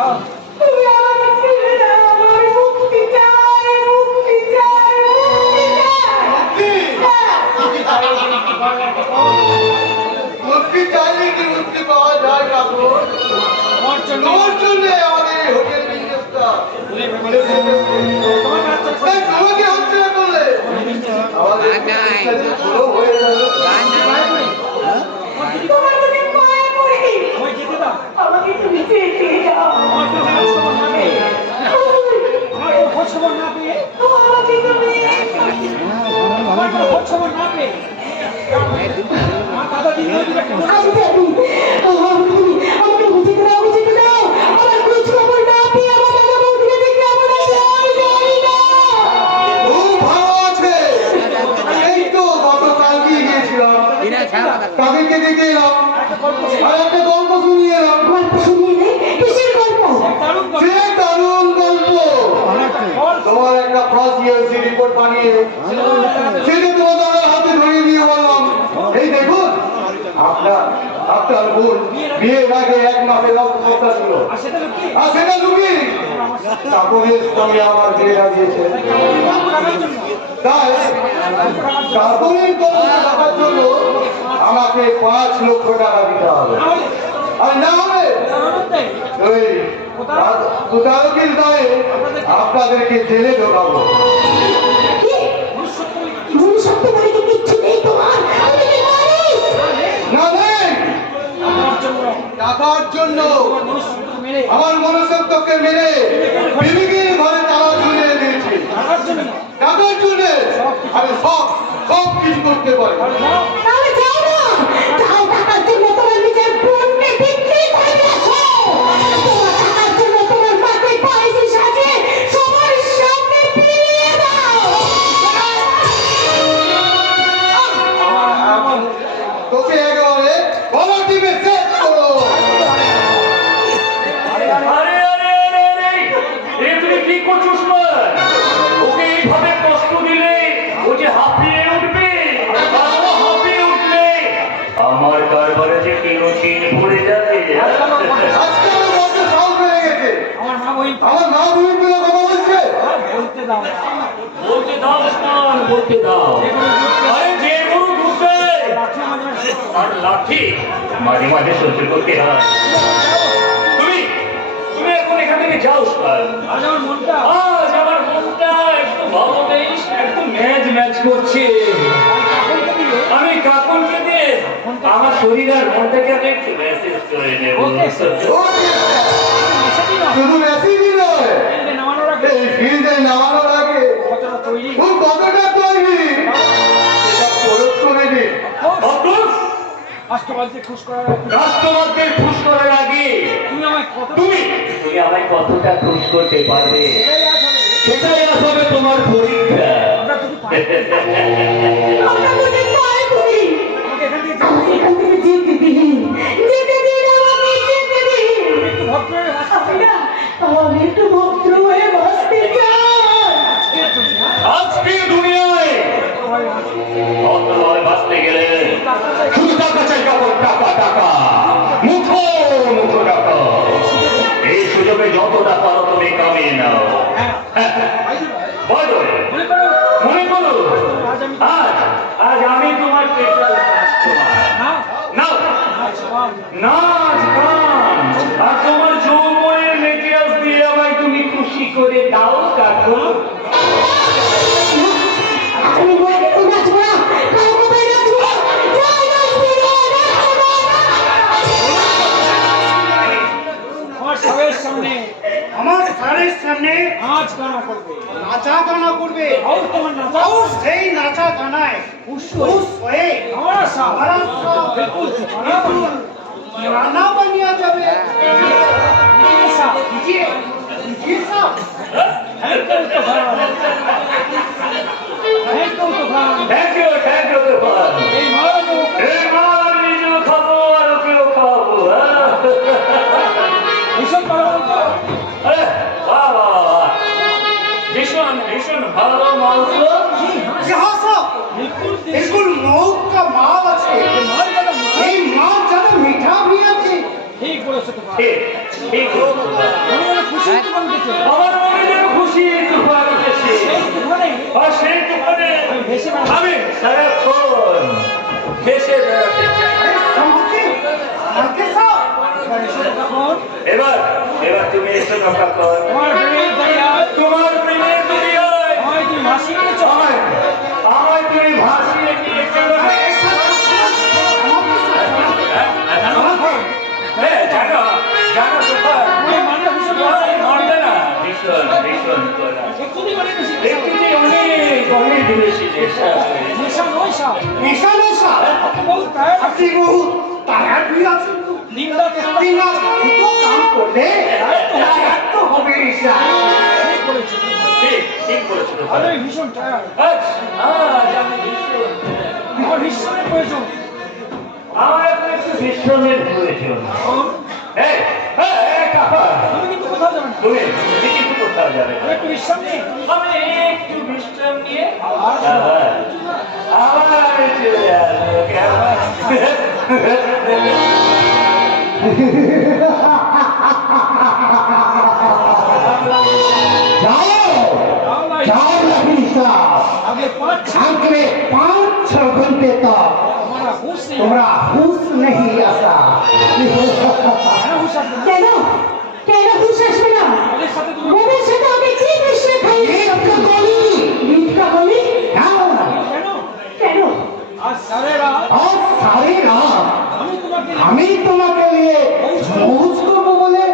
দাও। তুমি আমাকে ছেড়ে দাও, আমার মুক্তি চাই, মুক্তি চাই, মুক্তি চাই। মুক্তি চাইলে কি মুক্তি পাওয়া যায় ঠাকুর? তোমার জন্য আমাদের এই হোটেল বিজনেসটা তোমার বাচ্চা আমাকে হত্যা করলে আমাদের পুরো হয়ে গেল। তোমার মনে পায়ে পড়ি, আমায় যেতে দাও। আমাকে তুমি যেতে দাও। আমার তো খোঁজ খবর না পেয়ে আমার তো খোঁজ খবর না পেয়ে আমাকে তুমি আমার তো খোঁজ খবর না পেয়ে আমার দাদা দিদি দিদিরা কেমন আছে? আমি যাবি, আমাকে বুঝিতে দাও, বুঝিতে দাও। আমার খোঁজ খবর না পেয়ে আমার দাদা বৌদিরা যে কেমন আছে আমি জানি না। খুব ভালো আছে। এই তো গতকালকে গিয়েছিলাম, তাদেরকে দেখে এলাম আর একটা গল্প শুনিয়ে এলাম। গল্প শুনিয়ে নেই, কিসের গল্প? দারুণ গল্প। সে দারুণ গল্প। তোমার একটা ফার্স্ট ইয়ার্সি রিপোর্ট বানিয়ে সেটা তোমার দাদার হাতে ধরিয়ে দিয়ে বললাম, এই দেখুন আপনার বোন বিয়ের আগে 1 মাসের অবস্থা ছিল আর সেটা কি? আর সেটা লুকিয়ে চাকরের সঙ্গে আমার বিয়ে লাগিয়েছে। টাকার জন্য তাই চাকরির কর্মে টাকার জন্য আমাকে 5 লক্ষ টাকা দিতে হবে, আর না হলে ওই প্রতারকের দায়ে আপনাদেরকে জেলে ঢোকাবো। কি? ভুল সত্য বলে কি কিচ্ছু নেই তোমার? আমি কি মারিস? না নেই, আমার জন্য টাকার জন্য তোমার মনুষ্যত্ব মেরে আমার মনুষ্যত্বকে মেরে বিবেকের ঘরে তালা ঝুলিয়ে দিয়েছি। টাকার জন্য টাকার জন্য আমি সব কিছু করতে পারি। তাহলে যাও না, যাও টাকার জন্য তোমার নিজের বোনকে বিক্রি করে আসো। তোমার টাকার জন্য তোমার মাকে পয়সা সাজিয়ে সবার সামনে ফিরিয়ে দাও। তোকে একেবারে গলা টিপে শেষ করো। আরে আরে আরে আরে এ তুমি কি করছিস মা? ওকে এইভাবে কষ্ট দিলে ও যে হাঁপিয়ে উঠবে, আর ও হাঁপিয়ে উঠলে আমার কারবারে যে কেরোসিন পড়ে যাবে। আজকে আমার বড্ড সাহস হয়ে গেছে। আমার মা ওই আমার মা ভূমি গুলো কথা বলছে। বলতে দাও না। বলতে দাও স্নান বলতে দাও। আরে যে গরু ঢুকবে লাঠি মাঝে আর লাঠি মাঝে মাঝে সহ্য করতে হয়। তুমি তুমি এখন এখান থেকে যাও স্নান। আজ আমার মনটা আজ আমার মনটা একটু ভালো নেই, একটু ম্যাচ করছে। কাকুনকে দিলে আমি কাকুনকে দিয়ে আমার শরীর আর মনটাকে আমি একটু মেসেজ করে নেব। ওকে। মেসেজই না শুধু মেসেজই নয়, ফিল্ডে নামানোর আগে এই ফিল্ডে নামানোর আগে কতটা তৈরি খুব কতটা তৈরি সেটা প্রয়োগ করে দিন। অফকোর্স, রাষ্ট্রবাদকে খুশ করার আগে রাষ্ট্রবাদকে খুশ করার আগে তুমি আমায় কত তুমি তুমি আমায় কতটা খুশ করতে পারবে, সেটাই আজ হবে। সেটাই আসবে তোমার পরীক্ষা। আমরা যদি পারি আমরা মনে পায়ে পড়ি, আমাকে এখান থেকে আমাকে এখান থেকে যেতে দিন, যেতে দিন, আমাকে যেতে দিন। একটু ভদ্র হয়ে রাস্তা আমি না, আমি একটু ভদ্র হয়ে বাঁচতে চাই। আজকে দুনিয়ায় ভদ্রভাবে বাঁচতে গেলে শুধু টাকা চাই, কেবল টাকা টাকা, মুঠো মুঠো টাকা। এই সুযোগে যতটা পারো তুমি কামিয়ে নাও। বলো, মনে করো মনে করো আজ আমি আজ আজ আমি তোমার পেশার কাস্টমার। না নাও নাচ গান আর তোমার যৌবনের মেটেরিয়ালস দিয়ে আমায় তুমি খুশি করে দাও কাকু। আমি বলবো তো নাচবো না, কারো কথায় নাচবো না। যাই নাচবি না, নাচবো না। আমার সবের সামনে আমার স্যারের সামনে নাচ গানা করবে নাচা গানা করবে। আর তোমার নাচা और সেই নাচা গানায় খুশ खुश হয়ে हमारा साथ हमारा साथ बिल्कुल बिल्कुल गाना बनिया जाবে। ये साथ कीजिए कीजिए साहब। थैंक यू तो भाई थैंक यू तो भाई থ্যাংক ইউ তুফান। এই মারা তো এই মাল আমি নিজেও খাবো আর ওকেও খাওয়াবো। ভীষণ ভালো তো আরে বাহ বাহ বাহ, ভীষণ ভীষণ ভালো মালগুলো। यहाँ साहब बिल्कुल बिल्कुल मौत का माल আছে। मार का এই মাল যেন মিঠা भी আছে। ठीक बोले বলেছো তো ঠিক ঠিক আমি অনেক খুশি তোমার দেখে আমার মনে যেন খুশি তুফান উঠেছে সেই তুফানে আর সেই তুফানে আমি ভেসে বেড়াচ্ছি। আমি সারাক্ষণ ভেসে বেড়াতে চাই। সম্মতি আজকে সব এবার এসো তো তখন এবার এবার তুমি এসো নৌকাকর তোমার প্রেমের দরিয়ায় তোমার প্রেমের দুনিয়ায় আমায় তুমি ভাসিয়ে নিয়েছো আমায় আমায় তুমি ভাসিয়ে নিয়ে চলো হ্যাঁ জানো জানো তুফান আমার মানটা ভীষণ মরবে না ভীষণ ভীষণ করা একটুই করে বেশি একটুতে অনেক অনেক বেশি নেশা হয়েছে। নেশা নয় সা নেশা নেশা আপনি বহু টায়ার আপনি বহু টায়ার হয়ে আছেন তো নিন্দা তেন্দা আপনি না দুটো কাম করলে টায়ার তো হবে ঈশা ঠিক করেছো ঠিক ঠিক বলেছো তুফান। আমি ভীষণ টায়ার আজ আমি ভীষণ আমার বিশ্রামের প্রয়োজন আমার এখন একটু বিশ্রামের প্রয়োজন এখন এই, এই, এই, কাকা, তুমি কিন্তু কোথাও যাবে না তুমি কিন্তু কোথাও যাবে না। আমি একটু বিশ্রাম নিয়ে আমি একটু বিশ্রাম নিয়ে আবার আবার চলে আসবো কেমন? যাও যাও ভাই যাও লাখিসা আগে 5-6 अगले 5-6 घंटे तक हमारा होश नहीं तुम्हारा हुश नहीं आता है होश আসবে না। কেন কেন হুঁশ আসবে না ওদের সাথে তুমি বউয়ের সাথে আমি কি মিশে খাই एक गोली মিথ্যা বলি खाओ কেন কেন আজ সারা রাত और सारी रात আমি তোমাকে আমি তোমাকে নিয়ে মৌজ করবো বলে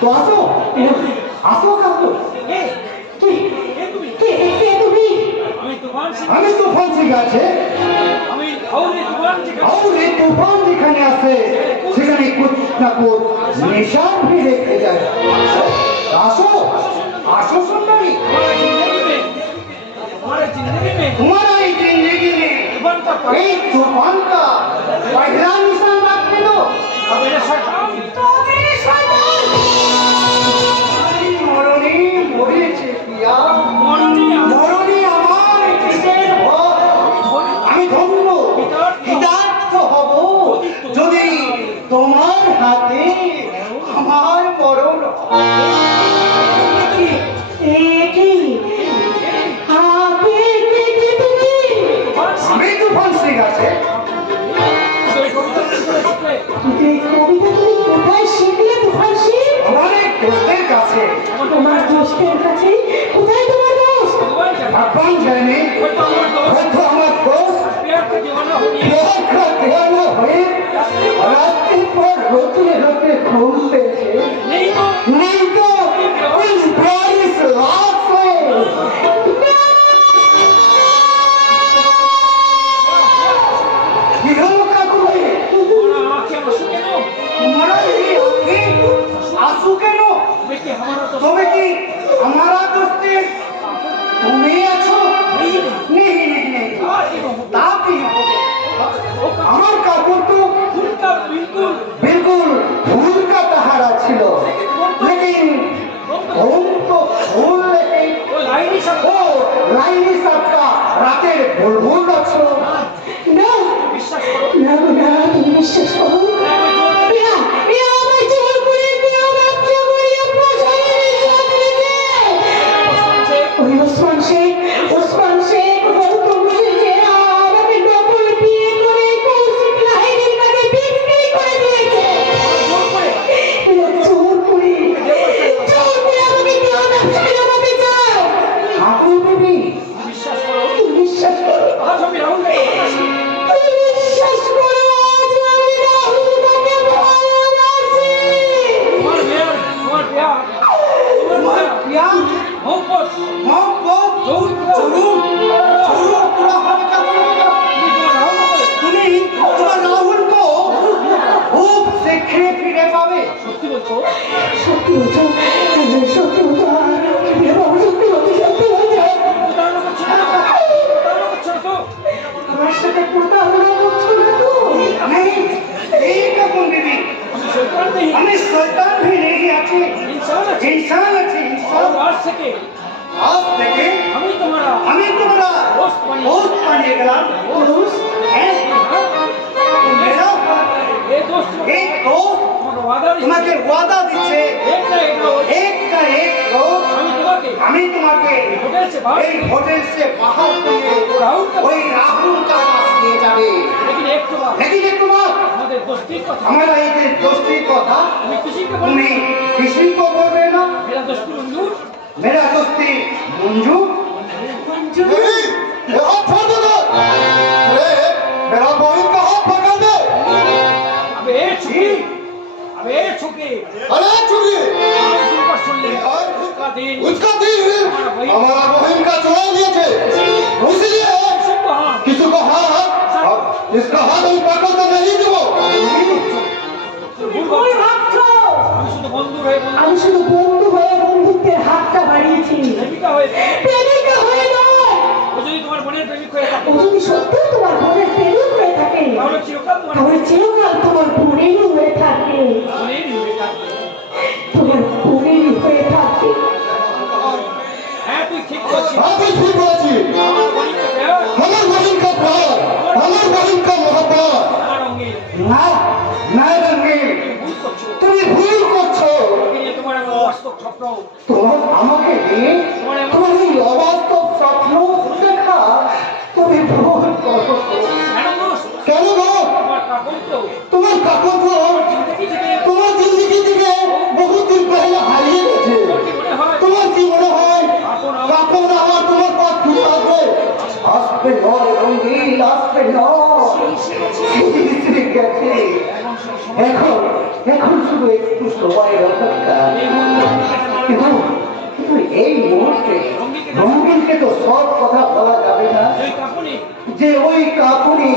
তো আসো আসো কাকু এ কে এ তুমি কে তুমি আমি তুফান সিং আমি তুফান ঠিক আছে আমি হাওড়ে তুফান সিং और ये तूफान যেখানে আছে সেখানে कुछ ना कुछ निशान भी রেখে যায় আসো আসো সুন্দরী हमारे जिंदगी में तुम्हारा এই जिंदगी में तूफान का এই तूफान का पहला निशान रखने दो अब मेरे शैतान তবে শয়তান মরণী মরেছে পিয়া মরণী মরণী আমার কিসের ভয় আমি ধন্য কৃতার্থ হব যদি তোমার হাতে আমার মরণ হয়। একি আগে কে তুমি আমি তুফান ঠিক আছে এই কবিতা লিখতে এই কবিতা তুমি কোথায় শিখলে তুফান সিং আমার এক দোস্তের কাছে তোমার দোস্তের কাছে কোথায় তোমার দোস্ত তোমার জানা ভগবান জানে হয়তো আমার দোস্ত হয়তো আমার দোস্ত प्यार का दीवाना हो गया प्यार का दीवाना হয়ে রাস্তে পর রোতে রোতে ঘুম পেয়েছে नहीं तो नहीं तो इस बारिश रात से কি হলো কাকু ভাই हमारा आंखें आंसू के नो তোমারা এই আঁখে आंसू কেন बेटे हमारा तो তবে কি हमारा दोस्ते তুমি আছো नहीं नहीं नहीं नहीं তা কি হবে আমার কাপড় তো उनका बिल्कुल बिल्कुल फूल का सहारा ছিল लेकिन हम तो फूल लेकिन वो लाइन ही सब ও লাইনি সাতটা রাতের বুলবুল আছো না विश्वास करो না না তুমি বিশ্বাস করো ইয়া ইয়া আমার জোর করে দিও বাচ্চা করে পোষায় से ওসমান শেখ গৌতম সেজেরা আমাকে ডবল বিয়ে করে কৌশিক লাহিড়ির কাছে বিক্রি করে দিয়েছে जोर करे জোর করে আমাকে দেওয়া ব্যবসায় জমাতে চাও ঠাকুর দেবী विश्वास करो তুমি বিশ্বাস করো आज हम राहुल को তুমি বিশ্বাস করো আজ আমি রাহুলকে ভালোবাসি तुम्हार प्यार প্রিয়া मोहब्बत মোহাম্মদ जोर জরুর জরুর পুরা হবে কাকু तुम्हार राहुल को তুমি তোমার রাহুল কো খুব শীঘ্রই ফিরে পাবে সত্যি বলছো সত্যি বলছো সত্যি বলছো বাবু সত্যি বলছো প্রতারণা করছো না প্রতারণা করছো না তো আমার সাথে প্রতারণা করছো না তো नहीं ठीक है देवी আমি শয়তান নেই हमें शैतान भी नहीं आती इंसान আছে इंसान अच्छे और इंसान आज থেকে आज देखे আমি তোমারা हमें तुम्हारा दोस्त बनिए। दोस्त बनिए गला दोस्त है हाँ? तो मेरा ये दोस्त एक तो তোমাকে ওয়াদা দিচ্ছি, তোমাকে ওয়াদা দিচ্ছে এক না এক রোজ एक ना एक रोज আমি তোমাকে हमें तुम्हारे হোটেল से बाहर এই হোটেল से बाहर करिए राहुल का ওই রাহুল का पास নিয়ে যাবে लेकिन एक तो बात लेकिन एक बात আমাদের दोस्ती কথা हमारा ये दोस्ती কথা তুমি किसी को তুমি किसी को बोलবে না मेरा दोस्ती मंजूर मेरा दोस्ती मंजू नहीं, ये हाथ छोड़ दो ना। अरे, मेरा बहन का हाथ पकड़ दे। अबे छुपी अबे छुपी अरे छुरी, आज दिन का सुन ले उसका दिन उसका दिल हमारा बहन का चुरा लिए थे, इसलिए सबको हाँ किसी को हाथ, अब इसका हाथ हम पकड़ते नहीं दो। তুমি ভুল ভাবছো আমি শুধু বন্ধু হয়ে বন্ধু আমি শুধু বন্ধু হয়ে বন্ধুত্বের হাতটা বাড়িয়েছি প্রেমিকা হয়ে প্রেমিকা হয়ে নয় ও যদি তোমার বোনের প্রেমিক হয়ে থাকে ও যদি সত্যি তোমার বোনের প্রেমিক হয়ে থাকে তাহলে চিরকাল তোমার তাহলে চিরকাল তোমার বোনেরই হয়ে থাকবে বোনেরই হয়ে থাকবে তোমার বোনেরই হয়ে থাকবে হ্যাঁ তুই ঠিক করছিস अभी ठीक होती, আমার বোনকে প্রেম हमारे बहन का प्यार, हमारे बहन का मोहब्बत। আমার অঙ্গে না না রঙ্গিন ভুল করছো তুমি ভুল করছো এই যে তোমার এমন বাস্তব স্বপ্ন তোমার আমাকে দিয়ে তোমার এই অবাস্তব স্বপ্ন দেখা তুমি ভুল করছো কেন দোষ কেন গো? তোমার কাপড় তো তোমার কাপড় তো জিন্দগি থেকে তোমার জিন্দগি থেকে বহুত দিন পহলে হারিয়ে গেছে। তোর কি মনে হয় তোমার কি মনে হয় কাপড় আমার তোমার পথ ফিরে আসবে? আসবে নয় রঙ্গিন আসবে নয় গেছে এখন এখন শুধু একটু সময়ের অপেক্ষা কিন্তু কিন্তু এই মুহূর্তে রঙ্গিনকে তো সব কথা বলা যাবে না এই কাপড়ই যে ওই কাপড়ই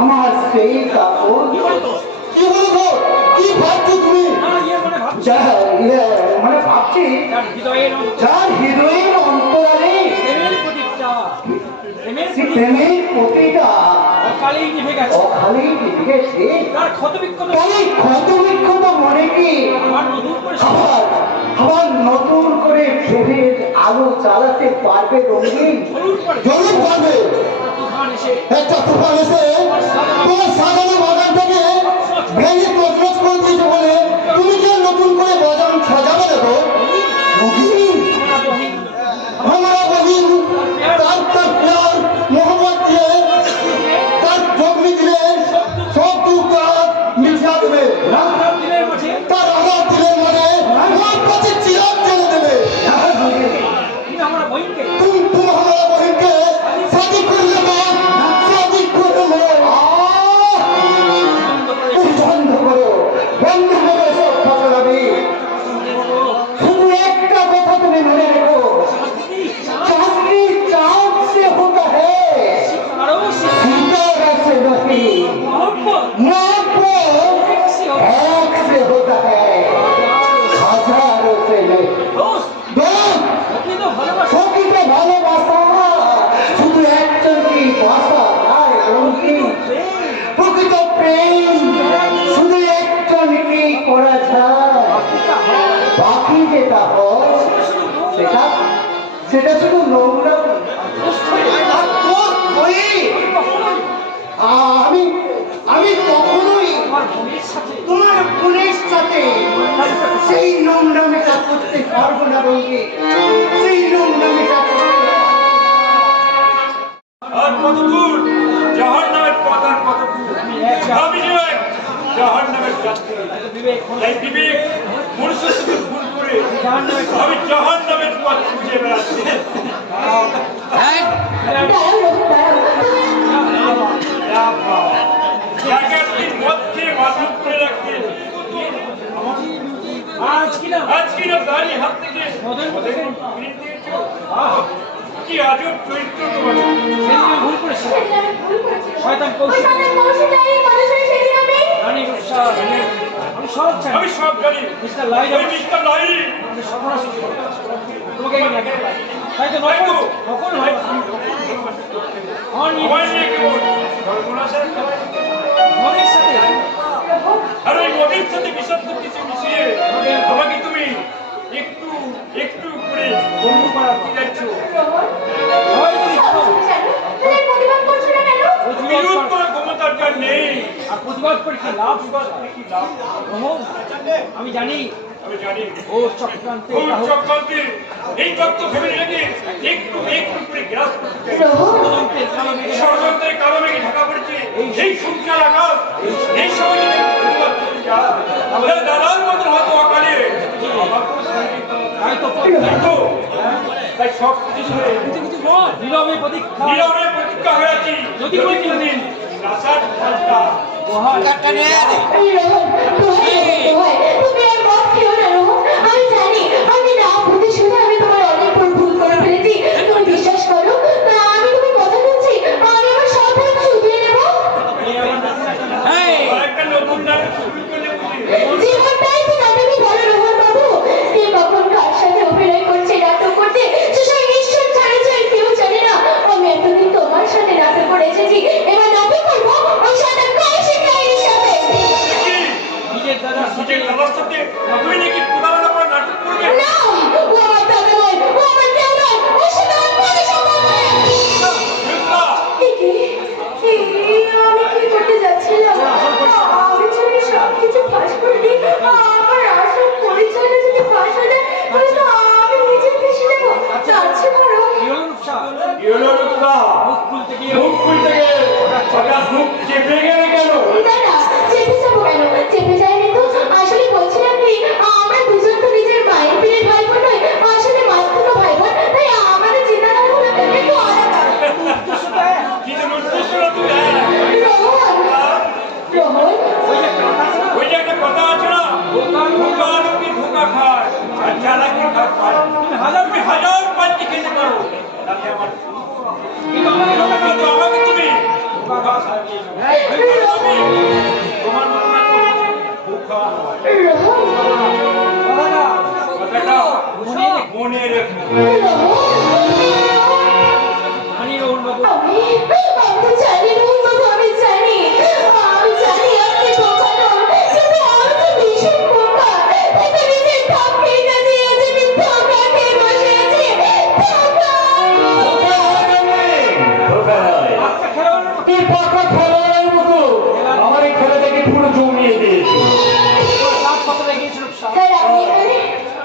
আমার সেই কাপড় কি বলে দোষ কি হলো গো? কি ভাবছো তুমি? না ইয়ে মনে ভাবছি যা মানে ভাবছি তার হৃদয়ের যার হৃদয়ের অন্তরালে প্রেমের প্রদীপটা প্রেমের সে প্রেমের প্রতিটা অকালেই নিভে গেছে অখালি গেছে তার ক্ষতবিক্ষত তাই ক্ষত বিক্ষত মনে কি আমার নতুন করে আবার নতুন করে প্রেমের আলো চালাতে পারবে রঙিন হলুদ করে জরুর পারবে। তুফান এসে একটা তুফান এসে তোমার সাজানো বাগানটাকে ভেঙে তছনছ করে দিয়েছে বলে তুমি যে নতুন করে বাগান সাজাবে না গো? রঙিন, আমরা বহি हमारा बहिन तार तार प्यार मोहब्बत দিয়ে তার জগনি দিলে সব দুঃখ মিটিয়ে দেবে। রাত দিনের মাঝে তার আমার দিলের মানে আমার কাছে চিরাগ জ্বেলে দেবে। কিন্তু আমরা বহিনকে तुम हमारा बहन के शादी कर ले शादी कर ले बंद करो सब फसलाबी। শুধু একটা কথা তুমি মনে রেখো চাকরি চাঁদ से होता है আরো सितारा से नहीं মহব্বত मोहब्बत एक से होता है हजारों से नहीं দোস্ত दोस्त আপনি তো ভালোবাসা প্রকৃত ভালোবাসা শুধু একজনকে বাসা নয় রঙিন প্রকৃত প্রেম শুধু একজনকে করা যায় বাকি যেটা হয় সেটা সেটা শুধু নোংরা আর দোস্ত হয়ে আমি আমি কখনোই আমার বোনের সাথে তোমার বোনের সাথে সেই নোংরামিটা করতে পারবো না রঙিন সেই নোংরামিটা করতে আর কত দূর জাহান নামের পথ আর কত দূর আমি যে জাহান নামের যাত্রী বিবেক তাই বিবেক মনুষ্যের সাথে ভুল করে জাহান নামের আমি জাহান নামের পথ খুঁজে বেড়াচ্ছি যাকে আপনি মদ খেয়ে মাথুর করে রাখতেন আজ কিনা আজকে না দাঁড়িয়ে হাত থেকে মদের মধ্যে কিনে দিয়েছো কি আজব চরিত্র তোমার সেদিন আমি ভুল করেছিলাম শয়তান কৌশল রানী রূপসা আমি সব জানি আমি সব জানি মিস্টার লাইল ওই মিস্টার লাইলি আমি সর্বনাশ করবো। তোমাকে আমি লাগে তাই তো নয় তো কখন হয় আমার আমার নিয়ে কেমন সর্বনাশের মনের সাথে আর ওই মদের সাথে বিষাক্ত কিছু মিশিয়ে আমাকে তুমি একটু একটু করে বন্ধু বানাতে যাচ্ছ সবাই যদি জানো বিরোধ করা ক্ষমতার দরকার নেই। আর প্রতিবাদ করে কি লাভ? কি লাভ? রোহন, আমি জানি আমি জানি ও চক্রান্তে ভুল চক্রান্তে এই তত্ত্ব ভেবে রেখে একটু একটু করে গ্রাস করতে ষড়যন্ত্রের কালো মেঘে ষড়যন্ত্রের কালো মেঘে ঢাকা পড়েছে এই সূর্যের আকাশ এই সময় যদি প্রতিবাদ করতে যায় আমাদের দাদার মতো হয়তো অকালে তাই তো তাই সব কিছু হয়ে কিছু কিছু বল নীরবে প্রতীক্ষা নীরবে প্রতিজ্ঞা হয়ে আছি যদি কোনো দিন রাসার ফলটা দোহাই এই রোহন, দোহাই, দোহাই, তুমি আর মত খেও না রোহন। আমি জানি, আমি না বুঝে শুনে আমি তোমার অনেক বড় ভুল করে ফেলেছি। তুমি বিশ্বাস করো, না আমি তোমার কথা বলছি, আমি আমার সব ভুল শুধরিয়ে নেবো। আরেকটা নতুন নাটক শুরু করলে জীবনটাই তো নাটকই বলে রোহন বাবু। কে কখন কার সাথে অভিনয় করছে, নাটক করছে, সেসব ঈশ্বর ছাড়া ছাড়া কেউ জানে না। আমি এতদিন তোমার সাথে নাটক করে এসেছি, এবার নাটক করবো ওই সাথে কৌশিক রায়ের সাথে। নিজের দাদার সাথে নিজের দাদার সাথে তুমি নাকি প্রতারণা করে নাটক করবে না, ও আমার দাদা নয়, ও আমার কেউ নয়, ওর সাথে আমার কোনো সম্পর্ক নেই। বিরুদ্ধা আমি কি করতে যাচ্ছিলাম? আমি যদি সবকিছু ফাঁস করে দিই, আমার আসল পরিচয়টা যদি ফাঁস হয়ে যায়, তাহলে তো আমি নিজে ফেঁসে যাবো। তার চেয়ে বরং কি হলো রূপসা? বিরুদ্ধা মুখ খুলতে গিয়ে মুখ খুলতে গিয়ে হঠাৎ মুখ চেপে গেলে কেন না না, চেপে যাবো কেন? চেপে যায়নি তো। আসলে বলছিলাম কি, আমরা দুজন তো নিজের মায়ের পেটের ভাই বোন নই, আসলে মাসতুতো ভাই বোন। তাই আমাদের চিন্তাধারাগুলো একটু আলাদা। কি যেন উদ্দেশ্য না তুই রোহন, রোহন, ওই যে একটা কথা আছে না? ওই যে একটা কথা আছে না ধোকা লোকে ধোকা খায় আর চালাকি খায় তুমি হাজার পাল্টি খেতে পারো তাতে আমার কিন্তু আমাকে ধোকা দাও। কিন্তু আমাকে তুমি ধোকা দাও। তোমার মতো না ধোকা নয় রোহন, কথাটা কথাটা মনে রেখো জানি রোহন বাবু। আমি জানি রোহন বাবু, আমি জানি আপনি বোকা নন, কিন্তু আমি তো ভীষণ বোকা। তাই তো নিজের ঠক খেয়ে গেছি, আজ আমি ধোকা খেয়ে বসে আছি। ধোকা নয় বাচ্চা খেলোয়াড়ের মতো তুই পাকা খেলোয়াড়ের মতো আমার এই খেলাটাকে পুরো জমিয়ে দিয়েছে তোমার কাজ কতটা এগিয়েছে রূপসা? স্যার, আপনি এখানে?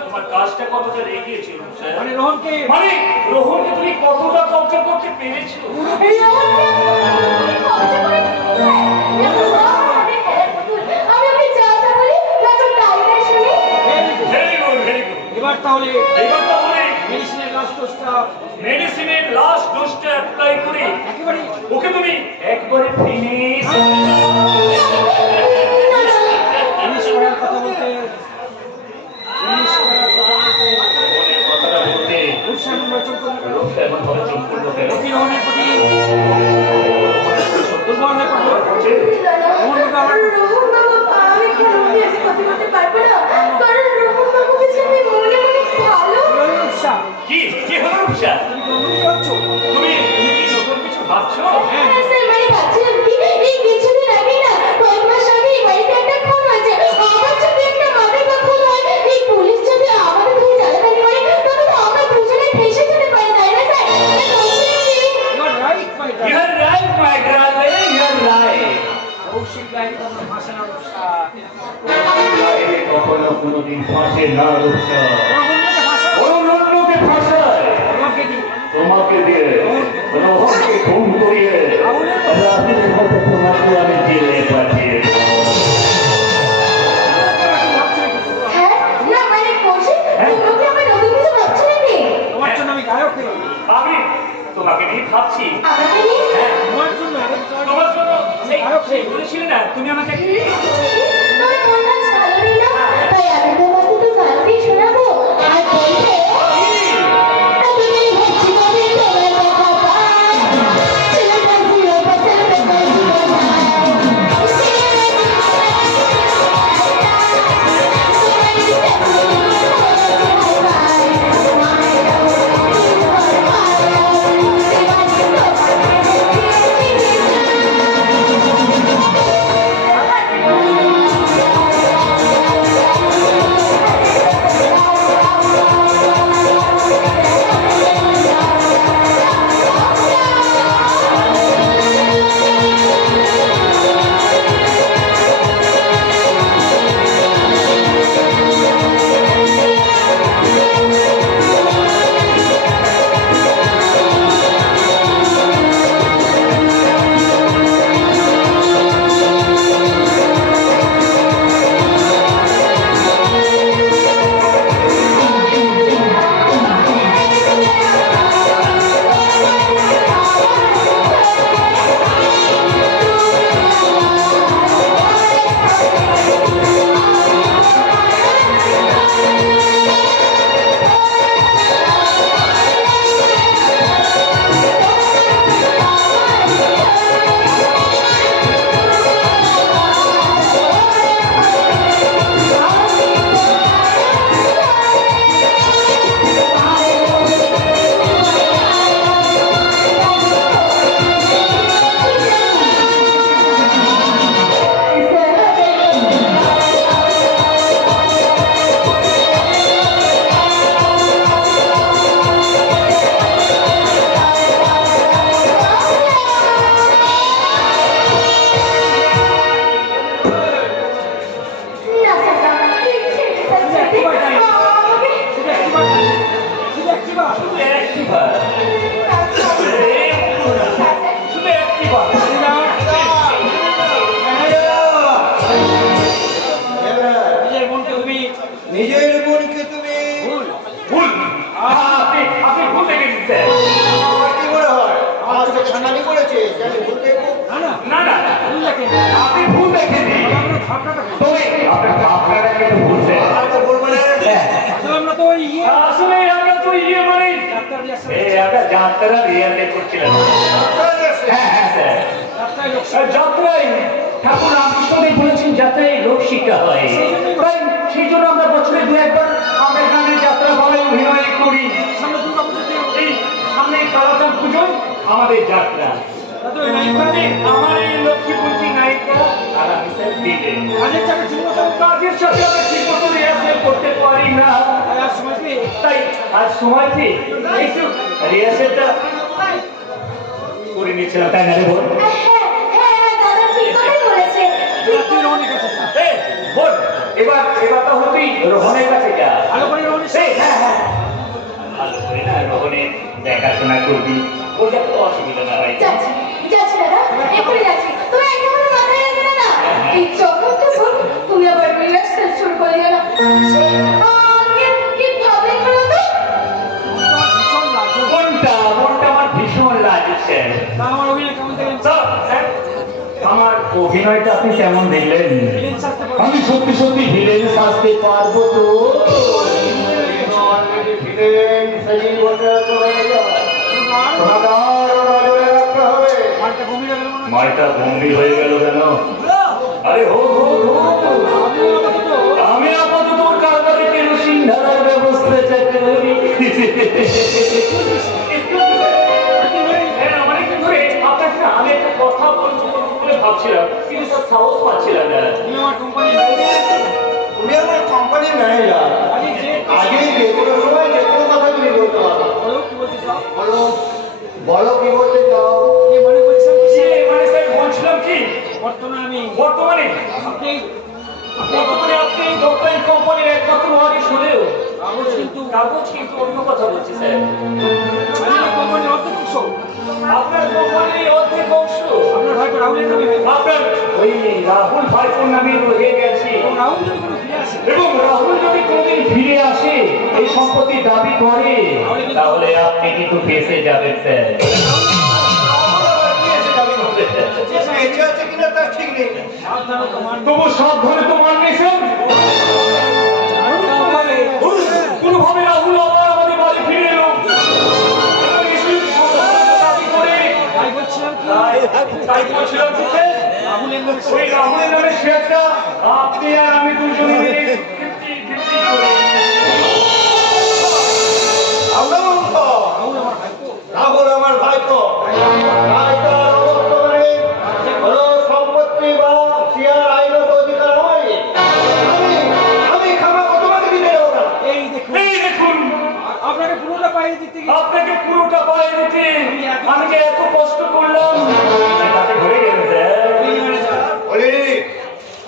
তোমার কাজটা কতটা রেগিয়েছিল স্যার মানে রোহনকে মানে রোহনকে তুমি কতটা কবজা করতে পেরেছো রোহনকে আপনি কবজা করে নিয়েছেন, স্যার। দেখুন, রোহন আমাদের খেলার পুতুল। আমি ওকে যা যা বলি, তারপর তাই তাই শুনি। ভেরি গুড ভেরি গুড এবার তাহলে এবার তাহলে মেডিসিনের লাস্ট ডোজটা মেডিসিনের লাস্ট ডোজটা অ্যাপ্লাই করে একেবারে ওকে তুমি একবারে ফিনিশ ফিনিশ করার কথা বলতে কথাটা বলতে রূপসা এমন বচন করলো কেন? লোকটা এমন ভাবে চোখ করলো কেন রকি রোহনের প্রতি দুর্বল হয়ে পড়লো। রোহন বাবু আমার রোহন বাবু, আমি খেলাতে এসে কথা বলতে পারবো না, কারণ রোহন বাবুকে যে আমি মনে মনে ভালো। কি হলো রূপসা? কি কি হলো রূপসা তুমি গর্ববোধ করছো? তুমি কি নতুন কিছু ভাবছো হ্যাঁ, স্যার, মানে ভাবছিলাম কি, এই কিছুদিন আগেই না, কয়েক মাস আগে এই বাড়িতে একটা খুন হয়েছে। আমার যদি একটা মাদকা খুন হয়, এই পুলিশ যদি আমাদের ধরে টানাটানি করে, তবে তো আমরা দুজনে ফেঁসে যেতে পারি, তাই না স্যার? তাই বলছিলাম কি, You are right, my You darling. are right, my darling, you are right. Kaushik রায়ের কথা ভাষা না রূপসা। লাইনে কখনো কোনোদিন ফাঁসে না রূপসা রোহনকে ভাষা অন্যকে ফাঁসায় তোমাকে দিই। তোমাকে দিয়ে রোহনকে খুন করিয়ে রাতের মতো তোমাকে আমি জেলে পাঠিয়ে দেব। হ্যাঁ, না মানে কৌশিক, তুমি কি আমার নতুন কিছু ভাবছো নাকি? তোমার জন্য আমি গায়ক হই। আমি তোমাকে নিয়ে ভাবছি আমাকে নিয়ে? তোমার জন্য তোমার জন্য সেই বলেছিলে না তুমি আমাকে তোমার মন আজ ভালো নেই না? তাই আমি তোমাকে তো গানটি শোনাবো আর বলবো, এতদিন ভাবছি কবে তোমার দেখা পাই, ছেলেটা ঘুরে বসে বেকার জীবন আপনারটা তবে আপনারা কিন্তু ভুলছেন। হ্যাঁ, আসলে আমরা তো ওই ইয়ে আসলে আমরা তো ইয়ে মানে ডাক্তার রিয়াসে আমরা যাত্রা রিয়াজে করছিলাম। হ্যাঁ হ্যাঁ স্যার, ডাক্তার লোক যাত্রায় ঠাকুর রামকৃষ্ণদেব বলেছেন যাত্রায় লোক শিক্ষা হয়, তাই সেই জন্য আমরা বছরে দু একবার আমরা এখানে যাত্রা বলে অভিনয় করি। সামনে দুর্গা পুজোতে এই সামনে কালাচাঁদ পুজো আমাদের যাত্রা, দাদু ওই নায়িকাতে আমার এই লক্ষ্মীপুঞ্জি নায়িকা আর আমি স্যার দিলেন। কাজের চাপে ঠিক মতো কাজের সাথে আমরা ঠিক মতো রিহার্সেল করতে পারি না, আর সময় পেয়ে তাই আজ সময় পেয়ে একটু রিহার্সেলটা করে নিচ্ছিলাম, তাই না রে বোন? দাদা ঠিক কথাই বলেছে। রাত্রি রওনা গেছে এই বোন, এবার তো হতেই রোহনের কাছে যা। ভালো করে রওনা এই, হ্যাঁ হ্যাঁ, ভালো করে না রোহনের দেখাশোনা করবি, ওর যাতে অসুবিধা না হয়। যাচ্ছি যাচ্ছি দাদা, এক্ষুনি যাচ্ছি। তুমি একেবারে মাথায় রাখবে না। এই যখন তখন তুমি আবার রিহার্সাল শুরু করে দিও না। সে আগে কি প্রবলেম হলো তো? ভীষণ লাগছে মনটা আমার ভীষণ লাগছে। তা আমার অভিনয় কেমন দেখলেন স্যার, স্যার, আমার অভিনয়টা আপনি কেমন দেখলেন? ভিলেন সাজতে পারবেন আমি সত্যি সত্যি ভিলেন সাজতে পারবো তো? মালটা গম্ভীর হয়ে গেল মনে হয় মাইটা গম্ভীর হয়ে গেল কেন? আরে হো হো হো, আমি আপাতত ওর কারবারে কেরোসিন ঢালার ব্যবস্থা করি। হ্যাঁ, আমার একটু ধরে আপনাকে না আমি একটা কথা বলবো বলে ভাবছিলাম, কিন্তু সব সাহস পাচ্ছিলাম না। তুমি আমার কোম্পানি উনি আমার কোম্পানির ম্যানেজার। আগে যে আগে যে কোনো সময় যে কোনো কথা তুমি বলতে পারো। বলো কি বলতে চাও বলো, বলো কি বলতে চাও? এই মনে করছিলাম কি সে মানে স্যার বলছিলাম কি, বর্তমানে আমি বর্তমানে আপনি আপনি দোকান কোম্পানির একমাত্র ওয়ারিশ হলেও কাগজ কিন্তু কাগজ কিন্তু অন্য কথা বলছি স্যার। আমি এই কোম্পানির অধ্যক্ষ আপনার কোম্পানির অর্ধেক অংশ আপনার ভাই রাহুলের নামে হয়ে আপনার ওই রাহুল ভাইপোর নামে রয়ে গেছে, এবং রাহুল যদি কোনো ফিরে আসে এবং রাহুল যদি কোনোদিন ফিরে আসে এই সম্পত্তি দাবি করে তাহলে আপনি কিন্তু বেঁচে যাবেন স্যার। বেঁচে আছে কিনা তার ঠিক নেই। সাবধানে তোমার তবু সাবধানে তো মানবেন, কোনোভাবে রাহুল আবার আমাদের বাড়ি ফিরে এলো এবং এসে দাবি করে ভাই বলছিলাম কি তাই বলছিলাম কি স্যার, রাহুলের নামে ওই রাহুলের নামে শেয়ারটা আপনি আর আমি দুজনে মিলে 50-50 করে রাহুল আমার ভাইপো রাহুল আমার ভাইপো। রায়টার বর্তমানে কোনো সম্পত্তি বা শেয়ার আইনত অধিকার আমারই। আমি খামাখা তোমাকে দিতে যাবো না। এই দেখুন এই দেখুন, আপনাকে পুরোটা পাইয়ে দিতে গিয়ে আপনাকে পুরোটা পায়ে দিতে আমি যে এত কষ্ট করলাম তাতে ঘুরে গেল স্যার। এই ম্যানেজার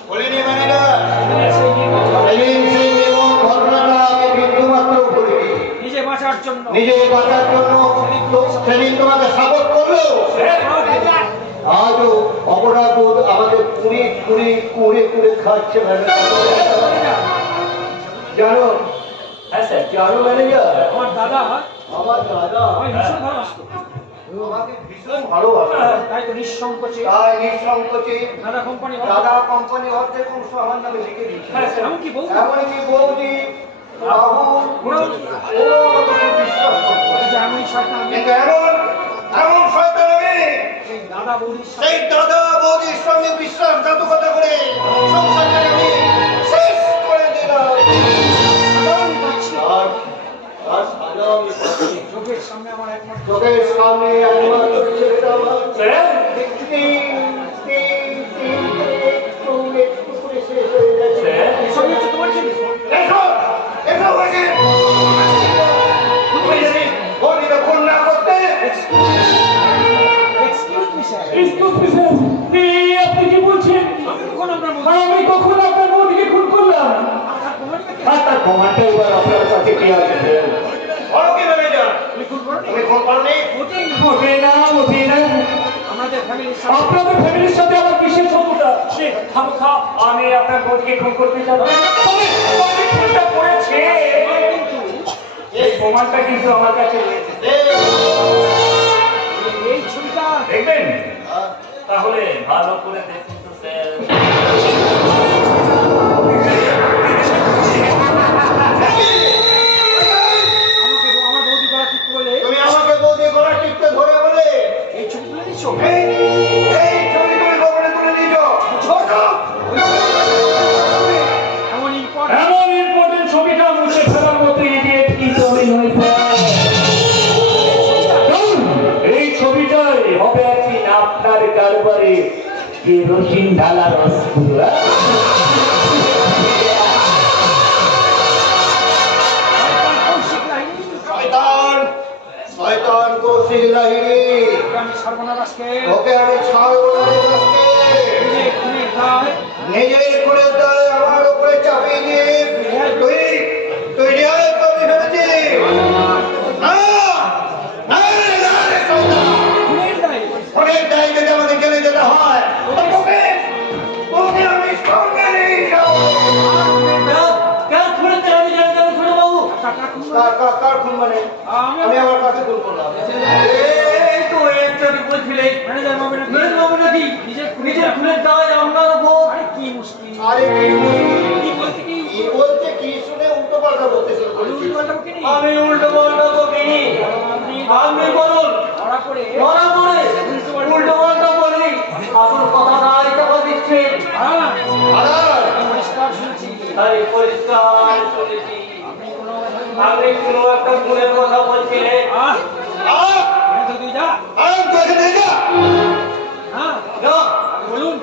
বলিনি ম্যানেজার। সেই নিয়ে সেদিন সেই নির্মম ঘটনাটা আমি বিন্দুমাত্র ভুলিনি। নিজে বাঁচার জন্য নিজের বাঁচার জন্য সেদিন তোমাকে সাপোর্ট করলো। আজও অপরাধ আমাদের কুড়ে খাচ্ছে ম্যানেজার। জানো হ্যাঁ স্যার, জানো ম্যানেজার, আমার দাদা আমার দাদা আমি ভীষণ ভালোবাসতো আমাকে ভীষণ ভালোবাসে। তাই তো নিঃসংকোচে তাই নিঃসংকোচে দাদা কোম্পানি দাদা কোম্পানি অর্ধেক অংশ আমার নামে লিখে দিয়েছে। হ্যাঁ স্যার, এমনকি বউ এমনকি বৌদি রাহুল ওরা আমাকে খুব বিশ্বাস করতো। এমন শয়তান আমি কিন্তু এমন শয়তান আমি সেই দাদা বৌদির সাথে সেই দাদা বৌদির সঙ্গে বিশ্বাসঘাতকতা করে সংসারটাকে আমি শেষ করে দিলাম। আমি পাচ্ছি আর সাজা আমি পাচ্ছি। চোখের সামনে আমার একমাত্র চোখের সামনে একমাত্র ছেলেটা আমার স্যার, একটু করে শেষ হয়ে যাচ্ছে। স্যার, এসব হচ্ছে তোমার জন্য এসো, এসো বলছি। তুমি যদি বৌদিকে খুন না করতে, excuse me sir excuse me, sir, এই আপনি কি বলছেন? কখন আপনার মধ্যে আমি কখন আপনার বৌদিকে খুন করলাম? আর কোম্পানিকে আর তার প্রমাণটা এবার আপনার কাছে কি আছে স্যার? বলো কি ম্যানেজার, লিখুন করুন তুমি খুন করনি? ওটাই না ওঠে না। আমাদের ফ্যামিলির সাথে আপনাদের ফ্যামিলির সাথে আমার কিসের শত্রুতা? সে খামোখা আমি আপনার বোনকে খুন করতে যাব। তবে খুনটা করেছে কিন্তু এই প্রমাণটা কিন্তু আমার কাছে রয়েছে। এই ছবিটা দেখবেন? তাহলে ভালো করে দেখুন তো স্যার। কেরোসিন ঢালা রসগোল্লা। শয়তান শয়তান কৌশিক লাহিড়ী আমি সর্বনাশকে ওকে আমি ছাড়বো না রে দোস্তে। নিজের খুনের দায় আমার উপরে চাপিয়ে দিয়ে তুই তুই ন্যায় পাবি ভেবেছিস? না না রে, না রে শয়তান। অনেক দায় যদি আমাকে জেলে যেতে হয় তো তোকে তোকে আমি সঙ্গে নিয়ে যাবো। কেন খুঁড়েছে? আমি জানি না খুঁড়ে বাবু। কার খুন মানে? আমি আমার কাছে খুন করলাম। এই তো এর চোখে বলছিলে ম্যানেজার বাবু নাকি ম্যানেজার বাবু নাকি নিজের নিজের খুনের দায় আপনার উপর। আরে কি মুশকিল আরে কি কি বলতে কি কি বলতে কি শুনে উল্টো পাল্টা বলতে শুরু করেছিস? উল্টো-পাল্টা বকিনি? আমি উল্টো পাল্টা বকিনি। আপনি বলুন ধরা পড়ে ধরা পড়ে উল্টো পাল্টা বলি আসল কথা নাই চাপা দিচ্ছেন। হ্যাঁ, আদার পরিষ্কার শুনেছি আরে পরিষ্কার শুনেছি আপনি কোনো একটা খুনের কথা বলছিলেন। আহ আ এটা তো তুই যা আম তোকে নিয়ে যা। হ্যাঁ না, বলুন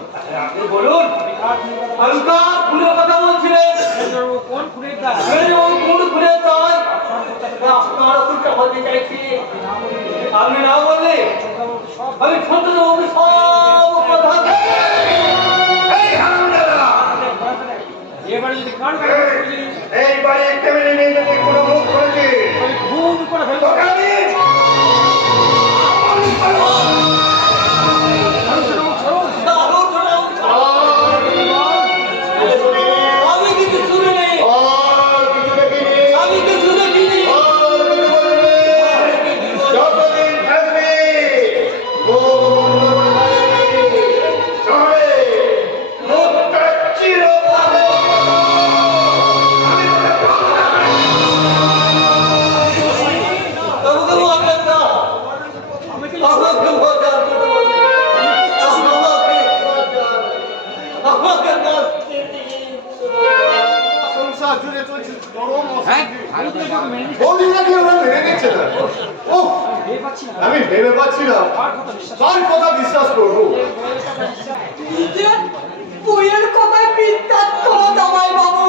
আপনি বলুন কার খুনের কথা আমি কার খুনের কথা বলছিলেন? ম্যানেজার বাবু কোন খুনের দায় ওই কোন খুনের দায় আপনার উপর চাপাতে চাইছি। আপনি না বললে সব আমি ছোট বাবু সব কথা এই হারামজাদা এবারে যদি কার গায়ে বুঝি এই বাড়ির টেবিলে নিয়ে যদি কোনো মুখ করেছে আমি খুন করে ফেলবো তোকে আমি দারুণ শোনাও। আমি কিছু শুনিনি, আর কিছু দেখিনি আমি কিছু দেখিনি। আর কিছু বলিনি। যতদিন থাকবি মুখ বন্ধ করে থাকবি। শহরে মুখটা চিরভাবে আমি তোকে পাবো না। তবু তবু আপনার না আমি কি আমাকে মজা করতে আমাকে বাঁচতে দিন। সংসার জুড়ে চলছে চরম অশান্তি। আমি তো এটাকে মেনে নিচ্ছি বৌদিরা কি ওরা মেনে নিচ্ছে না? ওহ, ভেবে পাচ্ছি না আমি ভেবে পাচ্ছি না কার কথা বিশ্বাস কার কথা বিশ্বাস করবো। নিজের বইয়ের কথায় বিদ্যাত করো জামাই বাবু।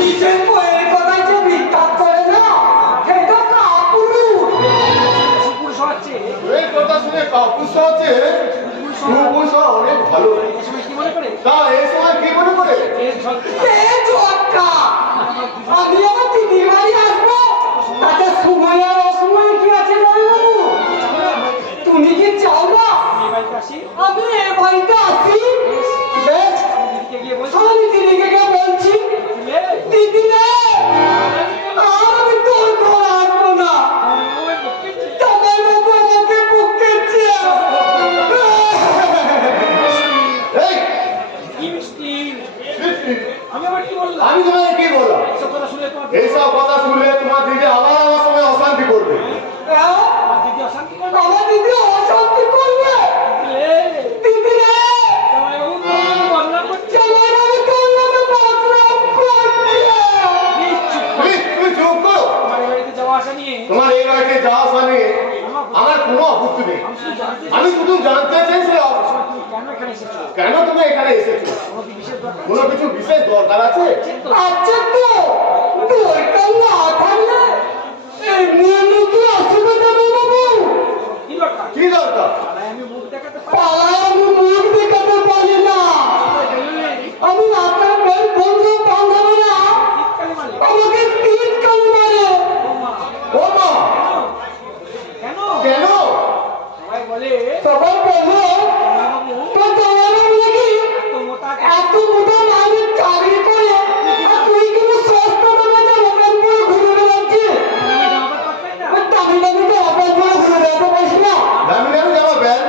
নিজের বইয়ের কথায় যে বিদ্যাত করে না সেটা কাপুরু। পুরুষ হচ্ছে এই কথা শুনে কাপুস হচ্ছে সুপুষ অনেক ভালো। এই সময় কি মনে করে তা এই সময় কি মনে করে? এর ঝলকা এ জটকা আমি আমার দিদির বাড়ি আসবো তাতে সময় আর অসময় কি আছে জামাই বাবু? তুমি কি চাও না আমি এই বাড়িতে আসি আমি এ বাড়িতে আসি? বেশ, দিদিকে গিয়ে বলছি আমি দিদিকে গিয়ে বলছি লে দিদি রে আর আমি তোর ঘর আসবো না। ওই বকিছে জামাই বাবু আমাকে বকেছে। এই কি মিষ্টি সৃষ্টি, আমি আবার কি বললাম আমি তোমাকে কি বললাম? এসব কথা শুনে তোমার এইসব কথা শুনলে তোমার দিদি আবার আমার সঙ্গে অশান্তি করবে। হ্যাঁ? আমার দিদি অশান্তি করবে আমার দিদি অশান্তি করবে। লে দিদি রে জামাইবাবু তুমি বদনাম করছো জামাই বাবু তোর নামে বদনাম করছে। তুমি চুপ করো। আমার এই বাড়িতে যাওয়া আসা নিয়ে তোমার এই বাড়িতে যাওয়া আসা নিয়ে আমার কোনো আপত্তি নেই। আমি শুধু জানতে আমি শুধু জানতে চাইছিলাম চাই তুমি কেন এখানে এসেছো কেন তুমি এখানে এসেছো? কোনো কি বিশেষ দরকার কোনো কিছু বিশেষ দরকার আছে? আচ্ছা তো দরকার না থাকলে এমনি এমনি কি আসবে জামাই বাবু? কি দরকার কি দরকার? তাই আমি মুখ দেখাতে পারি পাড়ায় আমি মুখ দেখাতে পারি না। আমি আপনার বন্ধু বান্ধবরা শীতকালে মানে আমাকে তিন কালে মারে। ও মা, কেন কেন? সবাই বলে সবাই বললো জামাইবাবু তো জামাই বাবু নাকি এত মোটা এত মোটা মানুষ চাকরি করে আর তুই কিন্তু সস্তা দামে জামা পরে ঘুরে বেড়াচ্ছিস। জামা পাচ্ছেন না ওই দামি দামি জামা পরে ঘুরে বেড়াতে পারিস না। দামি দামি জামা প্যান্ট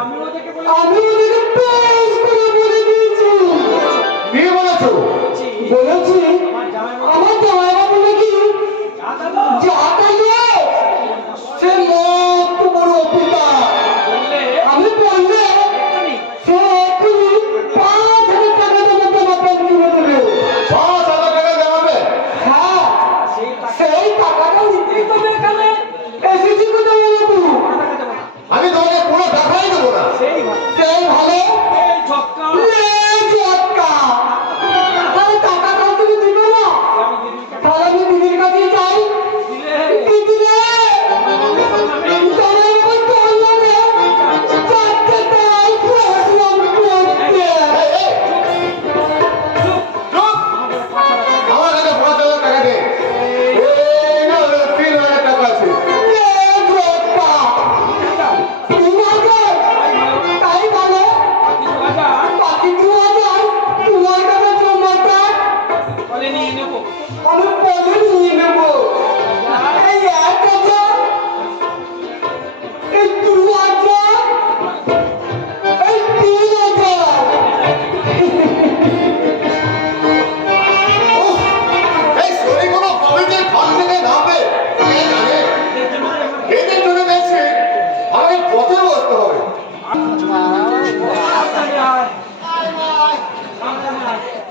আমি ওদেরকে বলে আমি ওদেরকে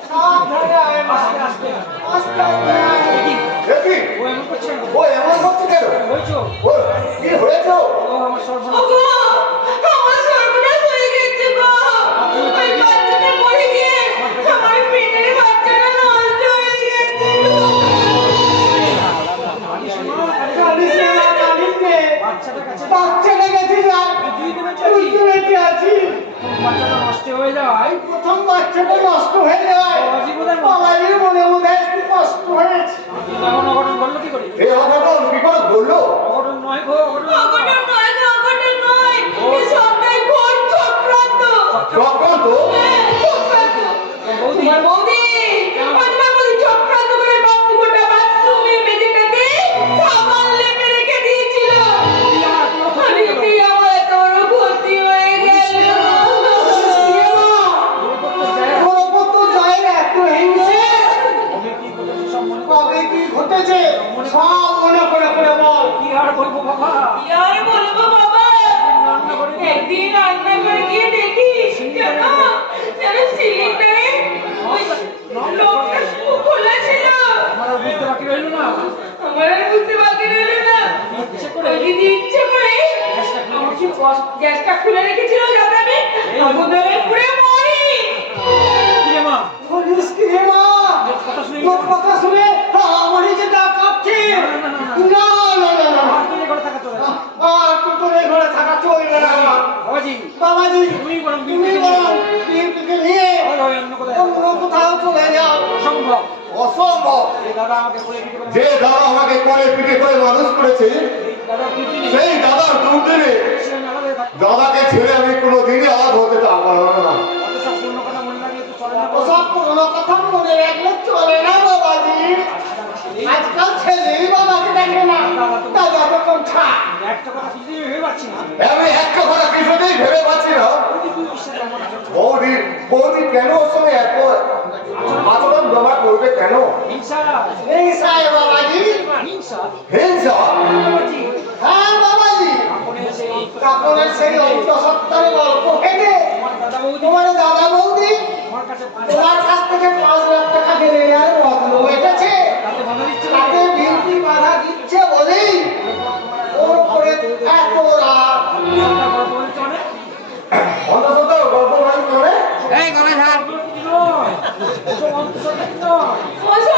সাবধানে আয় মা। আস্তে আস্তে আস্তে আস্তে আয়। দেখি দেখি ও এমন করছে না। ও এমন করছে কেন? হয়েছো ও কি হয়েছে? ও আমার সর্বনাশ। ওগো, আমার সর্বনাশ হয়ে গেছে গো। ওই বাচ্চাটা পড়ে গিয়ে আমার পেটের বাচ্চাটা নষ্ট হয়ে গেছে গো। কাঁদিস নে মা, কাঁদিস নে। বাচ্চাটা কাছে বাচ্চাটা গেছে যার। বুঝতে পেরেছি। বুঝতে পেরেছি আছি। বাচ্চাটা নষ্ট হয়ে যাওয়ায় প্রথম বাচ্চাটা নষ্ট হয়ে যায়। বাবাজির মনে মনে একটু কষ্ট হয়েছে। এমন অঘটন ঘটলো কি করে? এই অঘটন কি করে ঘটলো? অঘটন নয় গো, অঘটন নয়। অঘটন নয় গো, অঘটন নয়। এই সবটাই ঘোর চক্রান্ত। চক্রান্ত? হ্যাঁ, চক্রান্ত। বৌদি তোমার বৌদি, তোমার বৌদি চক্রান্ত করে বাথরুমটা বাথরুমে মেঝেটাতে সাবান লেপে রেখে দিয়েছিল। আর এতেই আমার এত বড় ক্ষতি হয়ে গেল। তোর ওপর তো যায় না, এত হিংসে। কবে কি ঘটেছে সব মনে করে বল। কি আর বলবো বাবা? কি আর বলবো বাবা? রান্না করে একদিন রান্না করে গিয়ে দেখি জানো সিলিন্ডারে ওই লোকটা খোলা ছিল। আমার আর বুঝতে বাকি রইল না। আমার আর বুঝতে বাকি রইল না। ইচ্ছে করে ওই দিদি ইচ্ছে করে আমার কি গ্যাসটা খুলে রেখেছিল যাতে আমি আগুন ধরে পুড়ে মরি। কি রে মা? বলিস কি রে মা? কথা শুনে তোর কথা শুনে আমারই যেটা কাঁপছে। না না না না আর তুই ঘরে থাকা চলে না। আর তুই তোর এই ঘরে থাকা চলবে না। বাবাজি বাবাজি তুমি বরং তুমি বরং বিয়েটিকে নিয়ে ওই অন্য কোথায় অন্য কোথাও চলে যাও। সম্ভব। অসম্ভব। এই দাদা আমাকে বলে দিতে পারে। যে দাদা আমাকে কোলে পিঠে করে মানুষ করেছে, দাদা তুই দিনে সেই দাদার দুদিনে সে মেলা হয়ে থাকতো। দাদাকে ছেড়ে আমি কোনোদিনই আলাদা হতে পারবো না। অত সব পূর্ণ কথা মনে লাগলে তো চলে না। ওসব পুরোনো কথা মনে রাখলে চলে না বাবাজি। আজকাল ছেলেই বাবাকে দেখে না। দাদা তো কোনটা? একটা কথা কিছুতেই ভেবে পাচ্ছি না। আমি একটা কথা কিছুতেই ভেবে পাচ্ছি না। বৌদি তুই বিশ্বাস কেমন আছো? বৌদি কেন ওর সঙ্গে এত আচরণ ব্যবহার করবে কেন? হিংসা। এই সাই বাবাজি। হিংসা? হিংসা? বাবাজি হ্যাঁ বাবাজি। আপনের সেই অন্তর- কাপড়ের সেই অন্তঃসত্ত্বার গল্প থেকে তোমার দাদা বৌদি তোমার দাদা বৌদি আমার কাছে তোমার কাছ থেকে 5 লাখ টাকা কেড়ে নেওয়ার বদল হয়েছে। তাতে বাধা দিচ্ছে না। তাতে বিউটি বাধা দিচ্ছে বলেই ওর উপরে এত রাগ। সবটা গল্প বলছে মানে? অন্তত গল্প বাড়ি করে গল্প কি নয়? ওসব অন্তঃসত্ত্বা কি নয়? ওসব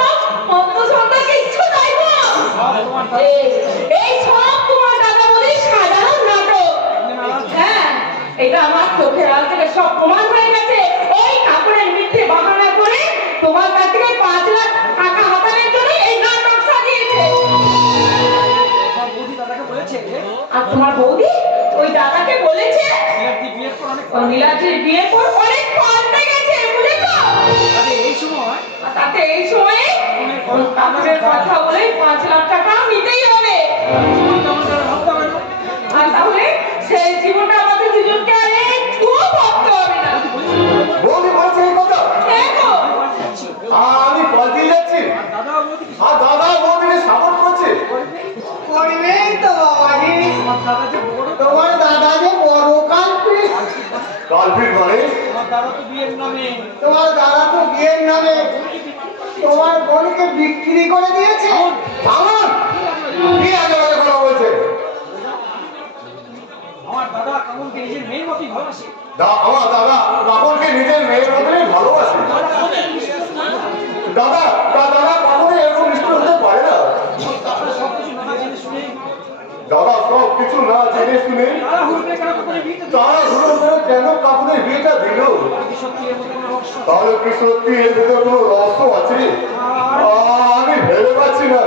অন্তঃসত্ত্বা কিচ্ছু নাই গো। সব তোমার দাদা। এই সব তোমার দাদা বৌদির সাধারণ নাটক। হ্যাঁ, এটা আমার চোখের আড়াল থেকে সব প্রমাণ হয়ে গেছে। এই কাপড়ের মিথ্যে বাহানা করে তোমার কাছ থেকে 5 লাখ টাকা হাতানোর জন্য এই নাটক সাজিয়েছে। আমার বৌদি দাদাকে বলেছে আর তোমার বৌদি ওই দাদাকে বলেছে নীলাদ্রি বিয়ের পর অনেক ওই নীলাদ্রির বিয়ের পর অনেক পাল্টে গেছে বুঝেছো? তাতে এই সময় আর তাতে এই সময়ে ওই কাপড়ের কথা বলে 5 লাখ টাকা নিতেই হবে। জীবনটা আমার দ্বারা ভাবতে হবে না। আর তাহলে সেই জীবনটা আমাদের দুজনকে আর একটু ভাবতে হবে না। বৌদি বলছে এই কথা? দেখো আমি বাড়ি যাচ্ছি। আমি পাল্টে যাচ্ছি দাদা বৌদি কি আর দাদা বৌদিকে সাপোর্ট করছে। করবেই তো বাবাজি। আমার দাদা যে বড় তোমার দাদা যে বড় কালপিট। কালপিট মানে আমার দাদা তো বিয়ের নামে তোমার দাদা তো বিয়ের নামে তোমার বোনকে বিক্রি করে দিয়েছে। আমার কি আগে আগে কথা বলছে? আমার দাদা কামনকে নিজের মেয়ের মতোই ভালোবাসে। আমার দাদা রাবণকে নিজের মেয়ের মতনই ভালোবাসে। দাদা দাদা কখনো এরকম মিষ্টি হতে পারে না। আপনারা সব কিছু নানা জেনে শুনে দাদা সব কিছু না জেনে শুনে তারা হুড়কে কেন করে বিয়েতে দিল? তারা ধরে ধরে কেন কাকুনের বিয়েটা দিল? কি সত্যি এর মধ্যে কোনো রহস্য আছে? তাহলে কি সত্যি এর ভিতরে কোনো রহস্য আছে? আমি ভেবে পাচ্ছি না,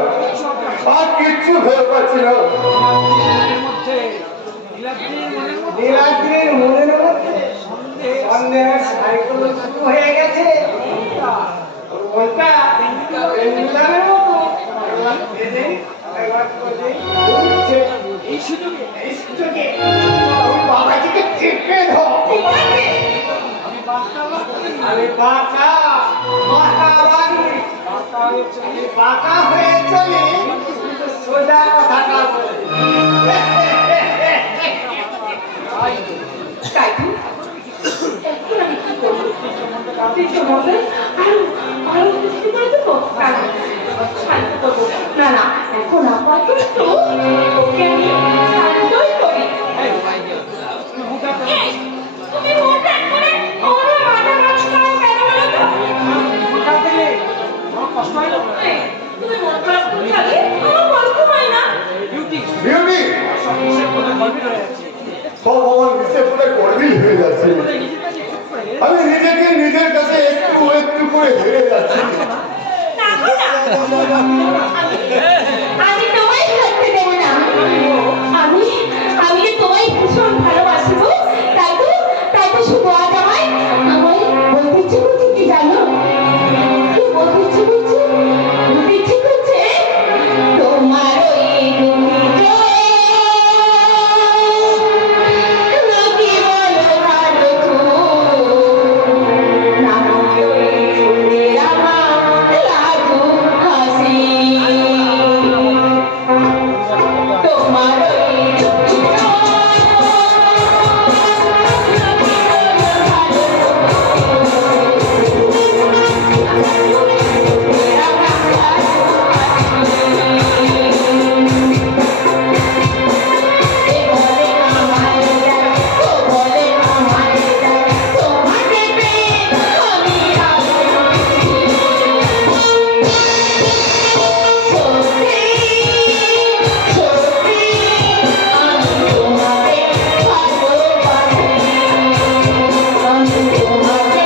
আর কিচ্ছু ভেবে পাচ্ছি না। এর মধ্যে নীলাদ্রির মনের মধ্যে নীলাদ্রির মনের মধ্যে সন্দেহ সন্দেহের সাইকেল শুরু হয়ে গেছে। ওটা পেন্ডুলামের মতো ঘুরছে। এই সুযোগে এই সুযোগে ওই বাবাজিকে চেপে ধর। আমি বাঁকা লাগছে না। আমি বাঁকা বাড়ি বাঁকা হয়ে চলে বাঁকা হয়ে চলে সোজা কথাটা বলে। তাই তাই তো? এখন আমি কি করবো? তৃতীয় মধ্যে আরো কিছু করে দেবো শান্ত করবো না না এখন আপাতত ওকে আমি শান্তই করি তুমি হুটহাট করে ওর মাথা নষ্ট করো কেন বলো তো? কষ্ট হয় না তুমি মন খারাপ করে থাকলে আমার কষ্ট হয় না। বিউটি বিউটি সব হিসেব করে গল্পই রয়ে যাচ্ছে সব আমার হিসেব করে গর্বিল হয়ে যাচ্ছে নিজের কাছে চুপ করে আমি নিজেকে নিজের কাছে একটু একটু করে হেরে যাচ্ছি না গো না। আমি তোমায় থাকতে দেবো না। আমি যে তোমায় ভীষণ ভালোবাসি গো। তাই তো শুধু আজ আমায় বলতে ইচ্ছে করছে কি জানো? কি বলতে ইচ্ছে করছে? বলতে ইচ্ছে করছে তোমার ওই দুটি চোখ নাকি বলো ভালো নাকি ওই ফুলের আমার লাজু হাসি তোমার ওই দুটি চোখ নাকি বলো ভালো ফুলের আমার লাজু বলে আমায় ও বলে আমায় তোমাকে পেয়ে আমি সত্যি সত্যি আমি তোমাকে ভালোবাসি আমি তোমাকে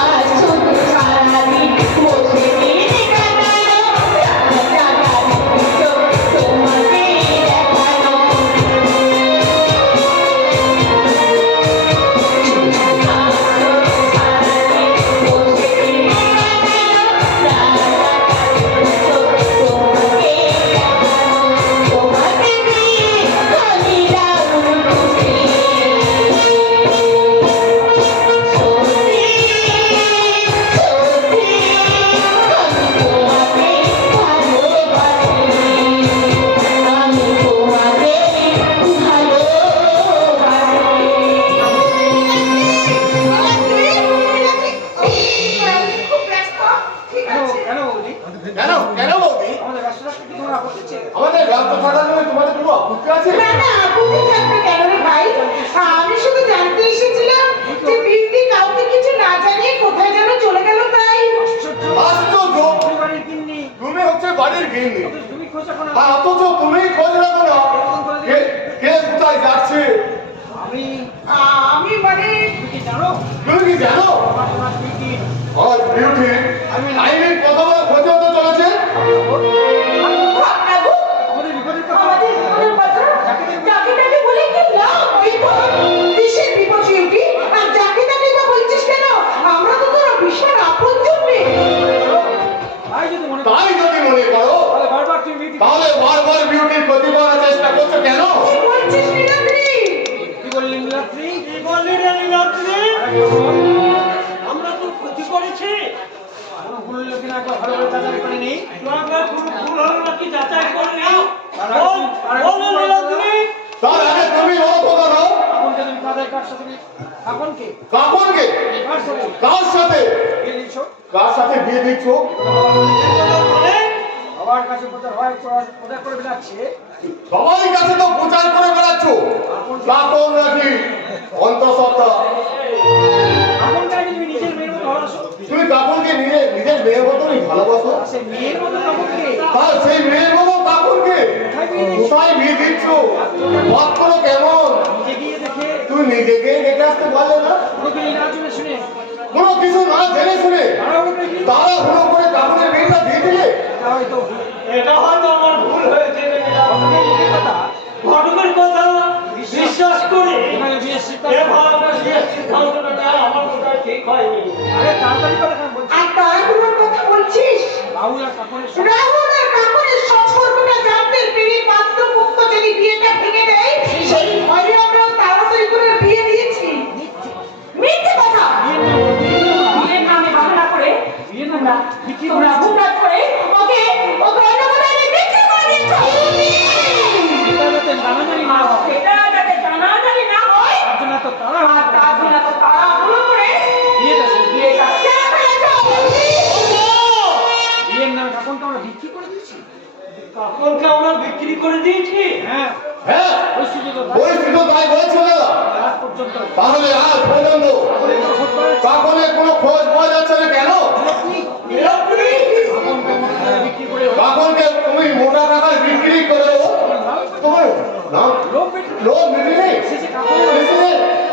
আর শুধু সারাদিন বসে দিন কাটানো জাগা তোমাকে দেখানো তোমাকে পেয়ে আমি দারুণ খুশি সত্যি সত্যি আমি তোমাকে ভালোবাসি আমি তোমাকে ভালোবাসি খুব ব্যস্ত ঠিক আছে কেন বৌদি কেন কেন বৌদি আমাদের ব্যস্ততা কি তোমার আপত্তি ছিল আমাদের ব্যস্ত থাকার জন্য তোমাদের কোনো আপত্তি আছে না না আপত্তি থাকবে কেন রে ভাই আমি শুধু জানতে এসেছিলাম যে বিউটি কাউকে কিছু না জানিয়ে কোথায় যেন চলে গেল তাই আশ্চর্য তুমি বাড়ির কিন্নি তুমি হচ্ছে বাড়ির গৃহিণী তুমি খোঁজ রাখো না আর অথচ তুমি খোঁজ রাখো না কে কে কোথায় যাচ্ছে আমি মানে তুমি কি জানো তুমি কি জানো তোমার বিউটি আজ বিউটি আইনের কতবার ক্ষতি হতে চলেছে ভাবনাগো আমাদের বিপদের কথা আমাদের বিপদের কথা যাকে তাকে বলে কি লাভ এই তো কিসের বিপদ বিউটি আর যাকে তাকে তো বলছিস কেন আমরা তো তোর ভীষণ আপনজন রে তাই যদি মনে তাই যদি মনে করো তাহলে বারবার তুমি বিউটি তাহলে বারবার বিউটির ক্ষতি করার চেষ্টা করছো কেন কি বলছিস নীলাদ্রি কি বললি নীলাদ্রি কি বললি রে নীলাদ্রি? আমরা তো ক্ষতি করেছি। কোনো ভুল হলো কিনা একবার ভালো করে যাচাই করে নেই তোমার কোনো ভুল হলো নাকি যাচাই করে নাও। বল নীলাদ্রি। তার আগে তুমি বলো কথা দাও আপনকে তুমি কাঁদায় কার সাথে আপনকে কাপড়কে কার সাথে কার সাথে বিয়ে দিচ্ছ কার সাথে বিয়ে দিচ্ছ বলে সবার কাছে কোথায় হয় কোথায় করে বেড়াচ্ছে সবারই কাছে তো প্রচার করে বেড়াচ্ছ কাপড় নাকি অন্তঃসত্ত্বা আপনটাকে তুমি নিজের মেয়ের মতো ভালোবাসো তুমি কাপড়কে নিজের মেয়ের মতনই ভালোবাসো আর সেই মেয়ের মতো আপনকে আর সেই মেয়ের মতো কাপড়কে কোথায় বিয়ে দিচ্ছ মাত্র কেমন নিজে গিয়ে দেখে তুমি নিজেকে দেখে আসতে পারলে না ওকে না জেনে শুনে কোনো কিছু না জেনে শুনে তারা ওকে কি তারা হলো করে কাপড়ের বিয়েটা দিয়ে দিলে এটা হয়তো এটা হয়তো আমার ভুল হয়েছে রে নীলাদ্রি। আপনি মুখের কথা ঘটকের কথা বিশ্বাস করে এখানে বিয়ের সিদ্ধান্ত এভাবে বিয়ের সিদ্ধান্তটা নেওয়া আমার কথা ঠিক হয়নি। আরে তাড়াতাড়ি কথা কেন বলছি আর তার কোনো কথা বলছিস রাহুল আর কাকনের রাহুল আর কাকুরের সম্পর্কটা জানতে পেরে পাত্রপক্ষ যদি বিয়েটা ভেঙে দেয় সেই ভয়ে আমরা তাড়াতাড়ি করে বিয়ে দিয়েছি। মিথ্যে কথা। বিয়ের নামে বাহানা করে তোমরা হুমরাত করে ওকে অন্য কোথায় বিক্রি করে দিচ্ছ। জানাজানি না হয় সেটা যাতে জানাজানি না হয় তার জন্য তো তারা আর তার জন্য তো তাড়াহুড়ো করে বিয়েটা শেষ। বিয়েটা সেরে ফেলেছো। বিয়ের নামে কাকনকে আমরা বিক্রি করে দিয়েছি। কাকনকে আমরা বিক্রি করে দিয়েছি। হ্যাঁ হ্যাঁ ওই সুযোগ পরিস্থিতি তাই বলছে না আজ পর্যন্ত তাহলে আজ পর্যন্ত কাকনের কোনো খোঁজ পাওয়া যাচ্ছে না কেন? বিক্রি করে কাকনকে তুমি মোটা টাকায় বিক্রি করে দেবো তোমার নাম লোক মিটিয়ে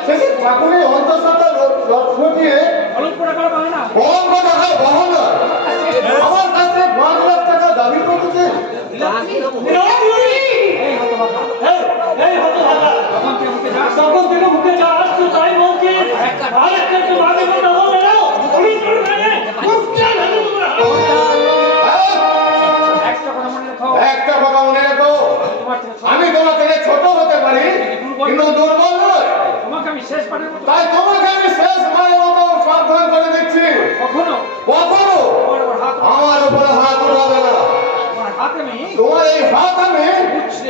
শেষে ঠাকুরের অন্তঃসত্ত্বা লক্ষ্মীয়ে অল্প টাকা পাবে না অঙ্ক টাকার বহন আমার কাছে 5 লাখ টাকা দাবি করতেছে। এই হতো বাবা এই হতভাগা। তখন তুই আমাকে যা তখন থেকে মুখে যা আসছে তাই বলছি। আরেকটা তো বাড়ি কথা বলে নাও। আমি তোর গায়ে মুখটা ঢালু করে একটা কথা মনে রাখো একটা কথা মনে রাখো, তোমার থেকে ছোট। আমি তোমার থেকে ছোট হতে পারি কিন্তু দুর্বল নয়। তোমাকে আমি শেষ পানের মতো তাই তোমাকে আমি শেষ মায়ের মতো সাবধান করে দিচ্ছি, কখনো কখনো আমার উপর হাত আমার উপরে হাত উঠাবে না। আমার হাতে আমি তোমার এই হাত আমি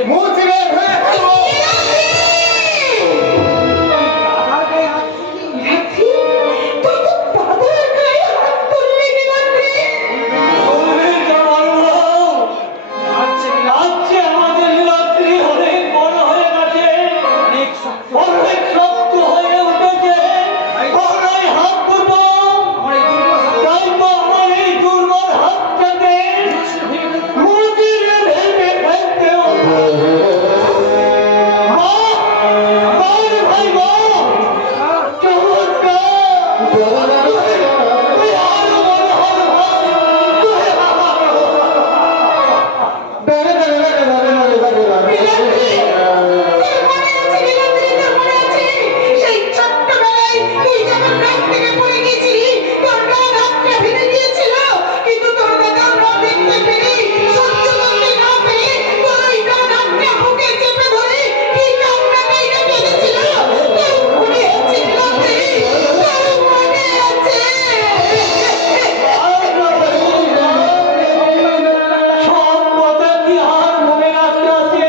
মুচড়ে ফেলবো। আধার গায়ে হাত রাখি তুই তো দাদার গায়ে হাত তুললি গেলাম রে। বলবে জওয়ান বউ। আছে আজকে আমাদের নীলাদ্রি অনেক বড় হয়ে গেছে। অনেক শক্ত অনেক শক্ত হয়ে উঠেছে। ওরাই হাত দুটো। আমার এই দুর্বল হাত তাই তো আমার এই দুর্বল হাতটাকে ভেঙে ফেলতে পারে। মুচিরে ভেঙে ফেলতে হবে। মা, ভাই ভাই মা, চমৎকার। তুই আরো বড় হর ভাই। তুই আমার সেই ছোট্টবেলায় তুই যখন গাছ থেকে পড়ে গেছিলি তোর গায়ে হাতটা ভেঙে গিয়েছিল কিন্তু তোর দাদা না দেখতে পেরে সহ্য করতে না পেরে তুই তার হাতটা বুকে চেপে ধরে কি কান্নাটাই না কেঁদেছিল তোর মনে আছে নীলাদ্রি? তোর মনে আছে? সব কথা কি আর মনে রাখতে আছে?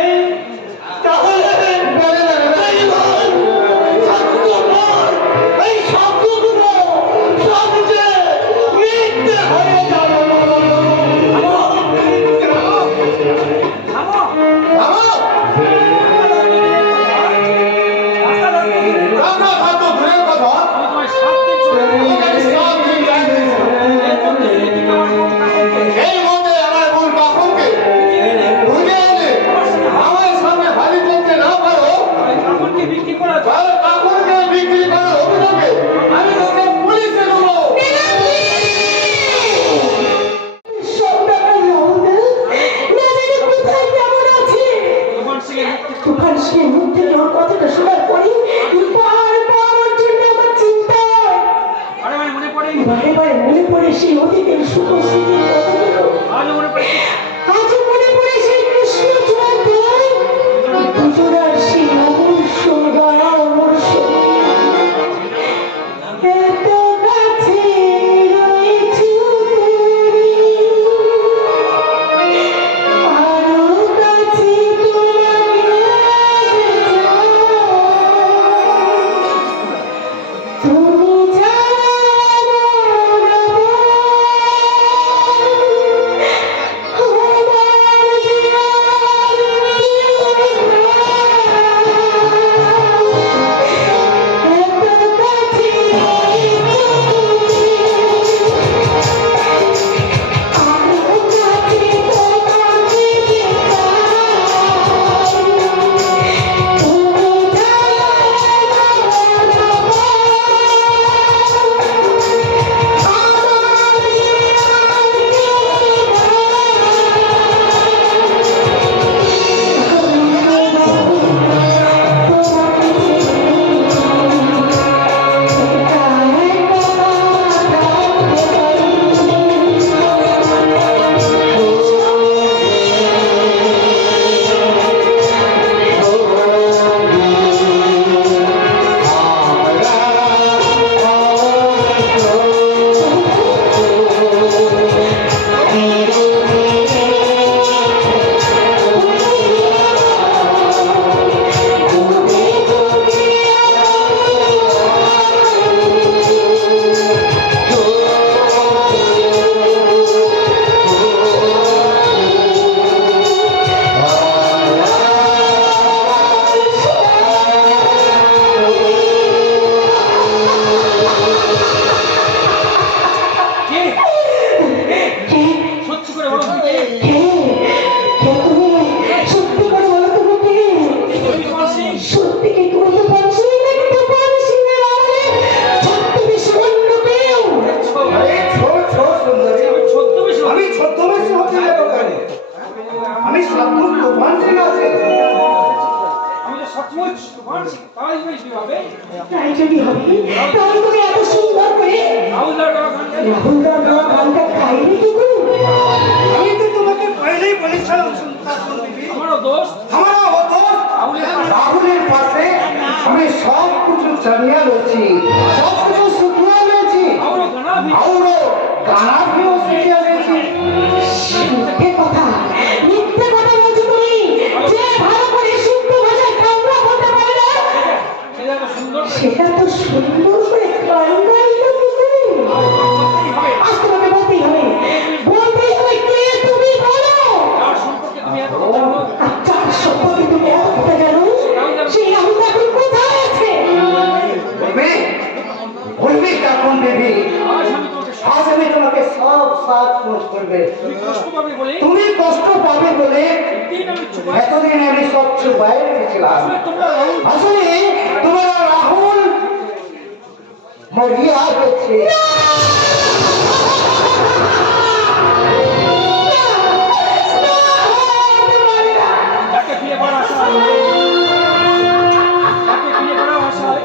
আমি সব প্রমাণ ঠিক আছে। আমি তো সচমুচ মানছি তাই হয়েছি হবে তাই যদি হবে তাহলে তুমি এত সুন্দর করে রাহুলদার গানটা রাহুলদার গানটা খাইলে কি করে? আমি তো তোমাকে পহলেই বলেছিলাম সুলতান বিবি, আমারও দোস্ত আমার হতো রাহুলের পাশে আমি সব কিছু জানিয়ে রয়েছি, সব কিছু শিখিয়ে রয়েছি, আমারও গানা ভি আরো গানা ভিও শিখিয়ে রয়েছি। মিথ্যে কথা বলছো তুমি। যে ভালো করে শুদ্ধ ভাষায় কামড়া বলতে পারে না সেটা তো সুন্দর সেটা তো সুন্দর করে কামড়াই তো কি করে? আজ তোমাকে বলতেই হবে কে তুমি বলো। তার সম্পর্কে তুমি এত কথা বলো আচ্ছা সম্পর্কে তুমি এত কথা জানো? সেই রাহুল এখন কোথায় আছে? বলবে বলবে কখন দেবী, আজ আমি তোমাকে আজ আমি তোমাকে সব সাথ করবে। কষ্ট পাবে বলে তুমি কষ্ট পাবে বলে দিন আমি চুপ এতদিন আমি সব চুপাই রেখেছিলাম। তোমরা রাহুল আসলে তোমার রাহুল মরিয়া গেছে। যাকে বিয়ে করার আশা যাকে বিয়ে করার আশায়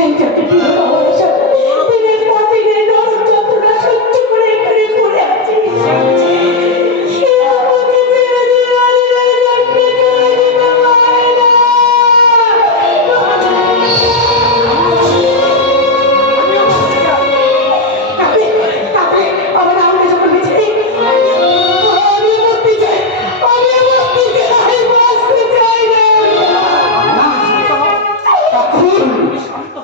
এই যাকে বিয়ে হওয়ার সাথে দিনের পর দিনের নরক যন্ত্রণা সহ্য করে এখানে পড়ে আছি। সে আমাকে ছেড়ে দিয়ে আলিদার জন্মে চলে যেতে পারে না। তাহলে আমার আমাকে যখন বেঁচে নেই, আমি মরতে চাই, আমি বাঁচতে চাই না। তখন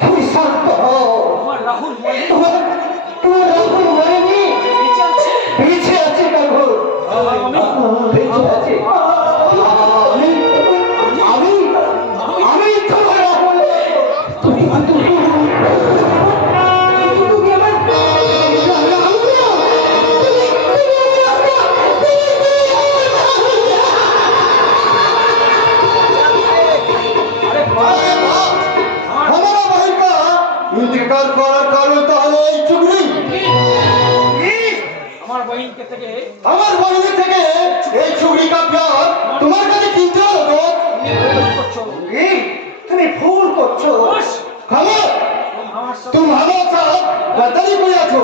তুমি শান্ত হও। আমার রাহুল বলে তোমার রাহুল মরেনি, বেঁচে আছে বেঁচে আছে রাহুল, আমি বেঁচে আছে। আমি আমি তোমার রাহুল। তুমি আমার আরে বাপ हमारा भाई का इंतकाल করার কারণ তাহলে এই চুগলি। আমার বহিনকে থেকে আমার বন্ধু থেকে এই চুগলি का प्यार তোমার কাছে কিনতে হলো তো? তুমি ভুল করছো এই, তুমি ভুল করছো। বস খবর আমার সাথে तुम हमारे साथ गद्दारी করে আছো।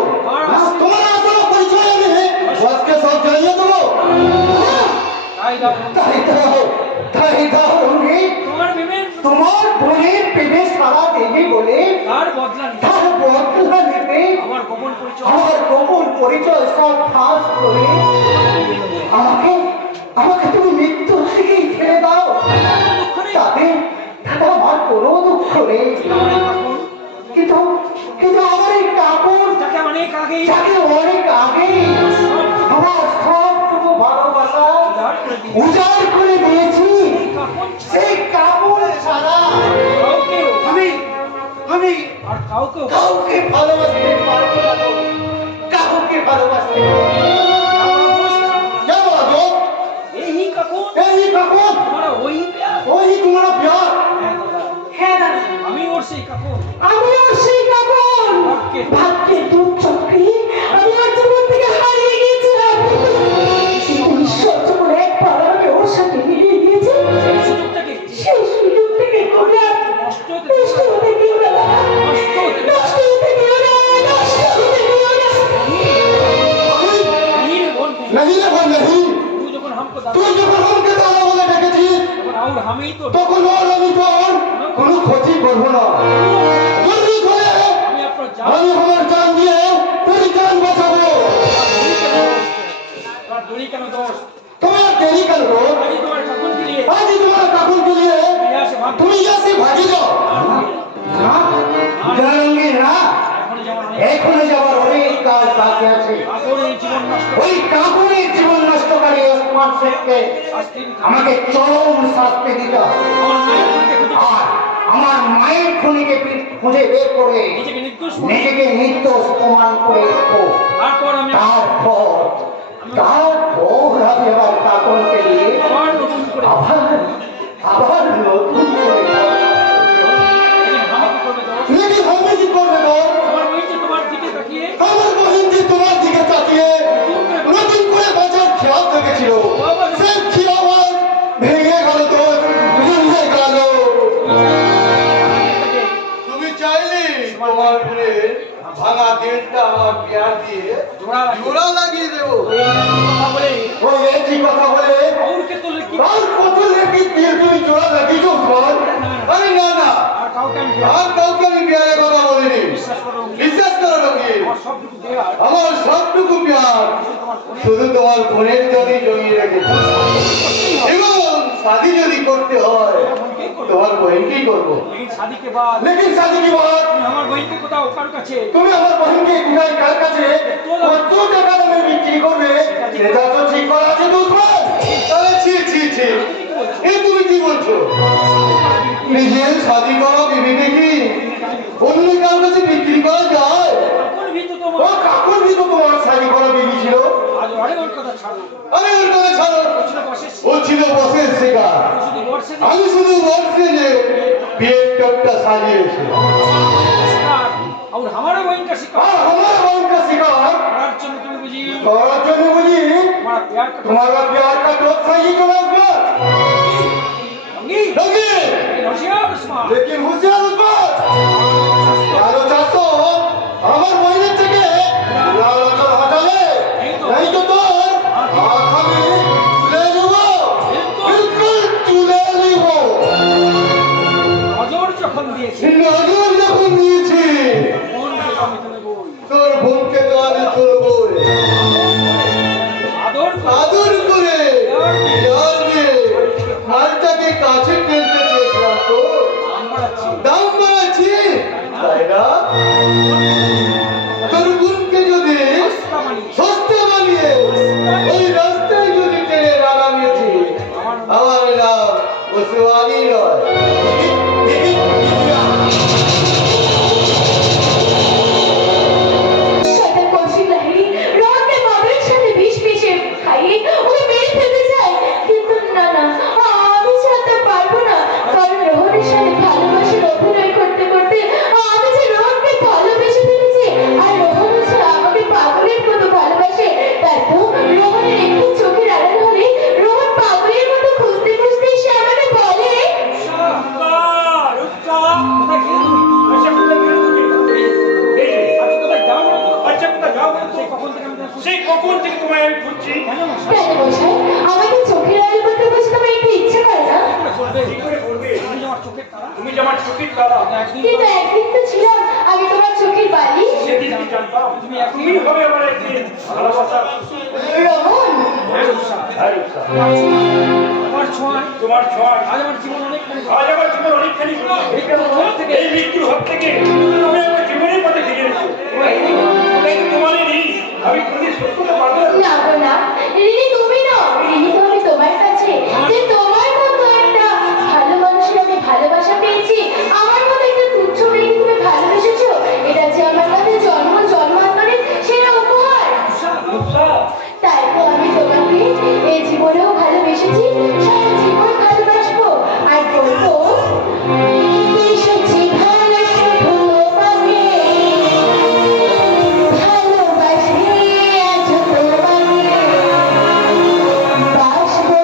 তোমার আসল পরিচয় আমি বসকে সব জানিয়ে দেবো। তাই দাও তাই দারুণী তোমার বিবেক তোমার বোনের প্রেমে সারা দেবে বলে তার বদলা নিতে তার বদলা নেবে আমার গোপন পরিচয় আমার গোপন পরিচয় সব ফাঁস করে আমাকে আমাকে তুমি মৃত্যুর দিকেই ছেড়ে দাও। দুঃখ নেই তাতে তাতে আমার কোনো দুঃখ নেই, আমার এই কাপড় কিন্তু কিন্তু আমার এই কাপড় যাকে অনেক আগেই যাকে অনেক আগেই আমার সবটুকু ভালোবাসা উজাড় করে দিয়েছি, কাপড় সেই কাপড় ছাড়া কাউকেও আমি আর কাউকেও কাউকে ভালোবাসতে পারবো না গো। কাউকে ভালোবাসতে পারবো না। क्या बोला दो? यही কাপড় यही काकून, তোমার ওই প্যার वही तुम्हारा प्यार। হ্যাঁ দাদা আমি ওর সেই কাপড় আমিও সেই কাপড় ভাগ্যের দুধ চক্রে আমি আমার জীবন থেকে হারিয়ে গিয়েছিলাম, কিন্তু ঈশ্বর যখন একবার আমাকে ওর সাথে মিলিয়ে দিয়েছে সেই সুযোগটাকে সেই সুযোগ থেকে তোমরা নষ্ট হতে নষ্ট হতে দিও না দাদা। নষ্ট হতে দিও না, নষ্ট হতে দিও না। नहीं बोल नहीं रे भाई नहीं, तू जब हमको दादा তুই যখন আমাকে দাদা বলে ডেকেছিস और हम ही तो তখন ওর আমি তোর কোনো ক্ষতি করবো না। অনুরোধ হলে আমি আপনার যা আমি আমার জান দিয়ে তোর জান বাঁচাবো। দড়ি কেন দোষ তোমার দেরি কেন গো? আমি তোমার কাকুন के लिए আজ তোমার কাকুন কে নিয়ে यहाँ से भाग তুমি ইয়াসে ভাগে যাও। না জানঙ্গি না, এখন যেমন এখনো যাবার অনেক কাজ বাকি আছে। কাপড় এই জীবন নষ্ট ওই কাকুনের জীবন নষ্টকারী ওসমান শেখকে শাস্তি আমাকে চরম শাস্তি দিতে হবে। আমার মায়ের থেকে খুঁজে আর আমার মায়ের খুনিকে খুঁজে বের করে নিজেকে নির্দোষ নিজেকে নির্দোষ প্রমাণ করে দেবো। তারপর আমি তারপর আমি আমার কাকুনকে নিয়ে আবার নতুন করে আবার নতুন করে लेकिन हम लेकिन हमें কি করবে দোষ কি করবে গো? আমার বই যে তোমার দিকে তাকিয়ে আমার বহিন যে তোমার দিকে তাকিয়ে নতুন করে বাঁচার খেয়াল থেকেছিল, সেই জোড়া লাগিয়ে দেবো কথা বলে ওই একই কথা বলে আউরকে তুলে কি আর কত লেগে দিয়ে তুমি জোড়া লাগিয়েছো উসমান? আরে না না, আর কাউকে আমি আর কাউকে আমি বিয়ারের কথা বলিনি। বিশ্বাস করো বিশ্বাস করো নাকি? আমার সবটুকু দেওয়ার আমার সবটুকু প্যার শুধু তোমার বোনের জন্যই জমিয়ে রেখেছি। এবং শাদি যদি করতে হয় তোমার বহিনকেই করবো। लेकिन शादी के बाद লেকিন শাদি কি বাত? তুমি আমার বহিনকে কোথাও কার কাছে তুমি আমার বহিনকে কোথায় কার কাছে কত টাকা দামে বিক্রি করবে সেটা তো ঠিক করা আছে তো উসমান। আরে ছি ছি ছি, এ তুমি কি বলছো? নিজের শাদি করা বিবিকে কি অন্য কার কাছে বিক্রি করা যায়? কোন ভিতর ও তোমার কাকুর ভিতর তোমার শাদি করা বিবি ছিল? আজ অনেক ওর কথা ছাড়ো আরে ওর কথা ছাড়ো, ছিল বসে ও ছিল বসের শিকার। শুধু বর্ষে আমি শুধু বলছি যে বিয়ের টোপটা সাজিয়েছে शिकार और हमारे बहन का शिकार আর আমার বোনটা শিকার করার জন্য তুমি বুঝি করার জন্য বুঝি हमारा प्यार का তোমারা প্যার কা টোপ সাজিয়ে চলে আসবে। अंगी নাকি? लेकिन होशियार उस्मान লেকিন হুঁশিয়ার উসমান, আরো চাচ্ছো আমার বহিনের থেকে লালচর হটালে নাই তো তোর হাত আমি তুলে নেব, বিলকুল তুলে নেব। নজর যখন দিয়েছি নজর যখন দিয়েছি কোন আমি তুমি বল তোর বোনকে তো আমি তুলবই। আদর আদর করে প্যার দিয়ে মালটাকে কাছে টেনতে চেয়েছিলাম তো আমরা আছি দাম বাড়াচ্ছি তাই না? তোর বোনকে যদি রাস্তা বানিয়ে সস্তা বানিয়ে ওই রাস্তায় যদি টেনে নামিয়েছি আমার নাম ওসমানী নয়। শয়তান কৌশিক লাহিড়ী রোহনকে বাবুলের সাথে বিষ মিশিয়ে খাইয়ে ওকে মেরে ফেলতে চায়, কিন্তু না না, আমি ছাড়তে পারবো না। কারণ রোহনের সাথে ভালোবাসার অভিনয় করতে করতে আমি যে রোহনকে ভালোবেসে ফেলেছি, আর রোহন যে আমাকে পাগলের মতো ভালোবাসে। তাই তো রোহনের একটু চোখের আড়াল হলে রোহন পাগলের মতো খুঁজতে খুঁজতে সে আমাকে বলে, কোথায় গেলে তুমি আচ্ছা কোথায় গেলে তুমি আচ্ছা কোথায় যাও না তো? আচ্ছা কোথায় যাও সেই কখন থেকে আমি তোমাকে খুঁজছি? সেই কখন থেকে তোমায় আমি খুঁজছি? কেন মশাই? কেন মশাই আমাকে চোখের আড়াল করতে বসে তোমার একটু ইচ্ছে করে না? কি করে বলবে? তুমি যে আমার চোখের তারা তুমি যে আমার চোখের তারা, একদিন কিন্তু একদিন তো ছিলাম আমি তোমার চোখের বালি। সেদিন আমি জানতাম তুমি একদিন তুমি হবে আমার একদিন ভালোবাসা। রোহন হ্যাঁ, রূপসা। হ্যাঁ, রূপসা। আমার ছোঁয়ায় তোমার ছয় আজ আমার জীবন অনেকখানি আজ আমার জীবন অনেকখানি এই মৃত্যুর হাত থেকে তুমি আমার জীবনের পথে ফিরে এসেছো। ওটাই তো তোমার ঋণ। আমি কোনদিন শোধ করতে পারবো না। না গো না, রিনি তুমি না, রিনি তো আমি তোমার কাছে, যে তোমার মতো একটা ভালো মানুষের আমি ভালোবাসা পেয়েছি, আমার মতো একটা তুচ্ছ মেয়েকে তুমি ভালোবেসেছো, এটা যে আমার কাছে জন্ম জন্মান্তরের সেরা উপহার। রূপসা, তাই তো আমি তোমাকে এই জীবনেও ভালোবেসেছি, সারা জীবন ভালোবাসবো, আর বলবো এসেছি ভালো শুধু তোমাকে, ভালোবাসি আজ তোমাকে, বাসবো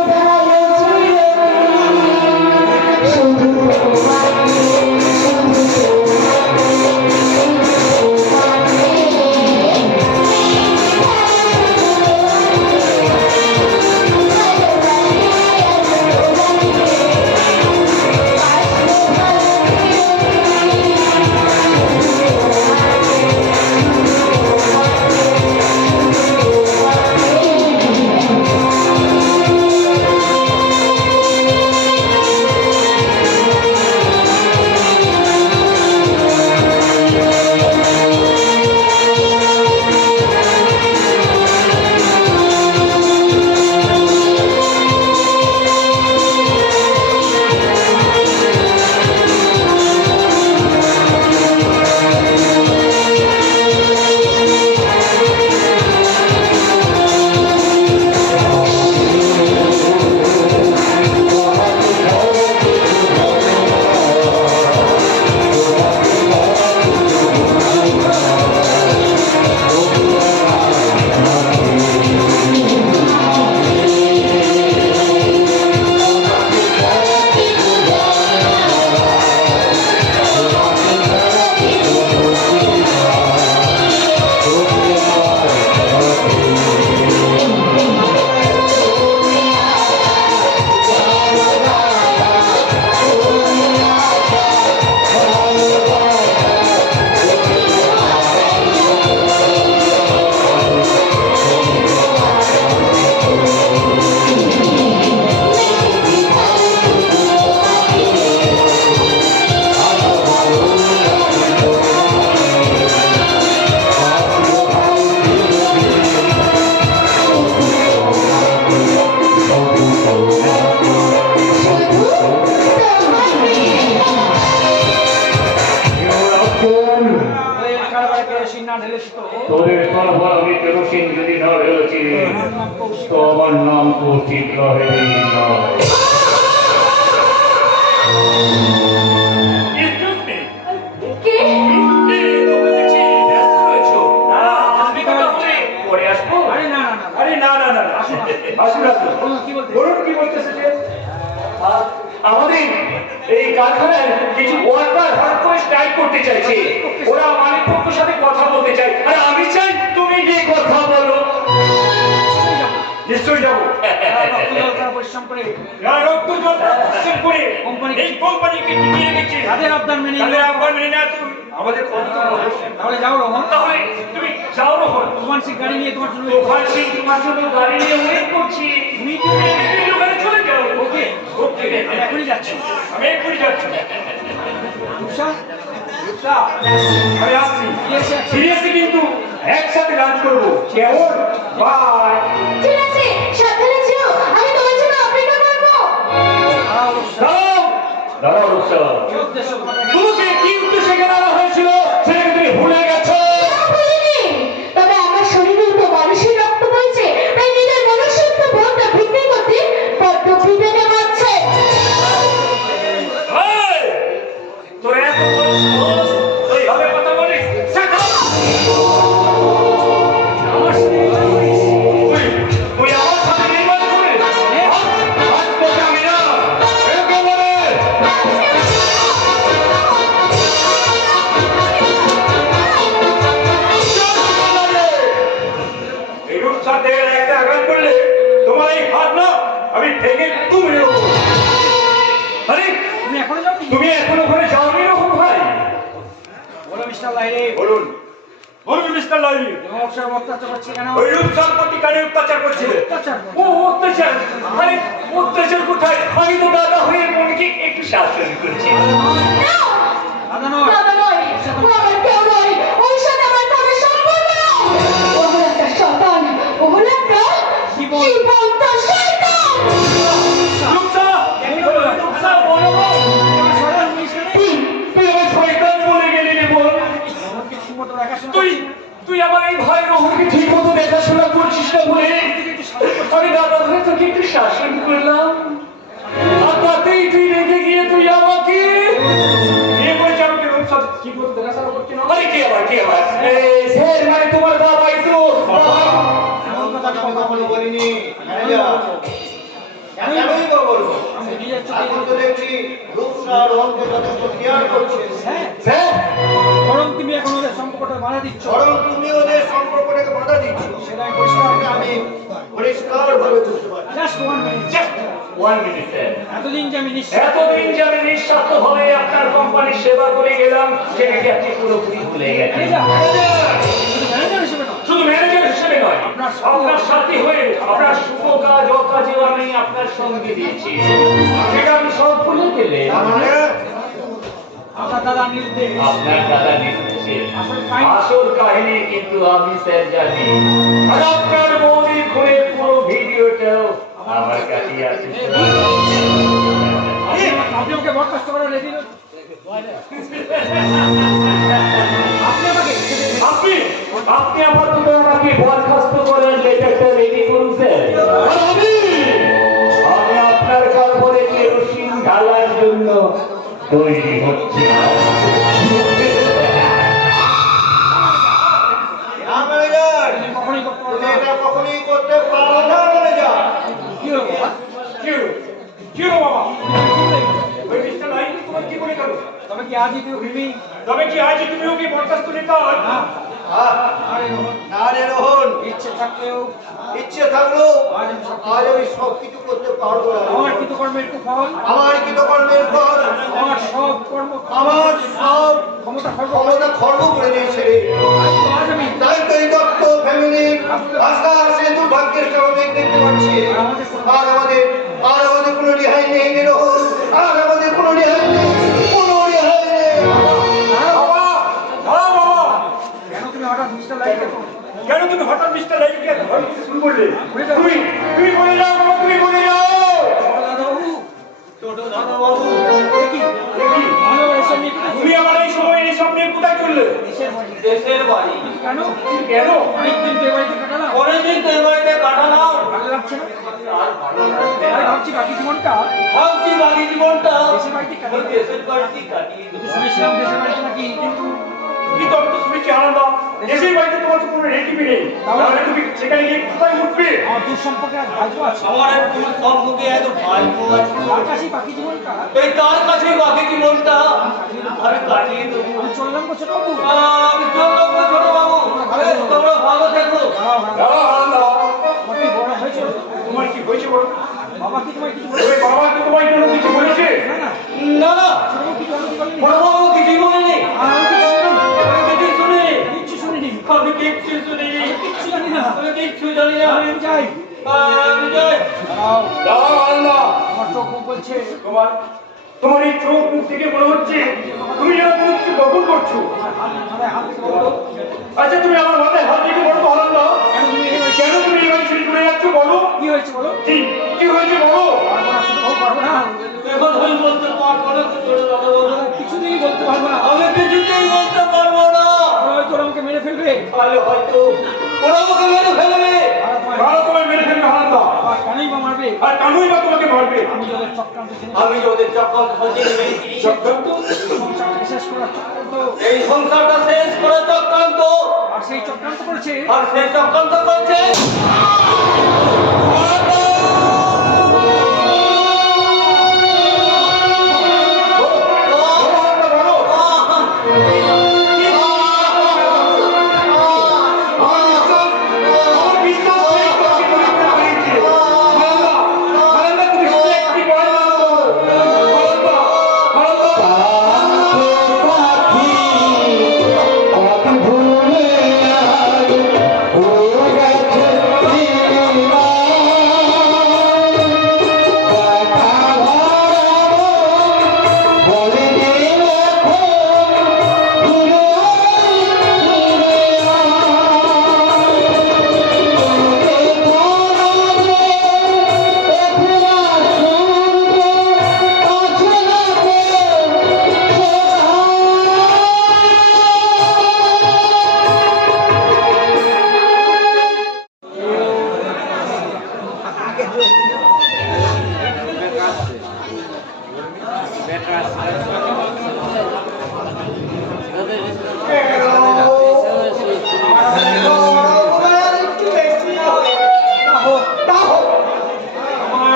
একবার আমি কেরোসিন যদি না হয়েছি তো আমার নাম কৌশিক নয়। Excuse me. কে? তোমরা দেখছি ব্যস্ত রয়েছো। আমি তাহলে পরে আসবো। আরে না না না আরে না না না না, আসুন আসুন আসুন। বলুন, কি বলতে বলুন কি বলতেছে যে? আমাদের এই কারখানায় কিছু ওয়ার্কার হাত করে স্ট্রাইক করতে চাইছে। ওরা মালিক পক্ষের সাথে কথা বলতে চাই, আর আমি চাই তুমি গিয়ে কথা বলো। নিশ্চয়ই যাবো। পরিশ্রম করে রক্ত জল পরিশ্রম করে কোম্পানি- এই কোম্পানিকে টিকিয়ে রেখেছে। তাদের আবদার মেনে তাদের আহ্বান মেনে না তুমি আমাদের কর্তব্য অবশ্যই। তাহলে যাও রোহন, তাহলে তুমি যাও রোহন। তোমার সেই গাড়ি নিয়ে তোমার জন্য তোফান সিং তোমার জন্য গাড়ি নিয়ে ওয়েট করছি। তুমি ওখানে চলে যাও। ওকে ওকে আমি এখনই যাচ্ছি। আমি এক্ষুনি যাচ্ছি। রূপসা, রূপসা, আমি আসছি। Yes, সিরিয়াসলি কিন্তু একসাথে লাঞ্চ করবো। কেমন? বাই। ঠিক আছে, সাবধানে যেও। আমি তোমার জন্য অপেক্ষা করবো। দাঁড়াও রূপসা। দাঁড়াও দাঁড়াও রূপসা। কি উদ্দেশ্য তোমাকে এখানে? তোমাকে কি উদ্দেশ্যে এখানে আনা হয়েছিল সেটা তুমি ভুলে গেছো। তা বলিনি। তবে আমার শরীরে তো মানুষের রক্ত বইছে, তাই নিজের মনুষ্যত্ব বোধটা বিক্রি করতে বড্ড বিবেকে বাঁচছে। এই, তোর এত বড় সাহস, তুই এইভাবে কথা বলিস? Shut up! আমার সাথে এটা করিস? তুই আমার সাথে নির্মাণ করিস? আজ তোকে আমি না, একে বলে। এই রূপসার দেহে একটা আঘাত করলে তোমার এই হাত না আমি ভেঙে তুমি নেবো। আরে, তুমি এখনো যাওনি? তুমি এখন ওখানে যাওনি রকম ভাই? বলো মিস্টার লাইরে, বলুন বলুন মিস্টার লাইরি, অবসর অত্যাচার করছে কেন? ওই রূপসার প্রতি কানে অত্যাচার করছিলে। অত্যাচার ও অত্যাচার? আরে অত্যাচার কোথায়? আমি তো দাদা হয়ে মনকে একটু শাসন করছি। না, দাদা নয়, দাদা নয়, ও আমার কেউ নয়, ওর সাথে আমার কোনো সম্পর্ক নেই। ও হলো একটা শয়তান, ও হলো একটা জীবন্ত শয়তান। রূপসা, রূপসা, বলো গো। আমার সরল মিশনে তুই আমার শয়তান বলে গেলি রে বোন। আমাকে ঠিকমতো দেখাশোনা তুই আমার এই ভাই রোহনকে ঠিক মতো দেখাশোনা করছিস না বলে আমি দাদা ধরে তোকে একটু শাসন করলাম, আর তাতেই তুই রেগে গিয়ে তুই আমাকে বিয়ে করে যাবো কি রূপসার ঠিক মতো দেখাশোনা করছি না? আরে কে আবার স্যার মানে তোমার বাবাই তো। এমন কথা আমি কখনো বলিনি ম্যানেজার। কেনই বা বলবো? আমি নিজের চোখে এখন তো দেখছি রূপসা রোহনকে যথেষ্ট কেয়ার করছে। হ্যাঁ, স্যার বরং তুমি এখন ওদের সম্পর্কটা বাধা দিচ্ছ। বরং তুমি ওদের সম্পর্কটাকে বাধা দিচ্ছ। সেটা আমি পরিষ্কার এটা আমি পরিষ্কার ভাবে বুঝতে পারছি। Just 1 minute. Just 1 minute sir. এতদিন যে আমি নিশ্চয় এতদিন যে আমি নিঃস্বার্থভাবে আপনার কোম্পানির সেবা করে গেলাম সেটাকে আপনি পুরোপুরি ভুলে গেছেন। শুধু ম্যানেজার হিসেবে নয়, শুধু ম্যানেজার হিসেবে নয়, আপনার সাথী হয়ে আপনার শুভ কাজ অকাজেও আমি আপনার সঙ্গে দিয়েছি, সেটা আমি সব ভুলে গেলে তার মানে আপনার দাদা নির্দেশ আপনার দাদা নির্দেশে আসল কাহিনী আসল কাহিনী কিন্তু আমি স্যার জানি, আর আপনার বৌদির খুনের পুরো ভিডিওটাও আমার কাছে আছে। আপনি ওকে বরখাস্ত করে রেডি আপনি আপনি আমার জন্য আমাকে বরখাস্ত করার লেটারটা রেডি করুন স্যার, আর আমি আপনার কাপড়ে কেরোসিন ঢালার জন্য তৈরি হচ্ছি। না ম্যানেজার, কখনই করতে তুমি পারবে না। এটা কখনোই করতে পারো না ম্যানেজার। কি হলো বাবা? কি হলো? কি হলো বাবা? ওই মিস্টার লাইরি তোমার কি বলে গেল? তবে কি আজই তুমি তবে কি আজ তুমি ওকে বরখাস্ত নিতে হয়? না আহ, আরে রোহন, না রে রোহন, ইচ্ছে থাকলেও ইচ্ছে থাকলেও আজ আমি সব কিছু করতে পারবো না। আমার কৃতকর্মের ফল, আমার কৃতকর্মের পর আমার সব কর্ম আমার সব ক্ষমতা ক্ষমতা খর্ব করে দিয়েছে রে। আজ আমি তাই তো এই দত্ত ফ্যামিলি আজকে সে দুর্ভাগ্যের স্বাভাবিক দেখতে পাচ্ছি। আর আমাদের কোনো রেহাই নেই রে রোহন, আর আমাদের কোনো রেহাই নেই, কোনো রেহাই নেই। বাবা, হ্যাঁ বাবা, কেন তুমি হঠাৎ মিস্টার লাইকে কেন তুমি হঠাৎ মিস্টার লাইকে ধরে শুরু করলে? তুমি বলে যাও বাবা, তুমি বলে যাও। দাদাবাবু ছোট দাদাবাবু, দেখি ভালো এসব নিয়ে তুমি আমার এই সময় এই সব নিয়ে কোথায় চললে? দেশের বাড়ি দেশের বাড়ি। কেন কেন অনেকদিন তো এ বাড়িতে কাটালাম, অনেকদিন তো এ বাড়িতে কাটালাম, ভালো লাগছে না। আর ভালো লাগছে না। তাই ভাবছি বাকি জীবনটা ভাবছি বাকি জীবনটা দেশের বাড়িতে ওই কাটাবো। দেশের বাড়িতে কাটিয়ে দেবো। শুনেছিলাম দেশের বাড়িতে নাকি কিন্তু আমি তো শুনেছি আনন্দ, দেশের বাড়িতে তোমার তো কোনো রেটিভি নেই, তাহলে তুমি সেখানে গিয়ে কোথায় উঠবে? আমার দূর সম্পর্কে এক ভাইপো আছে, আমার এক তোমার সম্পর্কে এত ভাইপো আছে, তার কাছেই বাকি জীবনটা এই তার কাছে বাকি জীবনটা আমি কাটিয়ে দেবো। আমি চললাম গো ছোটবাবু। আমি চললাম না ছোট বাবু, তোমরা ভালো থেকো। আমার কি বড় হয়েছে? তোমার কি হয়েছে বলো? বাবা কি তোমায় কিছু বলে? ওই বাবা কি তোমার জন্য কিছু বলেছে? না না, না না, ছোটবাবু কিছু আমাকে বলেনি। বড় বাবু কিছুই বলেনি, আর আমি কিছু শুনিনি। আমি কিছুই শুনিনি, কিচ্ছু শুনিনি, আমি কিচ্ছু শুনিনি, কিচ্ছু জানি না। আমি কিচ্ছু জানি না। আমি যাই। আমি যাই। দাঁড়াও, দাও আল্লাহ, আমার চোখ মুখ বলছে তোমার এই চোখ মুখ থেকে মনে হচ্ছে তুমি যেন কোনো কিছু গোপন করছো। মাথায় হাত থেকে বলো, আচ্ছা তুমি আমার মাথায় হাত রেখে বলো তো আল্লাহ, কেন তুমি এই হয়েছে? কেন তুমি এই বাড়ি ছেড়ে চলে যাচ্ছ বলো? কি হয়েছে বলো? কি কি হয়েছে বলো? পারবো না ছোটবাবু, পারবো না। এখন আমি বলতে পারবো না তো ছোট দাদা বাবু, কিছুতেই বলতে পারবো না। আমি কিছুতেই বলতে পারবো না। ওরা হয়তো ওরা আমাকে মেরে ফেলবে। তাহলে হয়তো ওরা আমাকে মেরে ফেলবে। কারা তোমায় মেরে ফেলবে হারান্দা? আর কেনই বা মারবে? আর কানুই বা তোমাকে মারবে? আমি যাদের চক্রান্ত জেনে আমি ওদের চক্রান্ত জেনে ফেলেছি। চক্রান্ত? সংসারটাকে শেষ করার চক্রান্ত। এই সংসারটা শেষ করে চক্রান্ত, আর সেই চক্রান্ত করেছে আর সেই চক্রান্ত করছে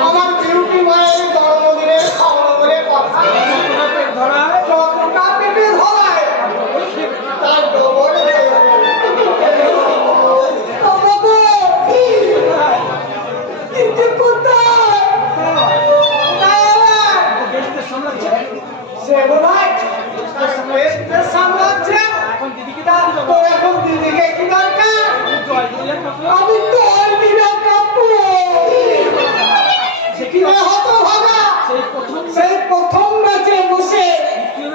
আমার বিউটি মায়ের জন্মদিনের খাওয়া বলে কথা পেট ধরায়। যতটা পেটে ধরায় তার ডবল কিন্তু কোথায় গেস্টদের সামলাচ্ছে। সেগুলো সামলাচ্ছে এখন দিদিকে তা ডাকতে তো যাবো। এখন দিদিকে কি দরকার জল দিয়ে কাপড়। আমি তো অলমিরা কাপড় সে কি এ হতো ভাগা সেই প্রথম সেই প্রথম ম্যাচে বসে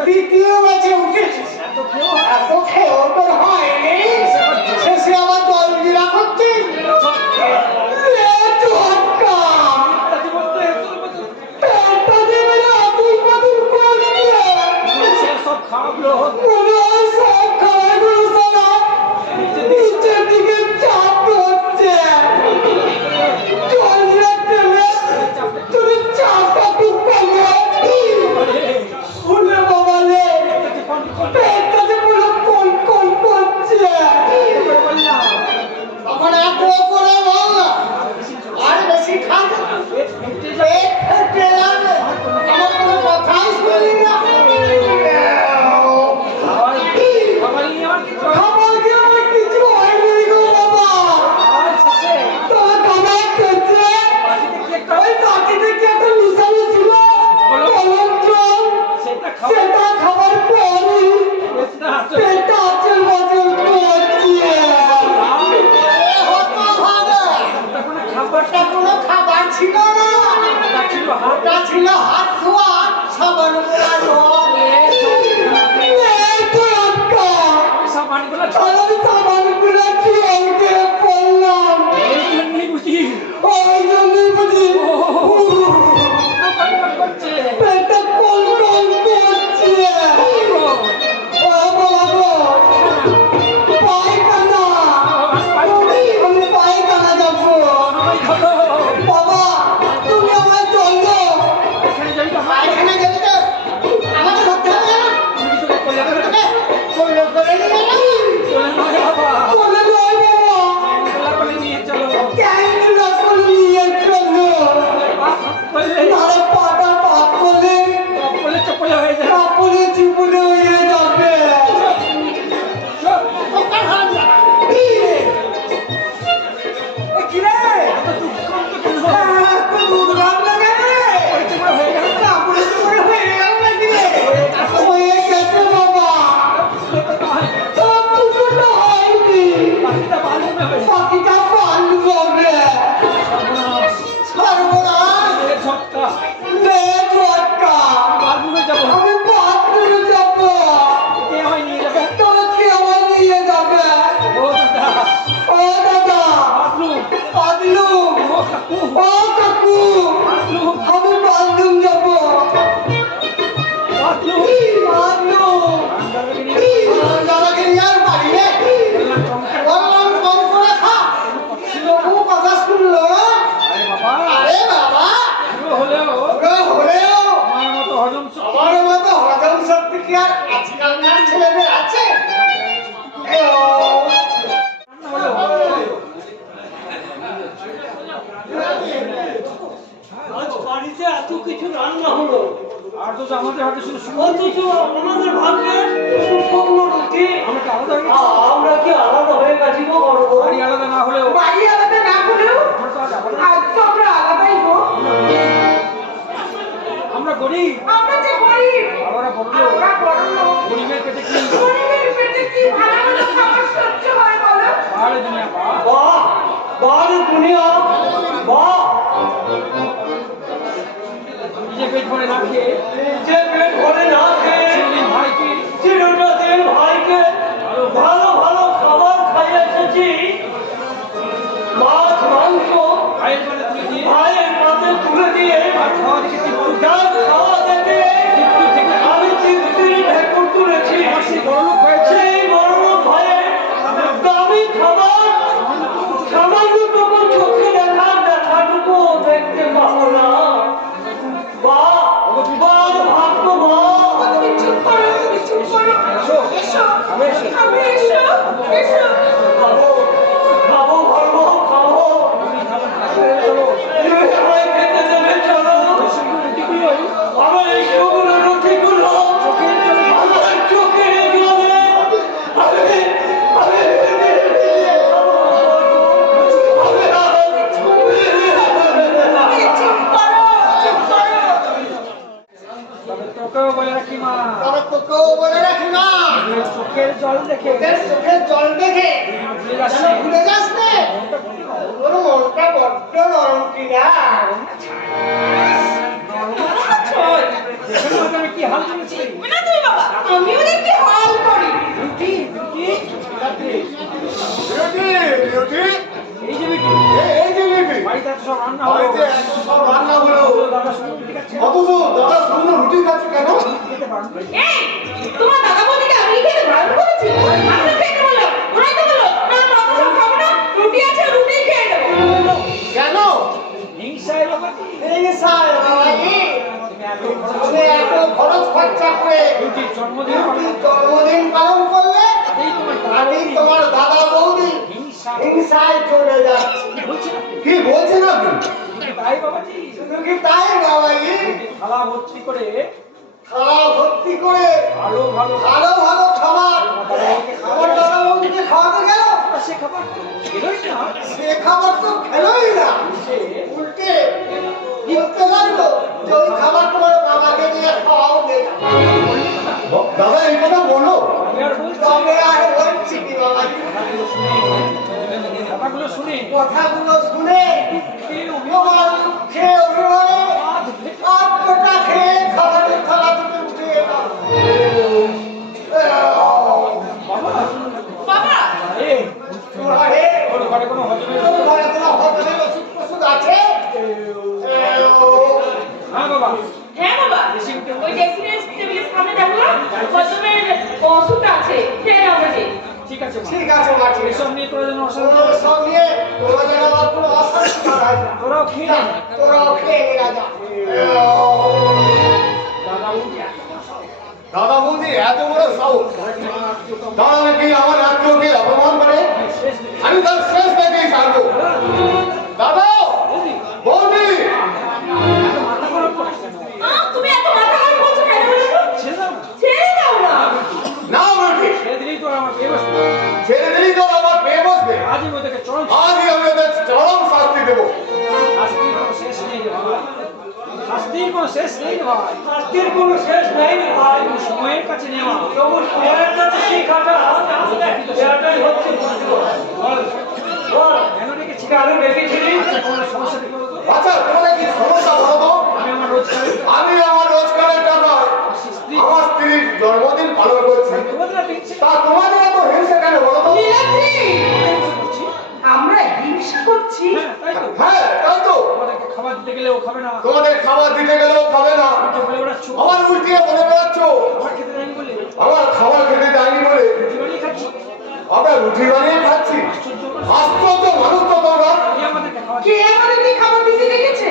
দ্বিতীয় ম্যাচে উঠেছিস এত কেউ এত খেয়েও তোর হয়নি শেষে আবার জলগিরা করছি তাকে বলতে পেটটা দেবে না দুই বাদুর করছে সে সব খারাপ লোক। মনে হয় সব খাবারগুলো সারা নিচের দিকে চাপ হচ্ছে জলগিরা তেলে তুমি চাপটা খুব কমে উঠে বাবা রে পেটটা যে পুরো কল কল করছে আমার এত করে বল না আর বেশি খাবে পেট ফেটে যাবে আমার কোনো কথাই শুনলি না খাবার নিয়ে আমার কিছু খাবার কি আমার কিছু হয়নি গো বাবা শেষে তোমার খাবার খেয়েছে বাকিতে কি একটা ওই বাটিতে কি একটা মিশানো ছিল কলম জল সেটা খাবার সেটা খাবার পরই পেটটা আছে। পেটটা আচল বাচল করছে হতো ভাবে তখন খাবারটা ওটা কোনো খাবার ছিল না ছিল হাত। ওটা ছিল হাত ধোয়া সাবান মোড়ানো সাবানগুলো আমি সাবানগুলো খেয়ে পড়লাম এই জন্যই বুঝি ওই জন্যই বুঝি দোকান করছে। পেটটা কল কল করছে ও বাবা গো পায়খানা আজকালকার ছেলেদের আছে আজ বাড়িতে এত কিছু রান্না হলো আর তো আমাদের হাতে শুধু অথচ আমাদের ভাগ্যে শুকনো রুটি আমরা আলাদা হয়ে গেছি। আমরা কি আলাদা হয়ে গেছি গো গর্ব বাড়ি আলাদা না হলেও বাড়ি আলাদা না হলেও আমরা তো আজ আলাদা। আজ তো আমরা আলাদাই গো। আমরা গরিব, আমরা যে গরিব, আমরা বড় লোক। আমরা বড় লোক। গরিবের পেটে কি গরিবের পেটে কি ভালো ভালো খাবার সহ্য হয় বলো? পাহাড়ে দুনিয়া পা বাহ বাহ রে দুনিয়া বাহ নিজে পেট ভরে না খেয়ে যে পেট ভরে না খেয়ে সেদিন ভাইকে চিরটাতে ভাইকে ভালো ভালো খাবার খাইয়ে এসেছি মাছ মাংস ভাইয়ের মানে তুলে দিয়ে ভাইয়ের পাতে তুলে দিয়ে আর খাওয়া দেখে কি বড় গান খাওয়া দেখে আমি তৃপ্তি ঢেকুর তুলেছি সেই বড় লোক হয়েছে। সেই বড় ভাইয়ের দামি খাবার সামান্যটুকু চোখে দেখাটুকু দেখতে পাবো না বাহ বাহ ভাগ্য বাহ তুমি চুপ করো, তুমি চুপ করো। এসো, এসো, খাবে, এসো, এসো। খাবো খাবো খাবো খাবো চলো আমায় খেতে দেবে চলো রুটিগুলোই আমার এই সবুজ রুটিগুলো আমার চোখের জলে আমি তুমি চুপ করো, চুপ করো। তবে তোকেও বলে রাখি মা, তবে তোকেও বলে রাখি না চোখের জল দেখে তোদের চোখের জল দেখে ভুলে যাস যেন ভুলে যাস না তোর মনটা বড্ড নরম কিনা দেখেন না আমি কি হাল করেছি। না তুমি বাবা, আমিও দেখি হাল করি। রুটি রুটি রাত্রে বিরতি এই যে বিটি এই যে বিরতি বাড়িতে এত সব রান্না হলো বাড়িতে এত সব রান্না হলো দাদা শুনে রুটি খাচ্ছে অথচ দাদা শূন্য রুটি খাচ্ছে কেন খেতে পারেন এই, তোমার দাদা বৌদিকে আমি খেতে বারণ করেছি? আমি তো খেতে বললাম, ওরাই তো বললো, না আমরা অত সব খাবো না, রুটি আছে, রুটি খেয়ে নেবো। কেন হিংসায় বাবাজি এই সাল বাবাজি তুমি এত খরচ খরচা করে রুটির জন্মদিন রুটির জন্মদিন পালন করলে এই তোমার আমি তোমার দাদা বৌদি হিংসা হিংসায় চলে যাচ্ছি বলছি না কি বলছেন আপনি তাই বাবাজি শুধু কি তাই বাবাজি থালা ভর্তি করে খাওয়া ভর্তি করে ভালো ভালো ভালো ভালো খাবার আমার দাদা বৌদিকে খাওয়াতে গেল সে খাবার এলোই না সে খাবার তো খেলোই না সে উল্টে বলতে লাগলো যে ওই খাবার তোমার বাবাকে নিয়ে খাওয়াও দেবে দাদা এই কথা বললো আমি আর বলছি তবে আর বলছি কি বাবাজি কথাগুলো শুনে কথাগুলো শুনে খেয়ে তোমার খেয়ে অভিমানে আত্মটা খেয়ে খাবারের থালা থেকে উঠে এলাম বাবা, এই ঘরে ওর ঘরে কোনো হজমের ঘরে কোনো হোটেলের ওষুধ ফষুধ আছে হ্যাঁ বাবা হ্যাঁ বাবা, ওই ড্রেসিং টেবিলের সামনে দেখো না, হজমের ওষুধটা আছে, খেয়ে নাও বেশি। ঠিক আছে মা ঠিক আছে মাটি এসব নিয়ে তোরা যেন অশান্তি তোর সঙ্গে তোরা যেন আমার কোনো অশান্তি না হয় তোরাও খেয়ে নে। তোরাও খেয়ে নে রাজা দাদা উঠে দাদা বৌদি এত বড় সাহস দাদা নাকি আমার আত্মীয়কে অপমান করে শেষ নেই আমি তার শেষ থেকেই ছাড়বো দাদা বৌদি মাথা খারাপ করিস কেন? তুমি এত মাথা গরম করছো কেন বলো তো? ছেড়ে দাও না। ছেড়ে দাও না। না বৌদি ছেড়ে দিলেই তো আমার পেয়ে বসবে ছেড়ে দিলেই তো আমার পেয়ে বসবে আজই ওদেরকে চরম আজই আমি ওদের চরম শাস্তি দেবো শাস্তির কোনো শেষ নেই রে বাবা শাস্তির কোনো শেষ নেই রে ভাই শাস্তির কোনো শেষ নেই রে ভাই তুমি সময়ের কাছে নেওয়া তবু সময়ের কাছে শিখাটা এটাই হচ্ছে বুঝতে বল বল কেন ডেকেছি কেন ডেকেছিলি কোনো সমস্যা দেখো তো আচ্ছা তোমাদের কি সমস্যা বলো তো আমি আমার রোজগার আমি আমার রোজগারের টাকা স্ত্রী আমার স্ত্রীর জন্মদিন পালন করছি তোমাদের আর দেখছি তা তোমাদের এত হিংসা কেন বলো তো নীলাদ্রি, করছি আমরা হিংসা করছি? হ্যাঁ তাই তো হ্যাঁ তাই তো তোমাদেরকে খাবার দিতে গেলেও খাবে না তোমাদের খাবার দিতে গেলেও খাবে না উল্টো বলে বেড়াচ্ছ আমার উল্টিয়ে বলে বেড়াচ্ছ আমার খেতে দেয়নি বলে আমার খাবার খেতে দেয়নি বলে রুটি বানিয়ে খাচ্ছি আমরা রুটি বানিয়ে খাচ্ছি আশ্চর্য মানুষ তো তোমরা এই আমাদেরকে খাওয়া কে আমাদেরকে খাবার দিতে ডেকেছে?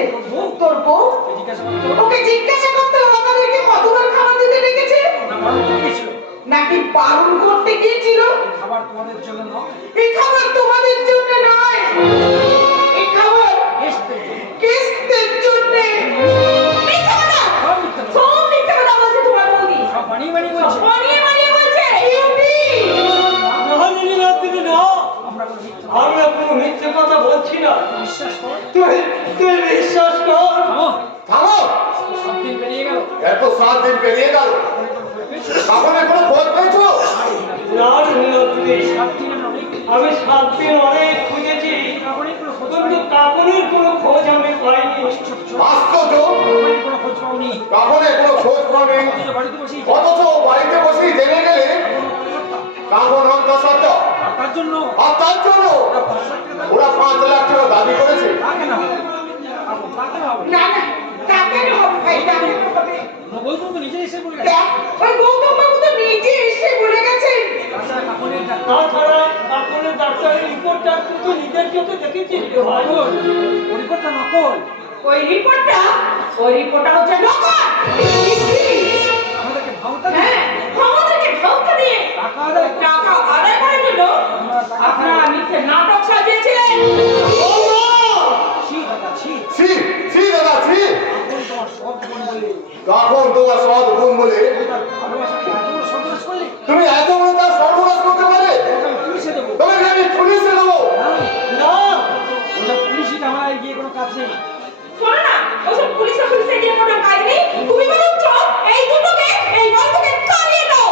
তোর বউ? জিজ্ঞাসা করতে ওকে জিজ্ঞাসা করতে হবে আমাদেরকে কতবার খাবার দিতে ডেকেছে? না ভালো তো ছিল বারণ করতে গিয়েছিল? খাবার তোমাদের জন্য নয়, এই খাবার তোমাদের জন্য নয়, এই খাবার কেসদের জন্য। মিথ্যা কথা, সব মিথ্যা কথা। সব মিথ্যা কথা বলছে তোমার বৌদি, সব বানিয়ে বানিয়ে বলছে। বানিয়ে বানিয়ে বলছে। ইউপি না নীলাদ্রি না, আমরা কোনো মিথ্যা আমরা কোনো মিথ্যে কথা বলছি না। বিশ্বাস করো। তুই বিশ্বাস কর। থামো, থামো, 7 দিন পেরিয়ে গেল, এত 7 দিন পেরিয়ে গেল, তখন এখনো খোঁজ পেয়েছো? না নীলাদ্রি, 7 দিন আমরা অনেক আমি 7 দিন অনেক খুঁজেছি, কাপড়ের কোনো খোঁজ কিন্তু পাইনি। কাপড়ের কোনো খোঁজ আমি পাইনি। আশ্চর্য, কাপড়ের কোনো খোঁজ পাওনি। তখন কোনো খোঁজ পাবে, অথচ বাড়িতে বসেই অথচ বাড়িতে বসেই জেনে গেলে কাগজ অন্তঃসত্ত্ব। আর তার জন্য আর তার জন্য ওরা 5 লাখ টাকা দাবি করেছে। তাকে না হবে, তাকে না হবে। না না, তাকে হবে ভাই, তাকে হবে। বলতো তো নিজে এসে বলে গেছে। দেখ, ওই গৌতম বাবু তো নিজে এসে বলে গেছেন। তাছাড়া কাপড়ের ডাক্তার তাছাড়া কাপড়ের ডাক্তারের রিপোর্টটা তুই তো নিজের চোখে দেখেছিস রে ভাই। নকল, পরিবর্তন নকল। ওই রিপোর্টটা হচ্ছে নকল। আমাদেরকে ভাবতে হ্যাঁ, আমাদেরকে ধোঁকা দিয়ে টাকা আদায় টাকা আদায় করার জন্য আপনারা মিথ্যে নাটক সাজিয়েছিলেন। ছি দাদা, ছি। ছি, ছি দাদা, ছি। এখন তোমার সব জীবন বলে তখন তোমার সৎ গুণ বলে তার ভালোবাসাকে এত বড় সন্ত্রাস করলে তুমি এত বড় তার সর্বনাশ করতে পারে? ওকে আমি পুলিশে দেবো। তোমাকে আমি পুলিশে দেবো। না, ওসব পুলিশি ঝামেলায় গিয়ে কোনো কাজ নেই। শোনো না, ওসব পুলিশ অফিসে গিয়ে কোনো কাজ নেই। তুমি বরঞ্চ এই দুটোকে, এই গল্পকে তাড়িয়ে দাও।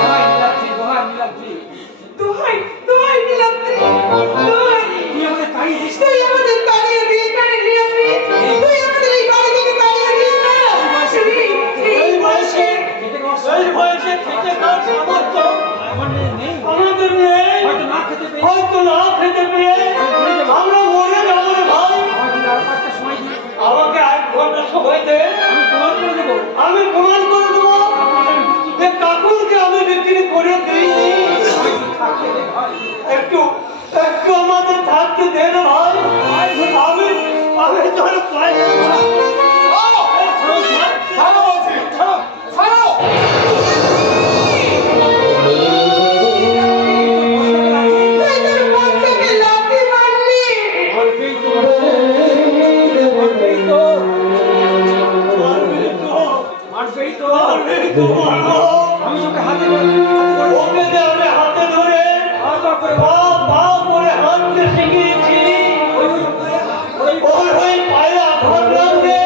দোহাই নীলাদ্রি, দোহাই নীলাদ্রি। দোহাই, দোহাই নীলাদ্রি, দোহাই। তুই আমাদের তাড়িয়ে দিস না। তুই আমাদের তাড়িয়ে দিস না রে নীলাদ্রি। তুই আমাদের এই বাড়ি থেকে তাড়িয়ে দিস না। এই বয়সে খেতে খাওয়ার এই বয়সে খেতে খাওয়ার সামর্থ্য আমার নেই। আমাদের নেই। হয়তো না খেতে পেয়ে হয়তো না খেতে পেয়ে আমরা মরে যাবো রে ভাই। আমাকে আর 5টা সময় দিই, আমাকে 1 ঘন্টা সময় দে, আমি প্রমাণ করে দেবো। আমি প্রমাণ করে দেবো যে কাকুরকে আমি বিক্রি করে দিইনি। থাকতে দে ভাই। একটু একটু আমাদের থাকতে দে না ভাই। আমি আমি তোর পায়ে ছাড়ো, ছাড়ো বলছি, ছাড়ো, ছাড়ো। তুই তোর বাচ্চাকে লাথি মারলি। মারবেই তো, মারবেই তো, মারবি তো, মারবেই তো। মারবি তো, মারবো। আমি তোকে হাতে করে হাতে করে ওকে যে আমি হাতে ধরে পা করে পা পা করে হাঁটতে শিখিয়েছি। ওর ওই পায়ে আঘাত লাগবে।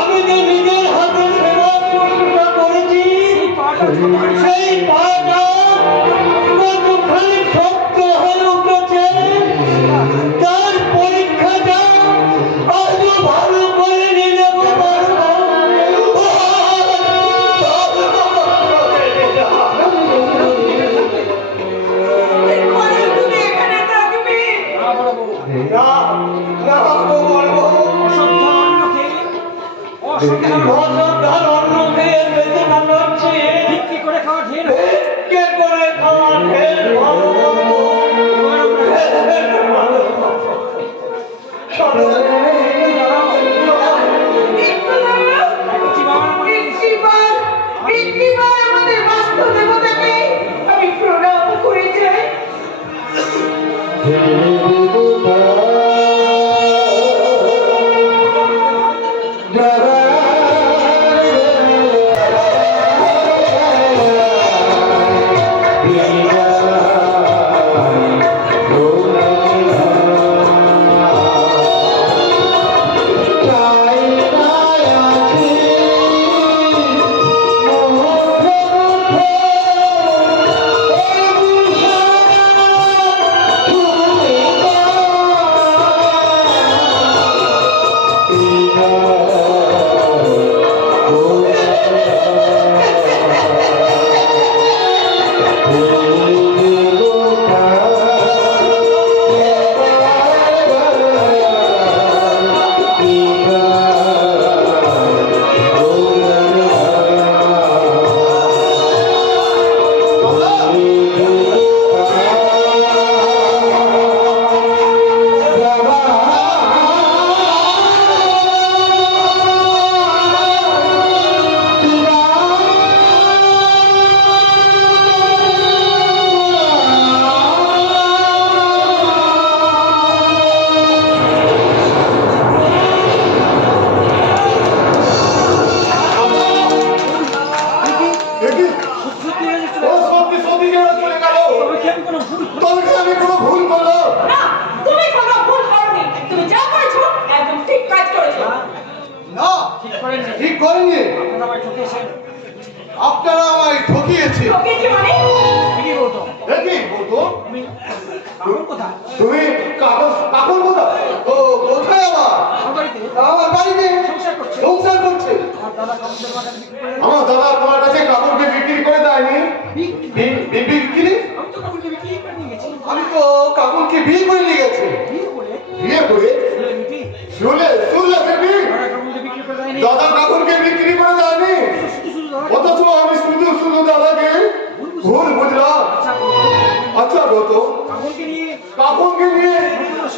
আমি যে নিজের হাতে সেবা শুশ্রূষা করেছি, পাটা ছোট করে সেই পাটা কতখানি শক্ত হয়ে উঠেছে তার পরীক্ষাটা আজও ভালো করে নিতে পারবো। এরপরে তুমি এখানে থাকবি। না বাড়াবো। না না বলবো অশ্রদ্ধা অন্ন খেয়ে, অশ্রদ্ধা অশ্রদ্ধার অন্ন খেয়ে বেঁচে কাটাচ্ছি। বিক্রি করে খাওয়া ঢের। কে করে খাওয়া ঢের ভালো বলবো। এবার আমরা চলো। একটু দাঁড়াও। একটি বাবার আমাদের একটিবার আমাদের বাস্তু দেবতাকে আমি প্রণাম করে যাই। Yeah. ঠিক করেননি ঠিক করেননি? আপনারা আমায় ঠকিয়েছেন আপনারা আমায় ঠকিয়েছে। ঠকেছি মানে? কি গৌতম দেখি গৌতম, তুমি কারণ কোথায় তুমি কাপড় কোথায়? ও কোথায় আবার? আমার বাড়িতে আমার বাড়িতে সংসার করছে সংসার করছে। আমার দাদা কাপড়ের বাগান বিক্রি করে আমার দাদা তোমার কাছে কাপড়কে বিক্রি করে দেয়নি? বিক্রি? আমি তো কাপড়কে বিক্রি করে নিয়ে গেছি আমি তো কাপড়কে বিয়ে করে নিয়ে গেছি। বিয়ে করে বিয়ে করে? ছেলে মিটি শুনলে বেবি, দাদা কাপড়কে বিক্রি করে দেয়নি দাদা কাপড়কে বিক্রি করে দেয়নি। শুধু শুধু দাদা অথচ আমি শুধু দাদাকে ভুল বুঝলাম। আচ্ছা গৌতম, কাপড়কে নিয়ে কাপড়কে নিয়ে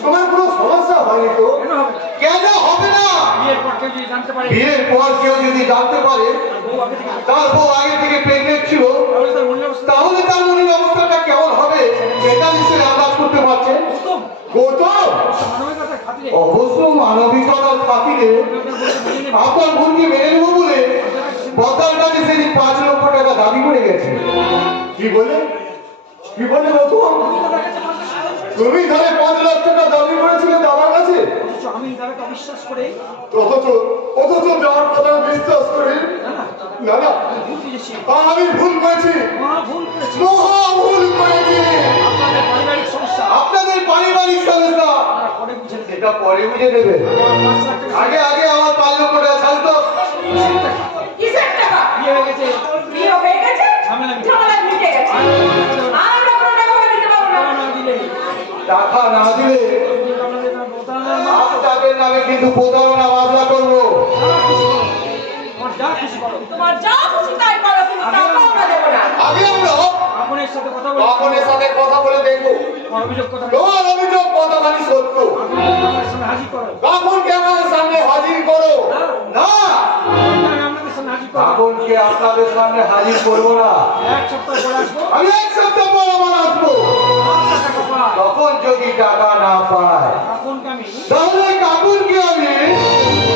তোমার কোনো সমস্যা হয়নি তো? কেন হবে কেন হবে না? বিয়ের পর কেউ যদি জানতে পারে বিয়ের পর কেউ যদি জানতে পারে বউ আগে থেকে তার বউ আগে থেকে প্রেগনেন্ট ছিল, তাহলে তার মনের অবস্থা তাহলে তার মনের অবস্থাটা কেমন হবে সেটা নিশ্চয়ই আন্দাজ করতে পারছেন। গৌতম গৌতম, মানবিকতার খাতিরে অবশ্য মানবিকতার খাতিরে আপনার বোনকে মেনে নেবো বলে বতার কাছে সেদিন 5 লক্ষ টাকা দাবি করে গেছে। কি বলে গৌতম? তুমি তাহলে 5 লাখ টাকা দাবি করেছিলে দাদার কাছে? অথচ আমি দাদাকে অবিশ্বাস করে অথচ যার কথা বিশ্বাস করি না না ভুল বুঝেছি আমি ভুল করেছি, ভুল করেছি মহা ভুল করেছি। আপনাদের পারিবারিক সমস্যা আপনাদের পারিবারিক সমস্যা আপনারা পরে বুঝে নেবেন এটা পরে বুঝে নেবে। 5 লাখ টাকা আগে আমার 5 লক্ষ টাকা ছাড় তো। কিসের টাকা? বিয়ে হয়ে গেছে বিয়ে হয়ে গেছে? ঝামেলা মিটে ঝামেলা মিটে গেছে। আর আমরা কোনো টাকা পয়সা দিতে পারবো না। না দিলে টাকা না দিলে আপনাদের নাম প্রতারণার আপনাদের নামে কিন্তু প্রতারণা মামলা করবো। যা খুশি করো তোমার যা খুশি তাই করো, কিন্তু টাকা আমরা দেবো না। আগে আমরা আপনার সাথে কথা বলে আপনাদের সাথে কথা বলে দেখবো আমার অভিযোগ কথা তোমার অভিযোগ কতখানি সত্য। আপনার সামনে হাজির করো কাকুনকে আমার সামনে হাজির করো। না, আমি আপনাদের সামনে হাজির করো কাকুনকে আপনাদের সামনে হাজির করবো না। 1 সপ্তাহ পরে আসবো আমি 1 সপ্তাহ পর আবার আসবো। আপনার টাকা পাই তখন যদি টাকা না পায় এখনকে আমি তাহলে কাকুনকে আমি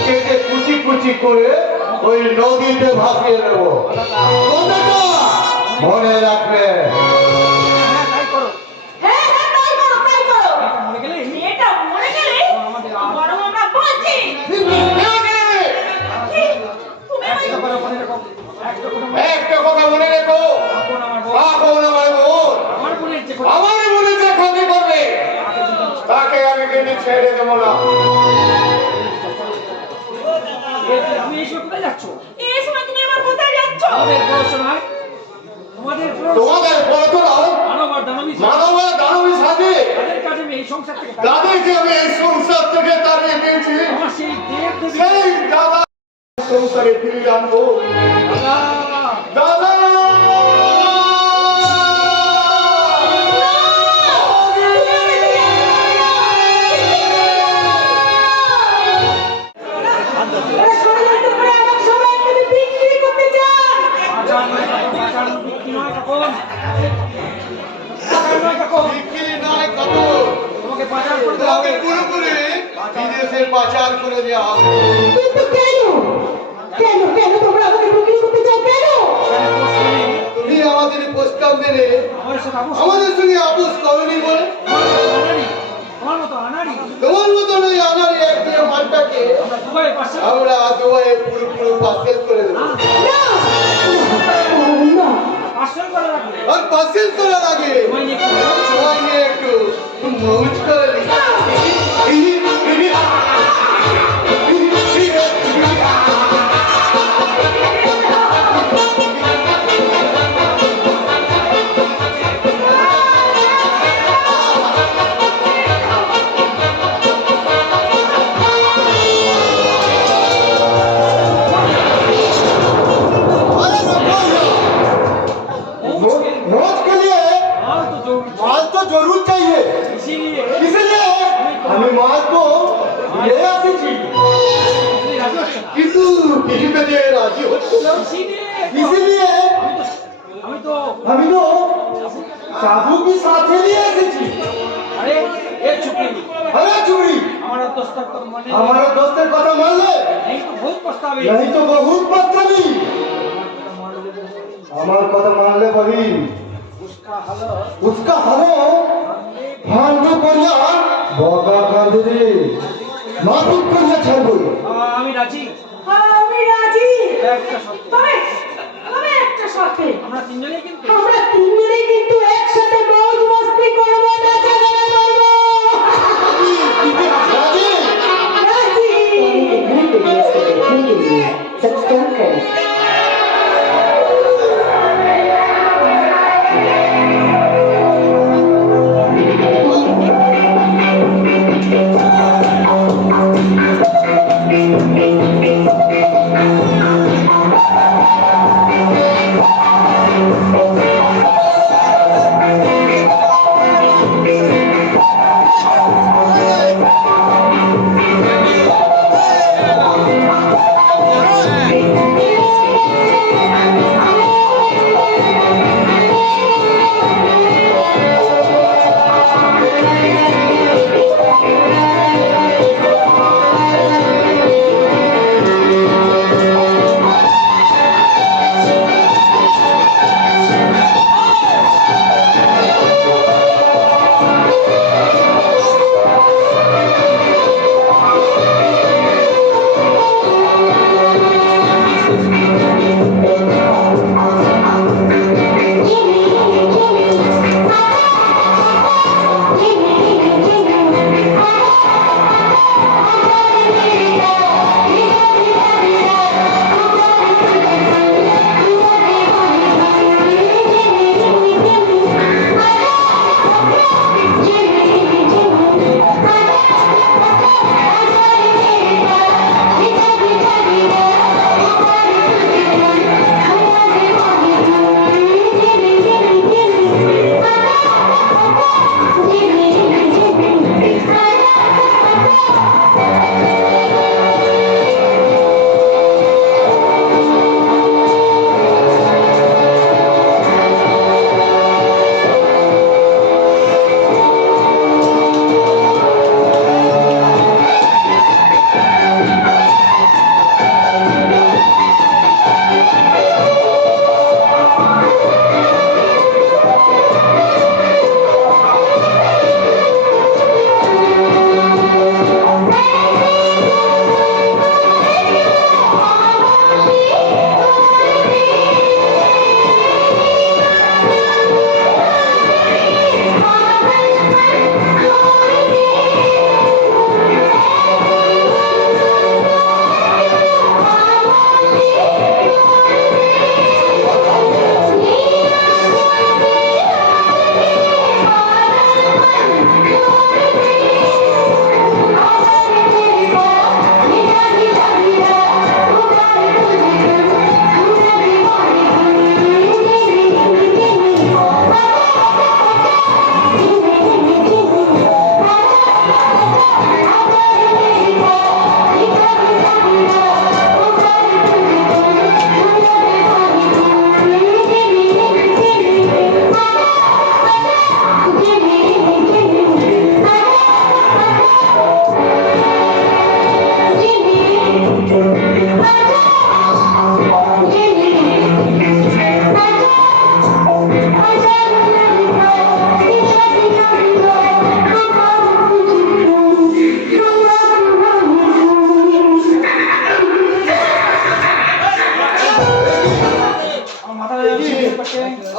কেটে কুচি করে ওই নদীতে ভাসিয়ে দেবো। কথাটা মনে রাখবে। তাই করো হ্যাঁ, তাই করো, তাই করো। মরে গেলে মেয়েটা মরে গেলে আমাদের বরং আমরা বলছি। কি? তুমি ওই একটা করে মনে রাখো একটা করে মনে একটা কথা মনে রেখো, রাখো আমার বোন কাকুন আমার বোন, আমার বোনের যে আমার মনে যে ক্ষতি করবে তাকে আমি কিন্তু ছেড়ে দেবো না। তুমি এই সময় কোথায় যাচ্ছ এই সময় তুমি আবার কোথায় যাচ্ছ? আমাদের পড়াশোনায় তোমাদের তোমাদের পড়াশোনায় মানব আর দানবী মানব আর দানবী সাথে তাদের কাছে আমি এই সংসার থেকে তাদেরকে আমি এই সংসার থেকে তাড়িয়ে দিয়েছি। আমার সেই দেব দেবী সেই দাদা সংসারে ফিরে আনবো। দাদা দাদা ওরা ষড়যন্ত্র করে আমার সবাই মিলে বিক্রি করতে চান। বাজার বিক্রি নয় কখন বাজার নয় কখন বিক্রি নয় কাকুন, তোমাকে বাজার করতে তোমাকে হবে পুরোপুরি বিদেশের পাচার করে দেওয়া হবে। কিন্তু কেন তোমরা আমাকে বিক্রি করতে চাও কেন? তুমি আমাদের প্রস্তাব মেনে আমাদের সাথে অবশ্যই আমাদের সঙ্গে আপোষ করনি বলে আমার মতো আনাড়ি তোমার মতন ওই আনারি একদিনের মালটাকে দুবাইয়ের পাশে আমরা দুবাইয়ে পুরো পার্সেল করে দেবো। না, না, পার্সেল করে রাখবে আর পার্সেল করার আগে তোমায় নিয়ে একটু সবাই নিয়ে একটু মৌজ করে নিই। मौज के लिए माल तो जो माल तो जरूर चाहिए, इसीलिए इसलिए हमें माल को ले आती थी, इसलिए राजी হচ্ছে না किंतु किसी पे जे राजी होती ना, इसीलिए আমি তো हम तो साबू की साथे लिए आती थी। আরে এ চুপি अरे चूड़ी, हमारा दोस्त का मने हमारा दोस्त कथा मान ले, नहीं तो बहुत पछतावे नहीं तो बहुत पछतावी। हमार कथा मान ले भाई, उसका हालत उसका हलो भांडो करिया बाबा कांदे रे माफिक करिया छाड़बो। আমি রাজি হ্যাঁ, একটা সত্যি তবে তবে একটা শর্তে আমরা তিনজনেই কিন্তু আমরা তিনজনেই কিন্তু একসাথে মौज মস্তি করব, নাচাগানা করব। রাজি? রাজি। Subscribe करें।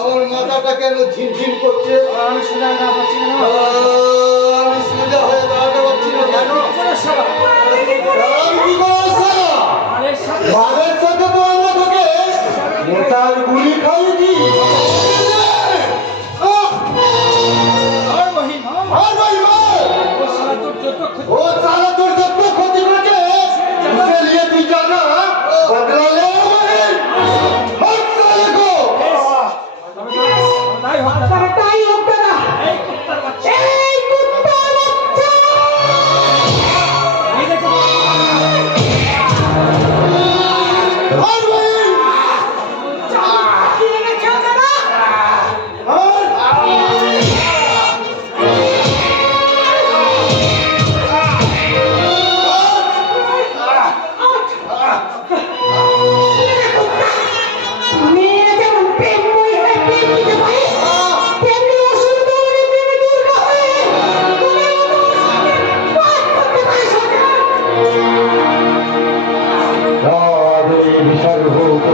আমার মাথাটা কেন ঝিমঝিম করছে? আমি সোজা না পাচ্ছি না আমি সোজা হয়ে দাঁড়াতে পারছি না কেন? আমি কি করবো? আরে সাথে বাঘের সাথে তো আমরা তোকে নেতার গুলি খাইছি। আর মহিম আর ভাই ভাই, ও সারা তোর যত ক্ষতি ও সারা তোর যত ক্ষতি করেছে উসে লিয়ে তুই জানা বদলা লে আমাদের। হট সালে কো তাই হোক না। আপনারা তাই হোক না। এই কুত্তার বাচ্চা এই কুত্তার বাচ্চা! এই দেখো আর ভাই কি লেগেছে ওখানে? আর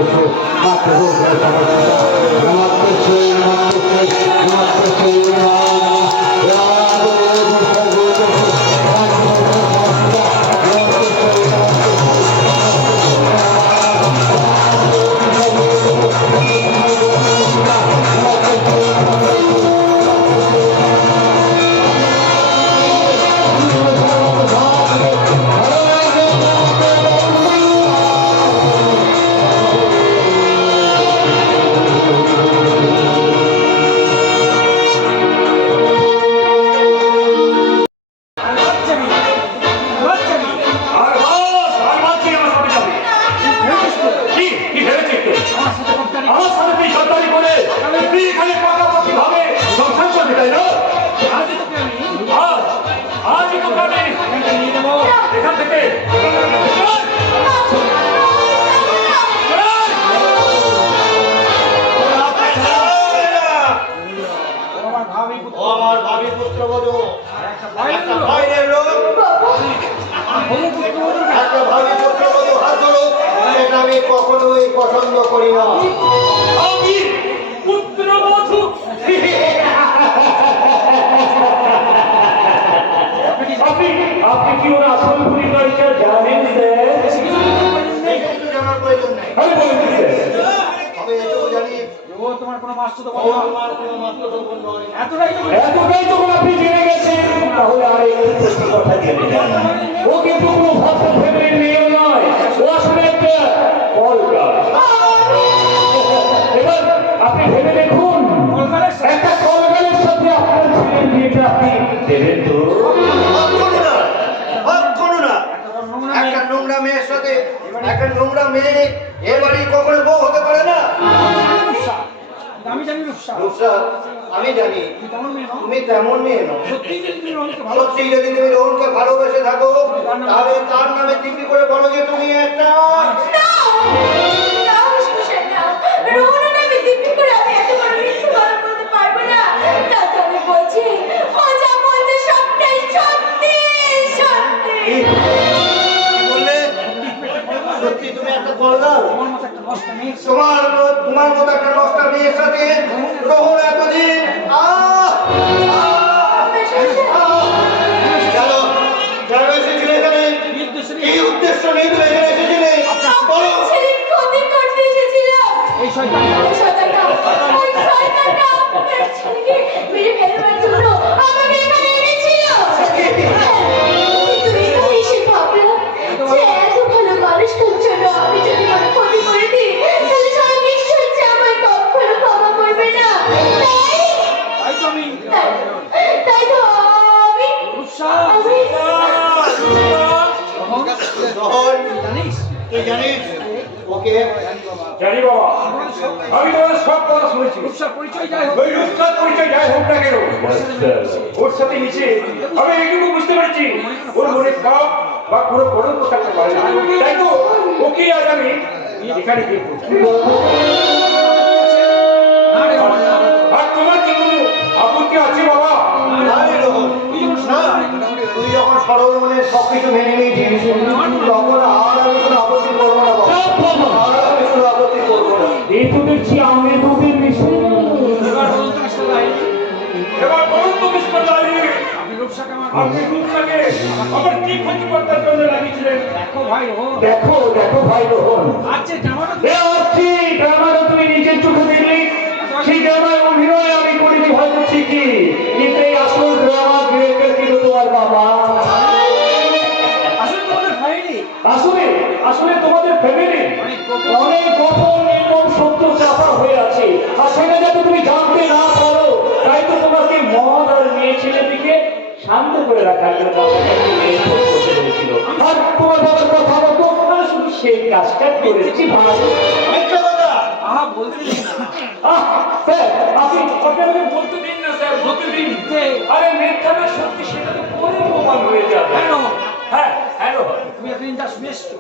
বসো মাত্র বাচ্চামি বাচ্চামি আর বাস আর বাচ্চি আমার সাথে যাবে কি ভেবেছিস তুই? আমার সাথে কপ্তানি আমার সাথে তুই গদ্দারি করে তুই এখানে পাকাপাকি ভাবে সংসার করবি তাই না? আজ তোকে আমি আজই তো কাটে এখানটা নিয়ে দেবো এখান থেকে আমার ভাবি পুত্র আমার ভাবি পুত্রবধূ একটা ভাই একটা বাইরের লোক হবু পুত্র একটা ভাবি পুত্রবধূ হাত ধরো সেটা আমি কখনোই পছন্দ করি না আমি পুত্রবধূ আপনি কি ওর আসল পরিচয়টা জানেন স্যার? একটু জানার প্রয়োজন নেই আমি বলেছি স্যার আমি এটুকু জানি ও তোমার কোনো মাস্টার তো ও বলো আমার কোনো মাতৃত্ব নয় এতটাই তো এতটাই যখন আপনি জেনে গেছেন তাহলে আর এই কথা জেনে যান ও কিন্তু কোনো ভদ্র ফ্যামিলির মেয়েও নয় ও আসলে একটা কলকা এবার আপনি ভেবে দেখুন কলকাতার সাথে একটা কলকালের সাথে আপনার ছেলের বিয়েটা আপনি দেবেন তো কখনো না একটা নোংরা মেয়ের সাথে একটা নোংরা মেয়ে এ বাড়ি কখনো বউ হতে পারে না আমি জানি রূপসা রূপসা আমি জানি তুমি কেমন মেয়ে নও তুমি তেমন মেয়ে নও সত্যি যদি তুমি রোহনকে ভালো সত্যি যদি তুমি রোহনকে ভালোবেসে থাকো তাহলে তার নামে দিব্যি করে বলো যে তুমি একটা কি বললে সত্যি তুমি একটা কলগাল তোমার মতো একটা নষ্ট মেয়ে তোমার মতো একটা নষ্টা মেয়ের সাথে রোহন এতদিন চলো কেন এসেছিলে এখানে কি উদ্দেশ্য নিয়ে তুমি এখানে এসেছিলে বলো এই শয়তান তাই তো আমি তাই তো আমি রূপসা রোহন জানিস তুই জানিস ওকে জানি বাবা আমি তোমার সব কথা শুনেছি রূপসার পরিচয় যাই হোক ওই রূপসার পরিচয় যাই হোক না কেন ওর সাথে মিশে আমি এইটুকু বুঝতে পারছি ওর মনে খারাপ বা পুরো কলঙ্ক থাকতে পারে না তাই তো ওকে আজ আমি এখানে গিয়ে পৌঁছাই। না রে বাবা, না। আর তোমার কি কোনো আপত্তি আছে বাবা? আরে রোহন না তুই যখন সরল মনে সবকিছু মেনে নিয়েছিস তখন আর আমি কোনো আপত্তি করবো না বাবা। আর আমি কোনো আপত্তি করবো না এই তো দেখছি আমি তোদের মিশে এবার বলুন তো মিস্টার রায়, এবার বলুন তো মিস্টার লালি আপনি রূপসাকে আমার আপনি রূপসাকে আবার কি ক্ষতি করতে জন্য লাগিয়েছিলেন? দেখো ভাই ও দেখো দেখো ভাই রোহন আচ্ছা জামাটা এ হচ্ছে ড্রামাটা তুমি নিজের চোখে দেখলি সেই ড্রামায় অভিনয় আমি করেছি হয়তো ঠিকই কিন্তু এই আসল ড্রামা ডিরেক্টর ছিল তোমার বাবা আসলে তোমাদের ভাইনি আসলে আসলে তোমাদের ফ্যামিলি অনেক গোপন নির্মম সত্য চাপা হয়ে আছে আর সেটা যাতে তুমি জানতে না পারো তাই তো তোমাকে মদ আর মেয়ে ছেলেটিকে শান্ত করে রাখার জন্য আমাকে মেয়ে ফোন করতে হয়েছিল আর তোমার বাবার কথা মতো আমরা শুধু সেই কাজটা করেছি ভালো মিথ্যা কথা আহা বলতে দিন না। স্যার আপনি আপনাকে বলতে দিন না স্যার বলতে দিন যে আরে মিথ্যাটা সত্যি সেটা তো পরে প্রমাণ হয়ে যাবে কেন হ্যাঁ হ্যালো তুমি এতদিন যা শুনেছো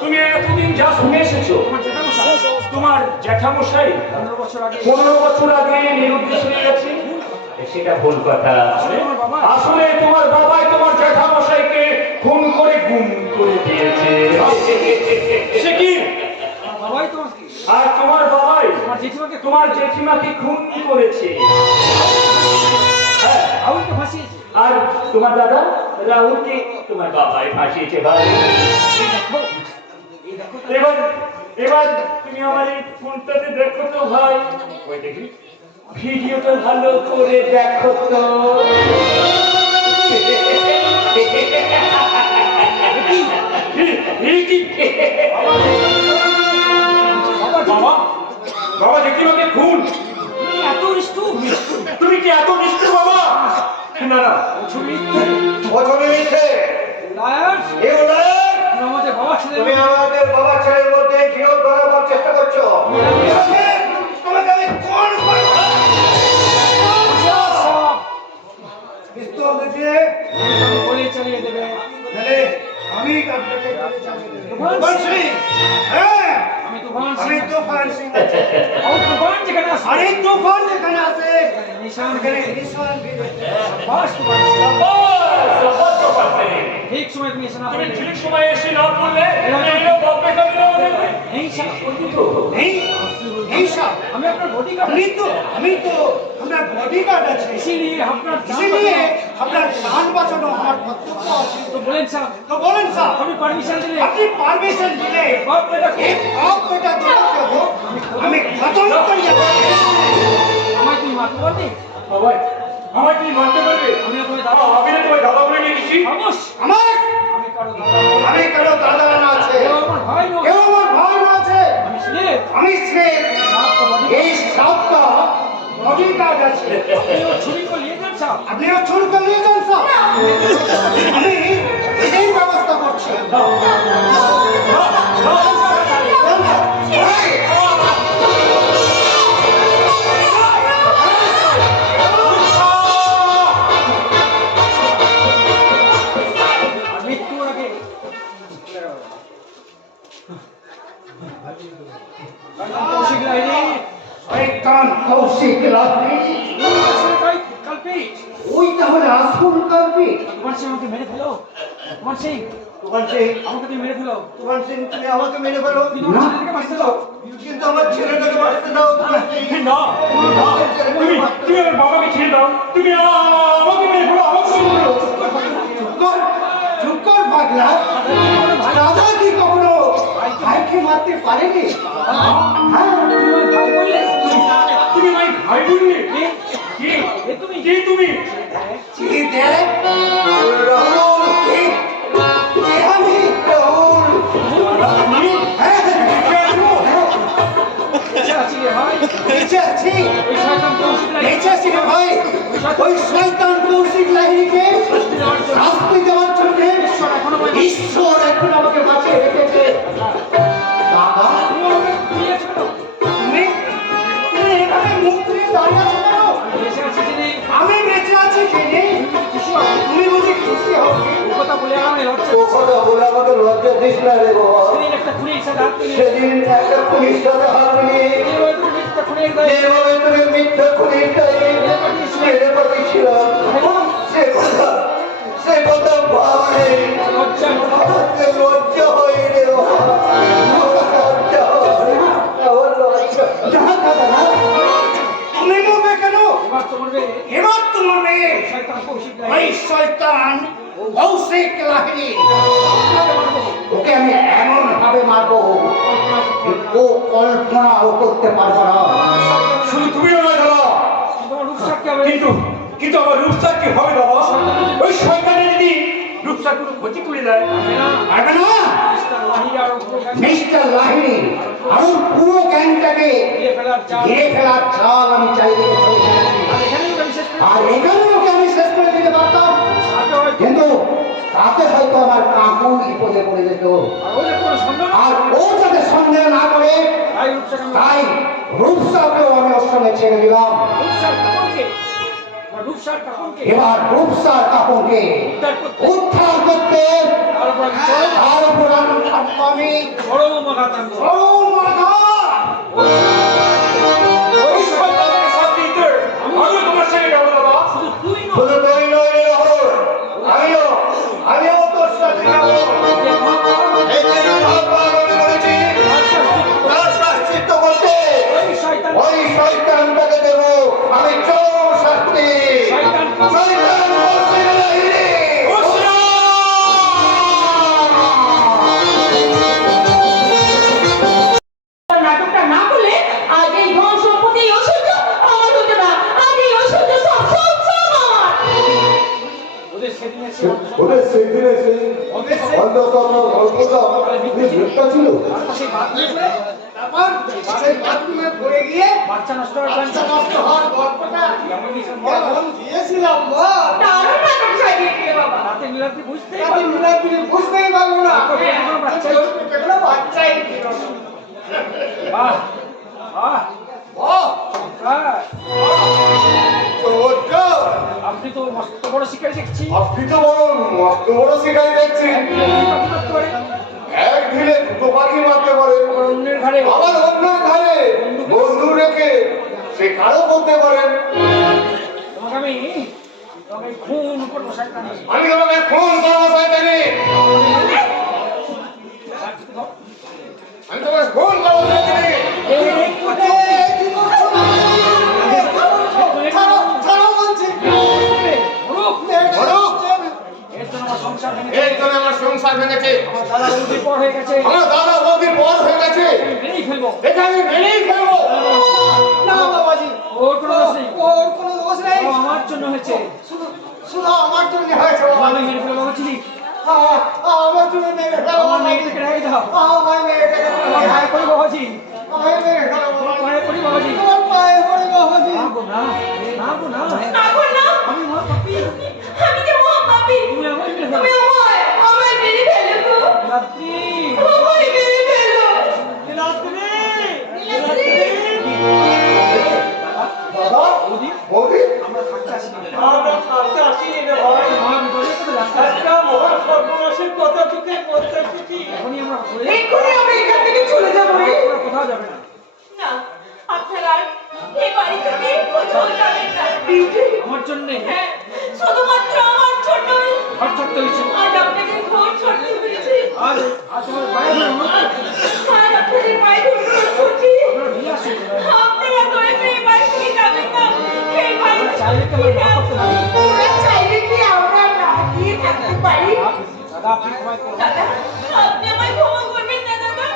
তুমি এতদিন যা শুনে এসেছো তোমার জেঠামশাই তোমার জ্যাঠামশাই 15 বছর আগে 15 বছর আগে নিরুদ্দেশ হয়ে গেছে সেটা ভুল কথা আসলে তোমার বাবাই তোমার জ্যাঠামশাইকে খুন করে গুম করে দিয়েছে সে কি বাবাই তো জেঠিমাকে আর তোমার বাবাই তোমার জেঠিমাকে তোমার জেঠিমাকে খুন করেছে। হ্যাঁ, রাহুলকে ফাঁসিয়েছে। আর তোমার দাদা রাহুলকে তোমার বাবাই ফাঁসিয়েছে ভাই। এই দেখো এই দেখো এবার এবার তুমি আমার এই ফোনটাতে দেখো তো ভাই, ওই দেখি ভিডিওটা ভালো করে দেখো তো। বাবা বাবা জেঠিমাকে খুন, তুমি এত নিষ্ঠুর তুমি কি এত নিষ্ঠুর বাবা? না না, ছবি প্রথমে মিথ্যে লায়ার এই উদাহরণ আমাদের বাবা ছেলে তুমি আমাদের বাবা ছেলের মধ্যে বিরোধ করার চেষ্টা করছো। তোমাকে আমি কোন পিস্তল দিয়ে বলে চালিয়ে দেবে। তাহলে আমি আপনাকে গুলি চালিয়ে দেব। তুফান তুফান সিং, হ্যাঁ, আমি তুফান আমি সিং। তুফান সিং। আর তুফান যেখানে আছে আরে তুফান যেখানে আছে নিশান সেখানে গেলে নিশান গেলে। বাস তুফান সিং। সবার ব্যাপার নেই। ঠিক সময় তুমি এসে না তুমি বললে ঠিক সময় এসে না বললে এইরকম বাপে কামিল আমাদের এই সাপ বন্ধু এই এই সব আমি আপনার বডিগার্ড আমি তো আপনার বডিগার্ড আছে, इसीलिए আপনার ইসলিয়ে আপনার জান বাঁচানো আমার কর্তব্য আছে। তো বলেন স্যার তো বলেন স্যার, আমি পারমিশন দিলে আপনি পারমিশন দিলে বাপ বেটা এই বাপ বেটা দুটোকে আমি খতম করিয়ে দেব। আমায় তুমি মারতে পারবে বাবাই আমায় কি মারতে পারবে? আমি তোমায় দাদা আমি না তোমায় দাদা বলে নিয়েছি। খামোশ আমার আমি কারো দাদা বলবো না। আমি কারো দাদা না আছে, কেউ আমার ভাই নয় কেউ আমার ভাই না আছে, আমি স্লেভ আমি স্লেভ। সাপ তো বডি এই সাপটা বডিগার্ড আছে। আপনি ও ছুরি को लिए যান সাপ আপনিও ছুরি করে নিয়ে যান স্যার, আমি এটাই ব্যবস্থা করছি। মৃত্যুর আগে কৌশিক লাইনি শয়তান কৌশিক রাজনীতি, কালপিট ওই তাহলে আসল কাল্পিক। তোমার সিং আমাকে মেরে ফেলো তোমার সিং তুফান সিং, আমাকে তুমি মেরে ফেলো তুফান সিং, তুমি আমাকে মেরে ফেলো, কিন্তু আমার ছেলেটাকে বাঁচতে দাও কিন্তু আমার ছেলেটাকে বাঁচতে দাও। তুফান সিং, না না, তুমি তুমি আমার বাবাকে ছেড়ে দাও, তুমি আমাকে মেরে ফেলো, আমাকে মেরে ফেলো। চুপ কর পাগলা। দাদা কি কখনো ভাইকে মারতে পারেনি? হ্যাঁ, তোমার ভাই বললে তুমি আমায় ভাই বললে? কি তুমি কি তুমি? কি দেখ রাহুল, কি কি আমি রাহুল। আমি হ্যাঁ, বেঁচে আছি রে ভাই বেঁচে আছি, ওই শয়তান কৌশিক লাইনি বেঁচে আছি রে ভাই। ওই শয়তান কৌশিক লাহিড়িকে শাস্তি দেওয়ার জন্য ঈশ্বর এখন আমাকে বাঁচিয়ে রেখেছে। দাদা, তুমি আমাকে দিয়েছো কেন তুমি তুমি এখানে মুখ দিয়ে দাঁড়িয়ে আছো কেন? বেঁচে আছি জেনে আমি বেঁচে আছি জেনে খুশি হবে তুমি বুঝি খুশি হবে? ও কথা বলে আমি লজ্জা ও কথা বলে আমাকে লজ্জা দিস না রে বাবা। সেদিন একটা খুনির সাথে হাত মিলিয়ে সেদিন একটা পুলিশ সাথে হাত মিলিয়ে যেভাবে তুমি মিথ্যা খুনের দায়ে যেভাবে তুমি মিথ্যা খুনিটাই মেরে পাঠিয়েছিলাম, সে কথা ভাবলে লজ্জা আমাকে লজ্জা হয় রে বাবা। লজ্জা হয়, আমার লজ্জা। দাদা, দাদা, তুমি মরবে কেন? এবার তো মরবে এবার তো মরবে শয়তান কৌশিক ওই লাইনি শয়তান কৌশিক লাহিড়ি। কিভাবে মারবো ওকে আমি এমন ভাবে মারবো ও কল্পনাও করতে পারবো না। শুধু তুমিও নয় দাদা, তোমার রূপসার কি হবে কিন্তু কিন্তু আমার রূপসার কি হবে দাদা? ওই শয়তানে যদি রূপসার কোনো ক্ষতি করে দেয়, পারবে না মিস্টার লাহিড়ী আর পুরো গ্যাং মিস্টার লাহিড়ি আর ওর পুরো গ্যাংটাকে দিয়ে ফেলার চাল ঘিরে ফেলার চাল আমি চারিদিকে ছড়িয়ে ফেলেছি। আর এখানেই ওটা বিশেষ করে আর এখানে ওকে আমি শেষ করে দিতে পারতাম, আগে হয়তো কিন্তু তাতে হয়তো আমার কাকু বিপদে পড়ে যেত। আর ওদের কোনো সন্দেহ না আর ও যাতে সন্দেহ না করে তাই রূপসাকে আমি তাই রূপসাকেও আমি ওর সঙ্গে ছেড়ে দিলাম। রূপসার কাপড়কে রূপসার কাপড়কে এবার রূপসার কাপড়কে উদ্ধার করতে উদ্ধার করতে তারপর আমি চরম তার উপর আমি থাকবো আমি চরম আঘাত আনবো চরম আঘাত। ওই ওই শয়তানকে শাস্তি দিতে আমিও তোমার সঙ্গে যাবো দাদা। শুধু তুই নয় শুধু তুই নয় রে রাহুল, আমিও তোর সাথে যাবো। যে মা এই যে ভাববার আমি বলেছি, আজকাল তার শাস্তি তারপর সেই বাথরুমে তারপর সেই বাথরুমে পড়ে গিয়ে বাচ্চা নষ্ট হওয়ার বাচ্চা নষ্ট হওয়ার গল্পটা কেমন দিয়েছিলাম বল। দারুণ নাটক সাজিয়েছিলে বাবা। রাতে নীলাদ্রি বুঝতেই তাতে পারলো না। নীলাদ্রি বুঝতেই পারবো না। কোনো বাচ্চাই তোর পেটে কোনো বাচ্চাই ছিল না। বাহ বাহ বাহ, হ্যাঁ, চমৎকার। আপনি তো মস্ত বড় শিকারি দেখছি। আপনি তো বড় মস্ত বড় শিকারি দেখছেন। এক ঢিলে দুটো পাখি মারতে পারে। অন্যের ঘরে আবার অন্যের ধারে বন্ধু রেখে শিকারও করতে পারেন। তোমাকে আমি খুন করবো শয়তানি। আমি তোমাকে খুন করবো শয়তানি। আমি তোমাকে খুন করবো শয়তানি। এই কোথায়? এই, কি করছো বাবা? ছাড়ো, ছাড়ো বলছি। ধরুক। ধরুক। এর জন্য আমার সংসার ভেঙে এই জন্য আমার সংসার ভেঙেছে। আমার দাদা বৌদির পর হয়ে গেছে। আমার দাদা বৌদির পর হয়ে গেছে। আমি মেরেই ফেলবো। এটা আমি মেনেই ফেলবো। না বাবাজি, ওর কোনো দোষ নেই। ওর কোনো দোষ নেই। ও আমার জন্য হয়েছে। শুধু শুধু আমার জন্য হয়েছে বাবা। আমি মেরে ফেলবো বলেছিলি। আমার জন্য মেরে ফেলো আমার বাবাজি। মেয়েটাকে রেখে দাও। আমার মেয়েটাকে তোমার পায়ে পড়ি বাবাজি। আমার মেরে ফেলো তোমার বাবাজি। পায়ে পড়ি বাবাজি। তোমার পায়ে পড়ে বাবাজি। না গো না, না গো না। না গো না। আমি মহা পাপী। আমি যে মহাপাপী। তুমি আমায় মেরে তুমি ফেলো। আমায় মেরে ফেলো গো। নীলাদ্রি। আমায় মেরে ফেলো। নীলাদ্রি। নীলাদ্রি। দাদা, বৌদি, বৌদি, আমরা থাকতে আসিনি। আমরা থাকতে আসিনি রে ভাই। মহা বিপদের সাথে যাত্রা আসি। একটা মহা সর্বনাশের কথা তোকে বলতে এসেছি। এখনই আমরা চলে এক্ষুনি আমি এখান থেকে চলে যাবো রে। আমরা কোথাও যাবে না। না, আপনারা আর এই বাড়ি থেকে কোথাও যাবেন না। আমার জন্যে হ্যাঁ, শুধুমাত্র আমার জন্যই ঘর ছাড়তে হয়েছে। আজ আপনাদের ঘর ছাড়তে হয়েছে। আজ আজ আমার বাইরে অনুরোধ আর আপনাদের বাইরে অনুরোধ করছি। আপনারা নিয়ে আসুন। আপনারা দয়া করে এই বাড়ি থেকে যাবেন না। এই বাড়ি আমরা চাইলে কি আমরা না করতে পারি? ওরা চাইলে কি আমরা না গিয়ে থাকতে পারি? দাদা আপনি ক্ষমা করুন। দাদা, আপনি আমায় ক্ষমা করবেন না দাদা।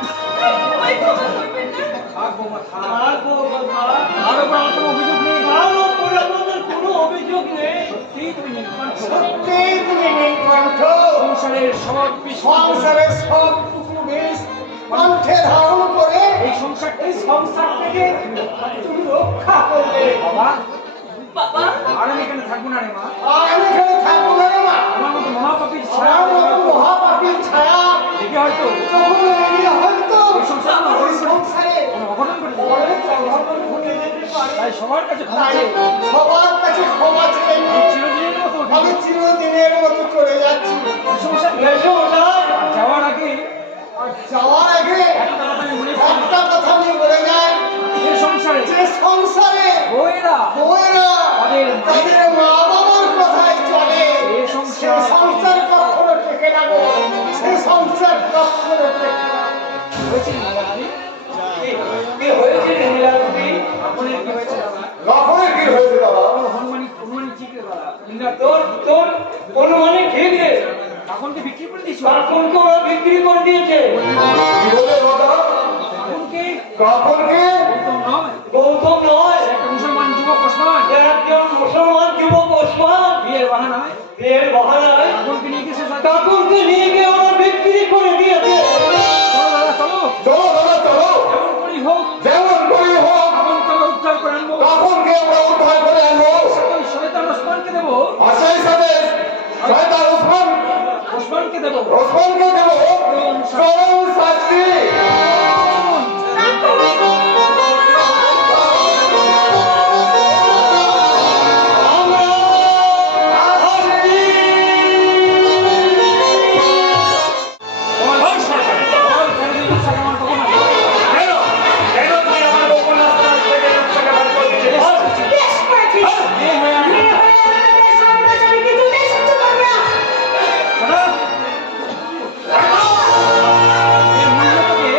আমায় ক্ষমা করবেন না। থাক বৌমা থাক। আর বৌমা, আর ওপর আমার কোনো অভিযোগ নেই। আর ওপরে আমাদের কোনো অভিযোগ নেই। সত্যিই তুমি নির্বাণ সত্যিই তুমি নির্কণ্ঠ। সংসারের সব বিষয় সংসারের সবটুকু বেশ কণ্ঠে ধারণ করে এই সংসারটা এই সংসার থেকে তুমি রক্ষা করবে। বাবা বাবা, আর আমি এখানে থাকবো না রে মা। আর আমি এখানে থাকবো না রে মা। আমার মতো মহাপাপীর ছায়া আমার মতো মহাপাপীর ছায়া দেখে হয়তো যখন এগিয়ে হয়তো এই সংসারে এই সংসারে কোনো অঘটন করে দেবে। অনেক অঘটন ঘটে যেতে পারে। তাই সবার কাছে ক্ষমা তাই চেয়ে সবার কাছে ক্ষমা চেয়ে নিয়ে চিরদিনের মতো আমি চিরদিনের মতো চলে যাচ্ছি। এই সংসার এসো ওটাই। যাওয়ার আগে আর যাওয়ার আগে একটা কথা আমি মনে করি, একটা কথা আমি বলে যাই, এই সংসারে যে সংসারে বউয়েরা বউয়েরা তাদের মা বাবার কথায় চলে এই সে সংসার সংসার কখনো টেকে না গো। সে সংসার কখনো টেকে না। হয়েছে নীলাদ্রি? কি হয়েছে রে নীলাদ্রি? আপনার কি হয়েছে দাদা? লক্ষণের কি হয়েছে দাদা? হনুমানি ঠিক রে দাদা। নীলাদ্রি তোর তোর অনুমানে ঠিক রে। তখনকে বিক্রি করে দিয়েছো। কাকুনকে ওরা বিক্রি করে দিয়েছে। কি বলে দাদা? তখনকে কাপড়কে গৌতম নয়, গৌতম নয়, একটা মুসলমান যুবক ওসমান একজন মুসলমান যুবক ওসমান বিয়ের বাহানায় বিয়ের বাহানায় তখনকে নিয়ে গেছে সাথে। কাকুনকে নিয়ে গিয়ে ওরা বিক্রি করে দিয়েছে। চলো দাদা চলো, চলো দাদা চলো, যেমন করেই হোক যেমন করে হোক তখনকে আমরা উদ্ধার করে আনবো। কাপড়কে আমরা উদ্ধার করে আনবো। ওই শয়তান ওসমানকে দেবো, আর সেই সাথে শয়তান ওসমানকে দেবো। ওসমানকে দেবো চরম শাস্তি। আমরা আসছি। বল, বল, কোনোদিন সাথে আমার কখনো না। কেন কেন তুমি আমার গোপন রাস্তা থেকে বার করে দিয়েছো? বল। বেশ করেছিস। বিয়ে হয়ে আর বিয়ে হয়ে আমাদের সামনাসামনি কিছুতেই সহ্য করবে না। দাদা, এই মূল্যটাকে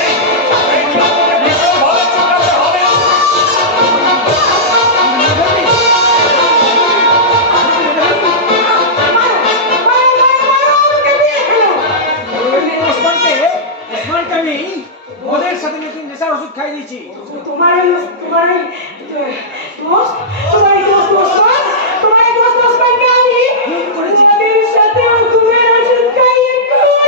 এই এই চোখটাকে ভীষণভাবে চোখাতে হবে। ওসমানকে আমি ওদের সাথে নাকি নেশার ওষুধ খাই দিয়েছি। तुम्हारे दोस्त ओस्मान, तुम्हारे दोस्त ओस्मान क्या नहीं? तुम्हारे साथ घूमे रसूल का ये कौन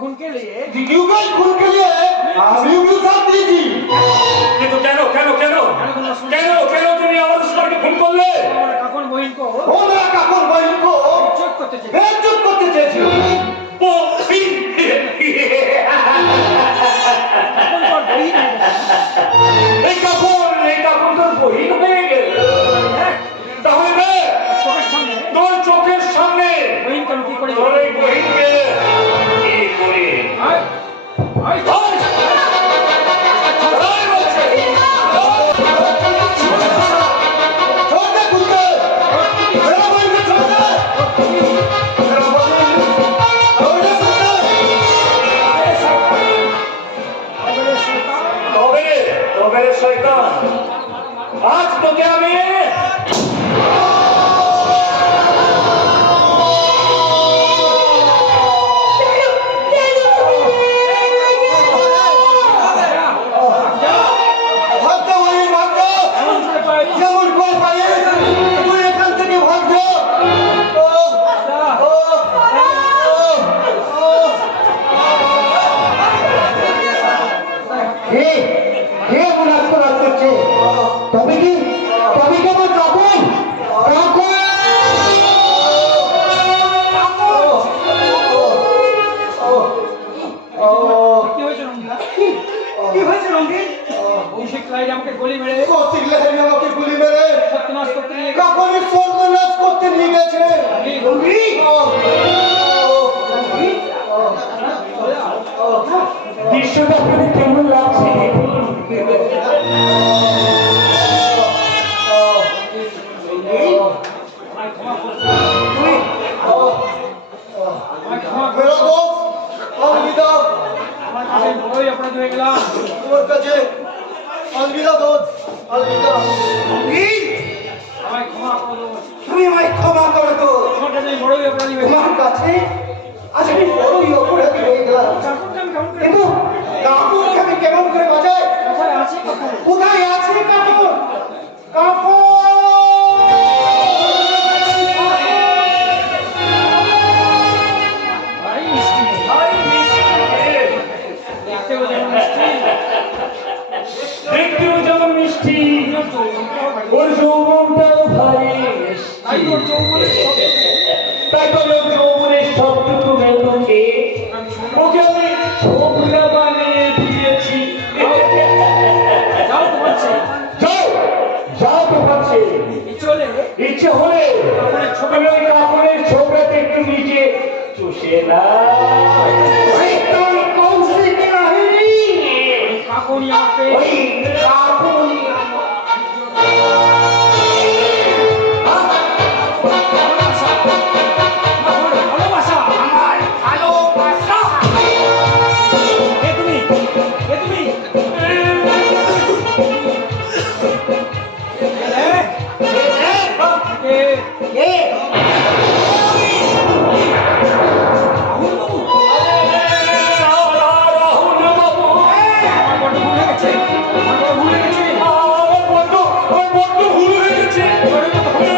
खून के लिए युगल खून के लिए আমি উকিল সাহেব দিয়েছি। কিন্তু কেন কেন কেন কেন কেন তুমি আমার উসমানকে খুন করলে? हमारा काकन बहन को ও মেরা কাকুর বইনকো चोट करते थे বেজ্জত করতে চেয়েছিল। काकन पर बहन है এই কাকুন তোর বহিন হয়ে গেল। তাহলে রে, चोखेर सामने তোর চোখের সামনে बहन का लुकी पड़े তোর এই বহিনকে কি করে आय आय छोड़ दे खुद को, मेरा बहन को छोड़ दे। मेरा बहन, छोड़ दे खुद को। তবে রে শয়তান, আজ তোকে আমি ভাগ যা বহিন, ভাগ যা। যেমন করে পারিস, তুই এখান থেকে ভাগ যা। ও, ও, ও, ও। কে এমন আত্মরাত করছে? তবে কি আমার কাকুন? কাকুন! কি হয়েছে রঙ্গিলা কি হয়েছে রঙ্গিল অভিষেক লাইট আমাকে গলি মেরে কৌশিক লাহিড়ী আমাকে গুলি মেরে সত্যনাশ করতে নিয়ে কাকুনের সর্বনাশ করতে নিয়ে গেছে। দৃশ্যটা আপনাদের কেমন লাগছে? মেরা দোস্ত अलविदा। আমার কাছে বড়ই অপরাধ হয়ে গেলাম তোমার কাছে अलविदा দোস্ত, अलविदा। আমায় ক্ষমা করে দেবো তুমি আমায় ক্ষমা করে দাও। তোমার কাছে আমি বড়ই অপরাধী হয়ে তোমার কাছে আজ আমি বড়ই অপরাধী হয়ে গেলাম। কাকুনকে আমি কেমন করে কিন্তু কাকুনকে আমি কেমন করে বাঁচাই? কোথায় আছে কাকুন কোথায় আছে কাকুন? কাকুন! ভাই মিষ্টি দেখতেও যেমন মিষ্টি দেখতেও যেমন মিষ্টি, ওর যৌবনটাও ভারী মিষ্টি। তাই তোর যৌবনের শব্দ তাই তো ওর যৌবনের সবটুকু মেলকে ওকে আমি ছোবরা বানিয়ে দিয়েছি। যাও তোমার চেয়ে যাও তো পাচ্ছে। চলে ইচ্ছে হলে কাপড়ের ছোবরাতে একটু নিচে চুষে না। কৌশিক লাহিড়ী! কাকুনি আমাকে ওই কাকুন ভালোবাসা আমার ভালোবাসা। এ তুমি রাহুল বাবু, আমার বড় ভুল হয়ে গেছে আমার বড্ড ভুল হয়ে গেছে।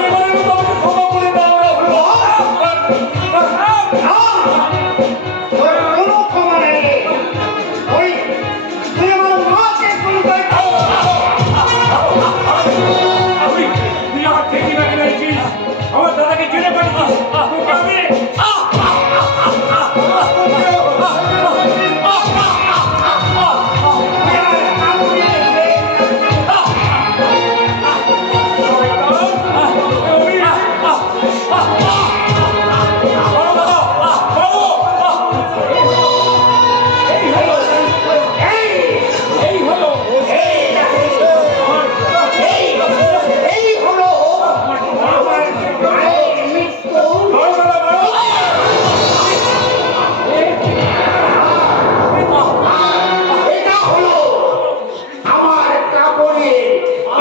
এবারের মতো আমাকে ক্ষমা করে দাও রাহুল বাবু। তোর কোনো ক্ষমা নেই। ওই তুই আমার মাকে খুন করে তুই আমার থেকে বাকি রয়েছিস, আমার দাদাকে জেলে পাঠিয়েছিস, তোকে আমি এটা হলো আমার কাপড়ের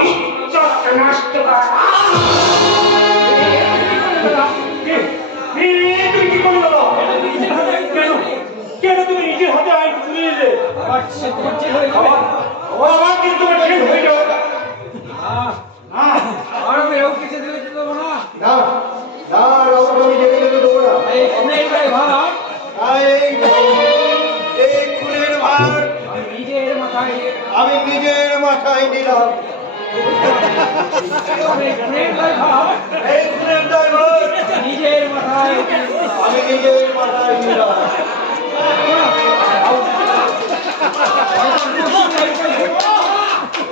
ইজ্জত নষ্ট করা। তুমি কি করলে দাদা? কেন তুমি নিজের হাতে আইন তুলে নিলে? তোমার জেল হয়ে যাবে আমার কিন্তু জেল হয়ে যাবে। আর আমি এও কিছু দিলে যেতে দেবো না না না রাহুল, আমি জেলে যেতে দেবো না। এই ভাড়া এই আমি নিজের মাথায় নিলাম। আমি খুনের দায়ভার এই খুনের দায়ভার নিজের মাথায় আমি নিজের মাথায় নিলাম।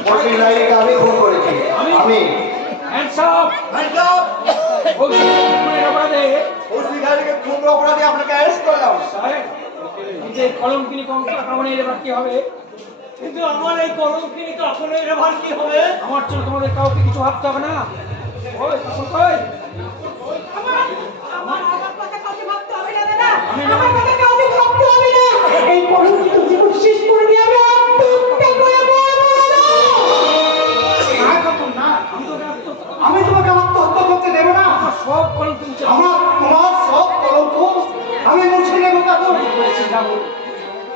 পল্লী নায়িকা আমি খুন করেছি। আমি হ্যান্ডসাপ খুনের অপরাধে পল্লীকে খুন অপরাধে আপনাকে অ্যারেস্ট করলাম। সাহেব যে কলঙ্কিনী কঙ্কা কামনের এবার কি হবে? কিন্তু আমার এই কলঙ্কিনী কাফনের এবার কি হবে? আমার জন্য তোমাদের কাউকে কিছু ভাবতে হবে না। ওই তখন কই আমার কথা কাউকে ভাবতে হবে না দাদা, আমার কথা কাউকে ভাবতে হবে না। এই কলঙ্কিত জীবন শেষ করে দিয়ে আমি আত্মহত্যা করে মরবো না। আমি তোমাকে আত্মহত্যা করতে দেব না। আমার সব কলঙ্ক মুছে দাও। তোমার সব কলঙ্ক আমি মুছে নেব।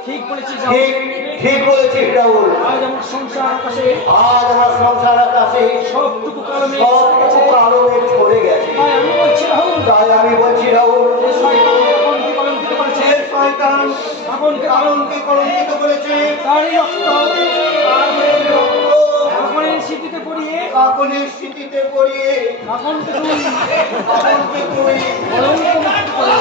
ঠিক বলেছিস ঠিক ঠিক বলেছিস রাহুল। আজ আমার সংসার আকাশে আজ আমার সংসার আকাশে সবটুকু কালো মেঘ সবটুকু কালো মেঘ ছড়ে গেছে। তাই আমি বলছি রাহুল, তাই আমি বলছি রাহুল, যে শয়তান আপনকে কলঙ্কিত করেছে, যে শয়তান আপনকে কারণকে কলঙ্কিত করেছে তারই রক্ত তাদের রক্ত আপনের স্মৃতিতে পড়িয়ে কাকনের স্মৃতিতে পড়িয়ে আপনকে তুই আপনকে তুই কলঙ্ক মুক্ত করে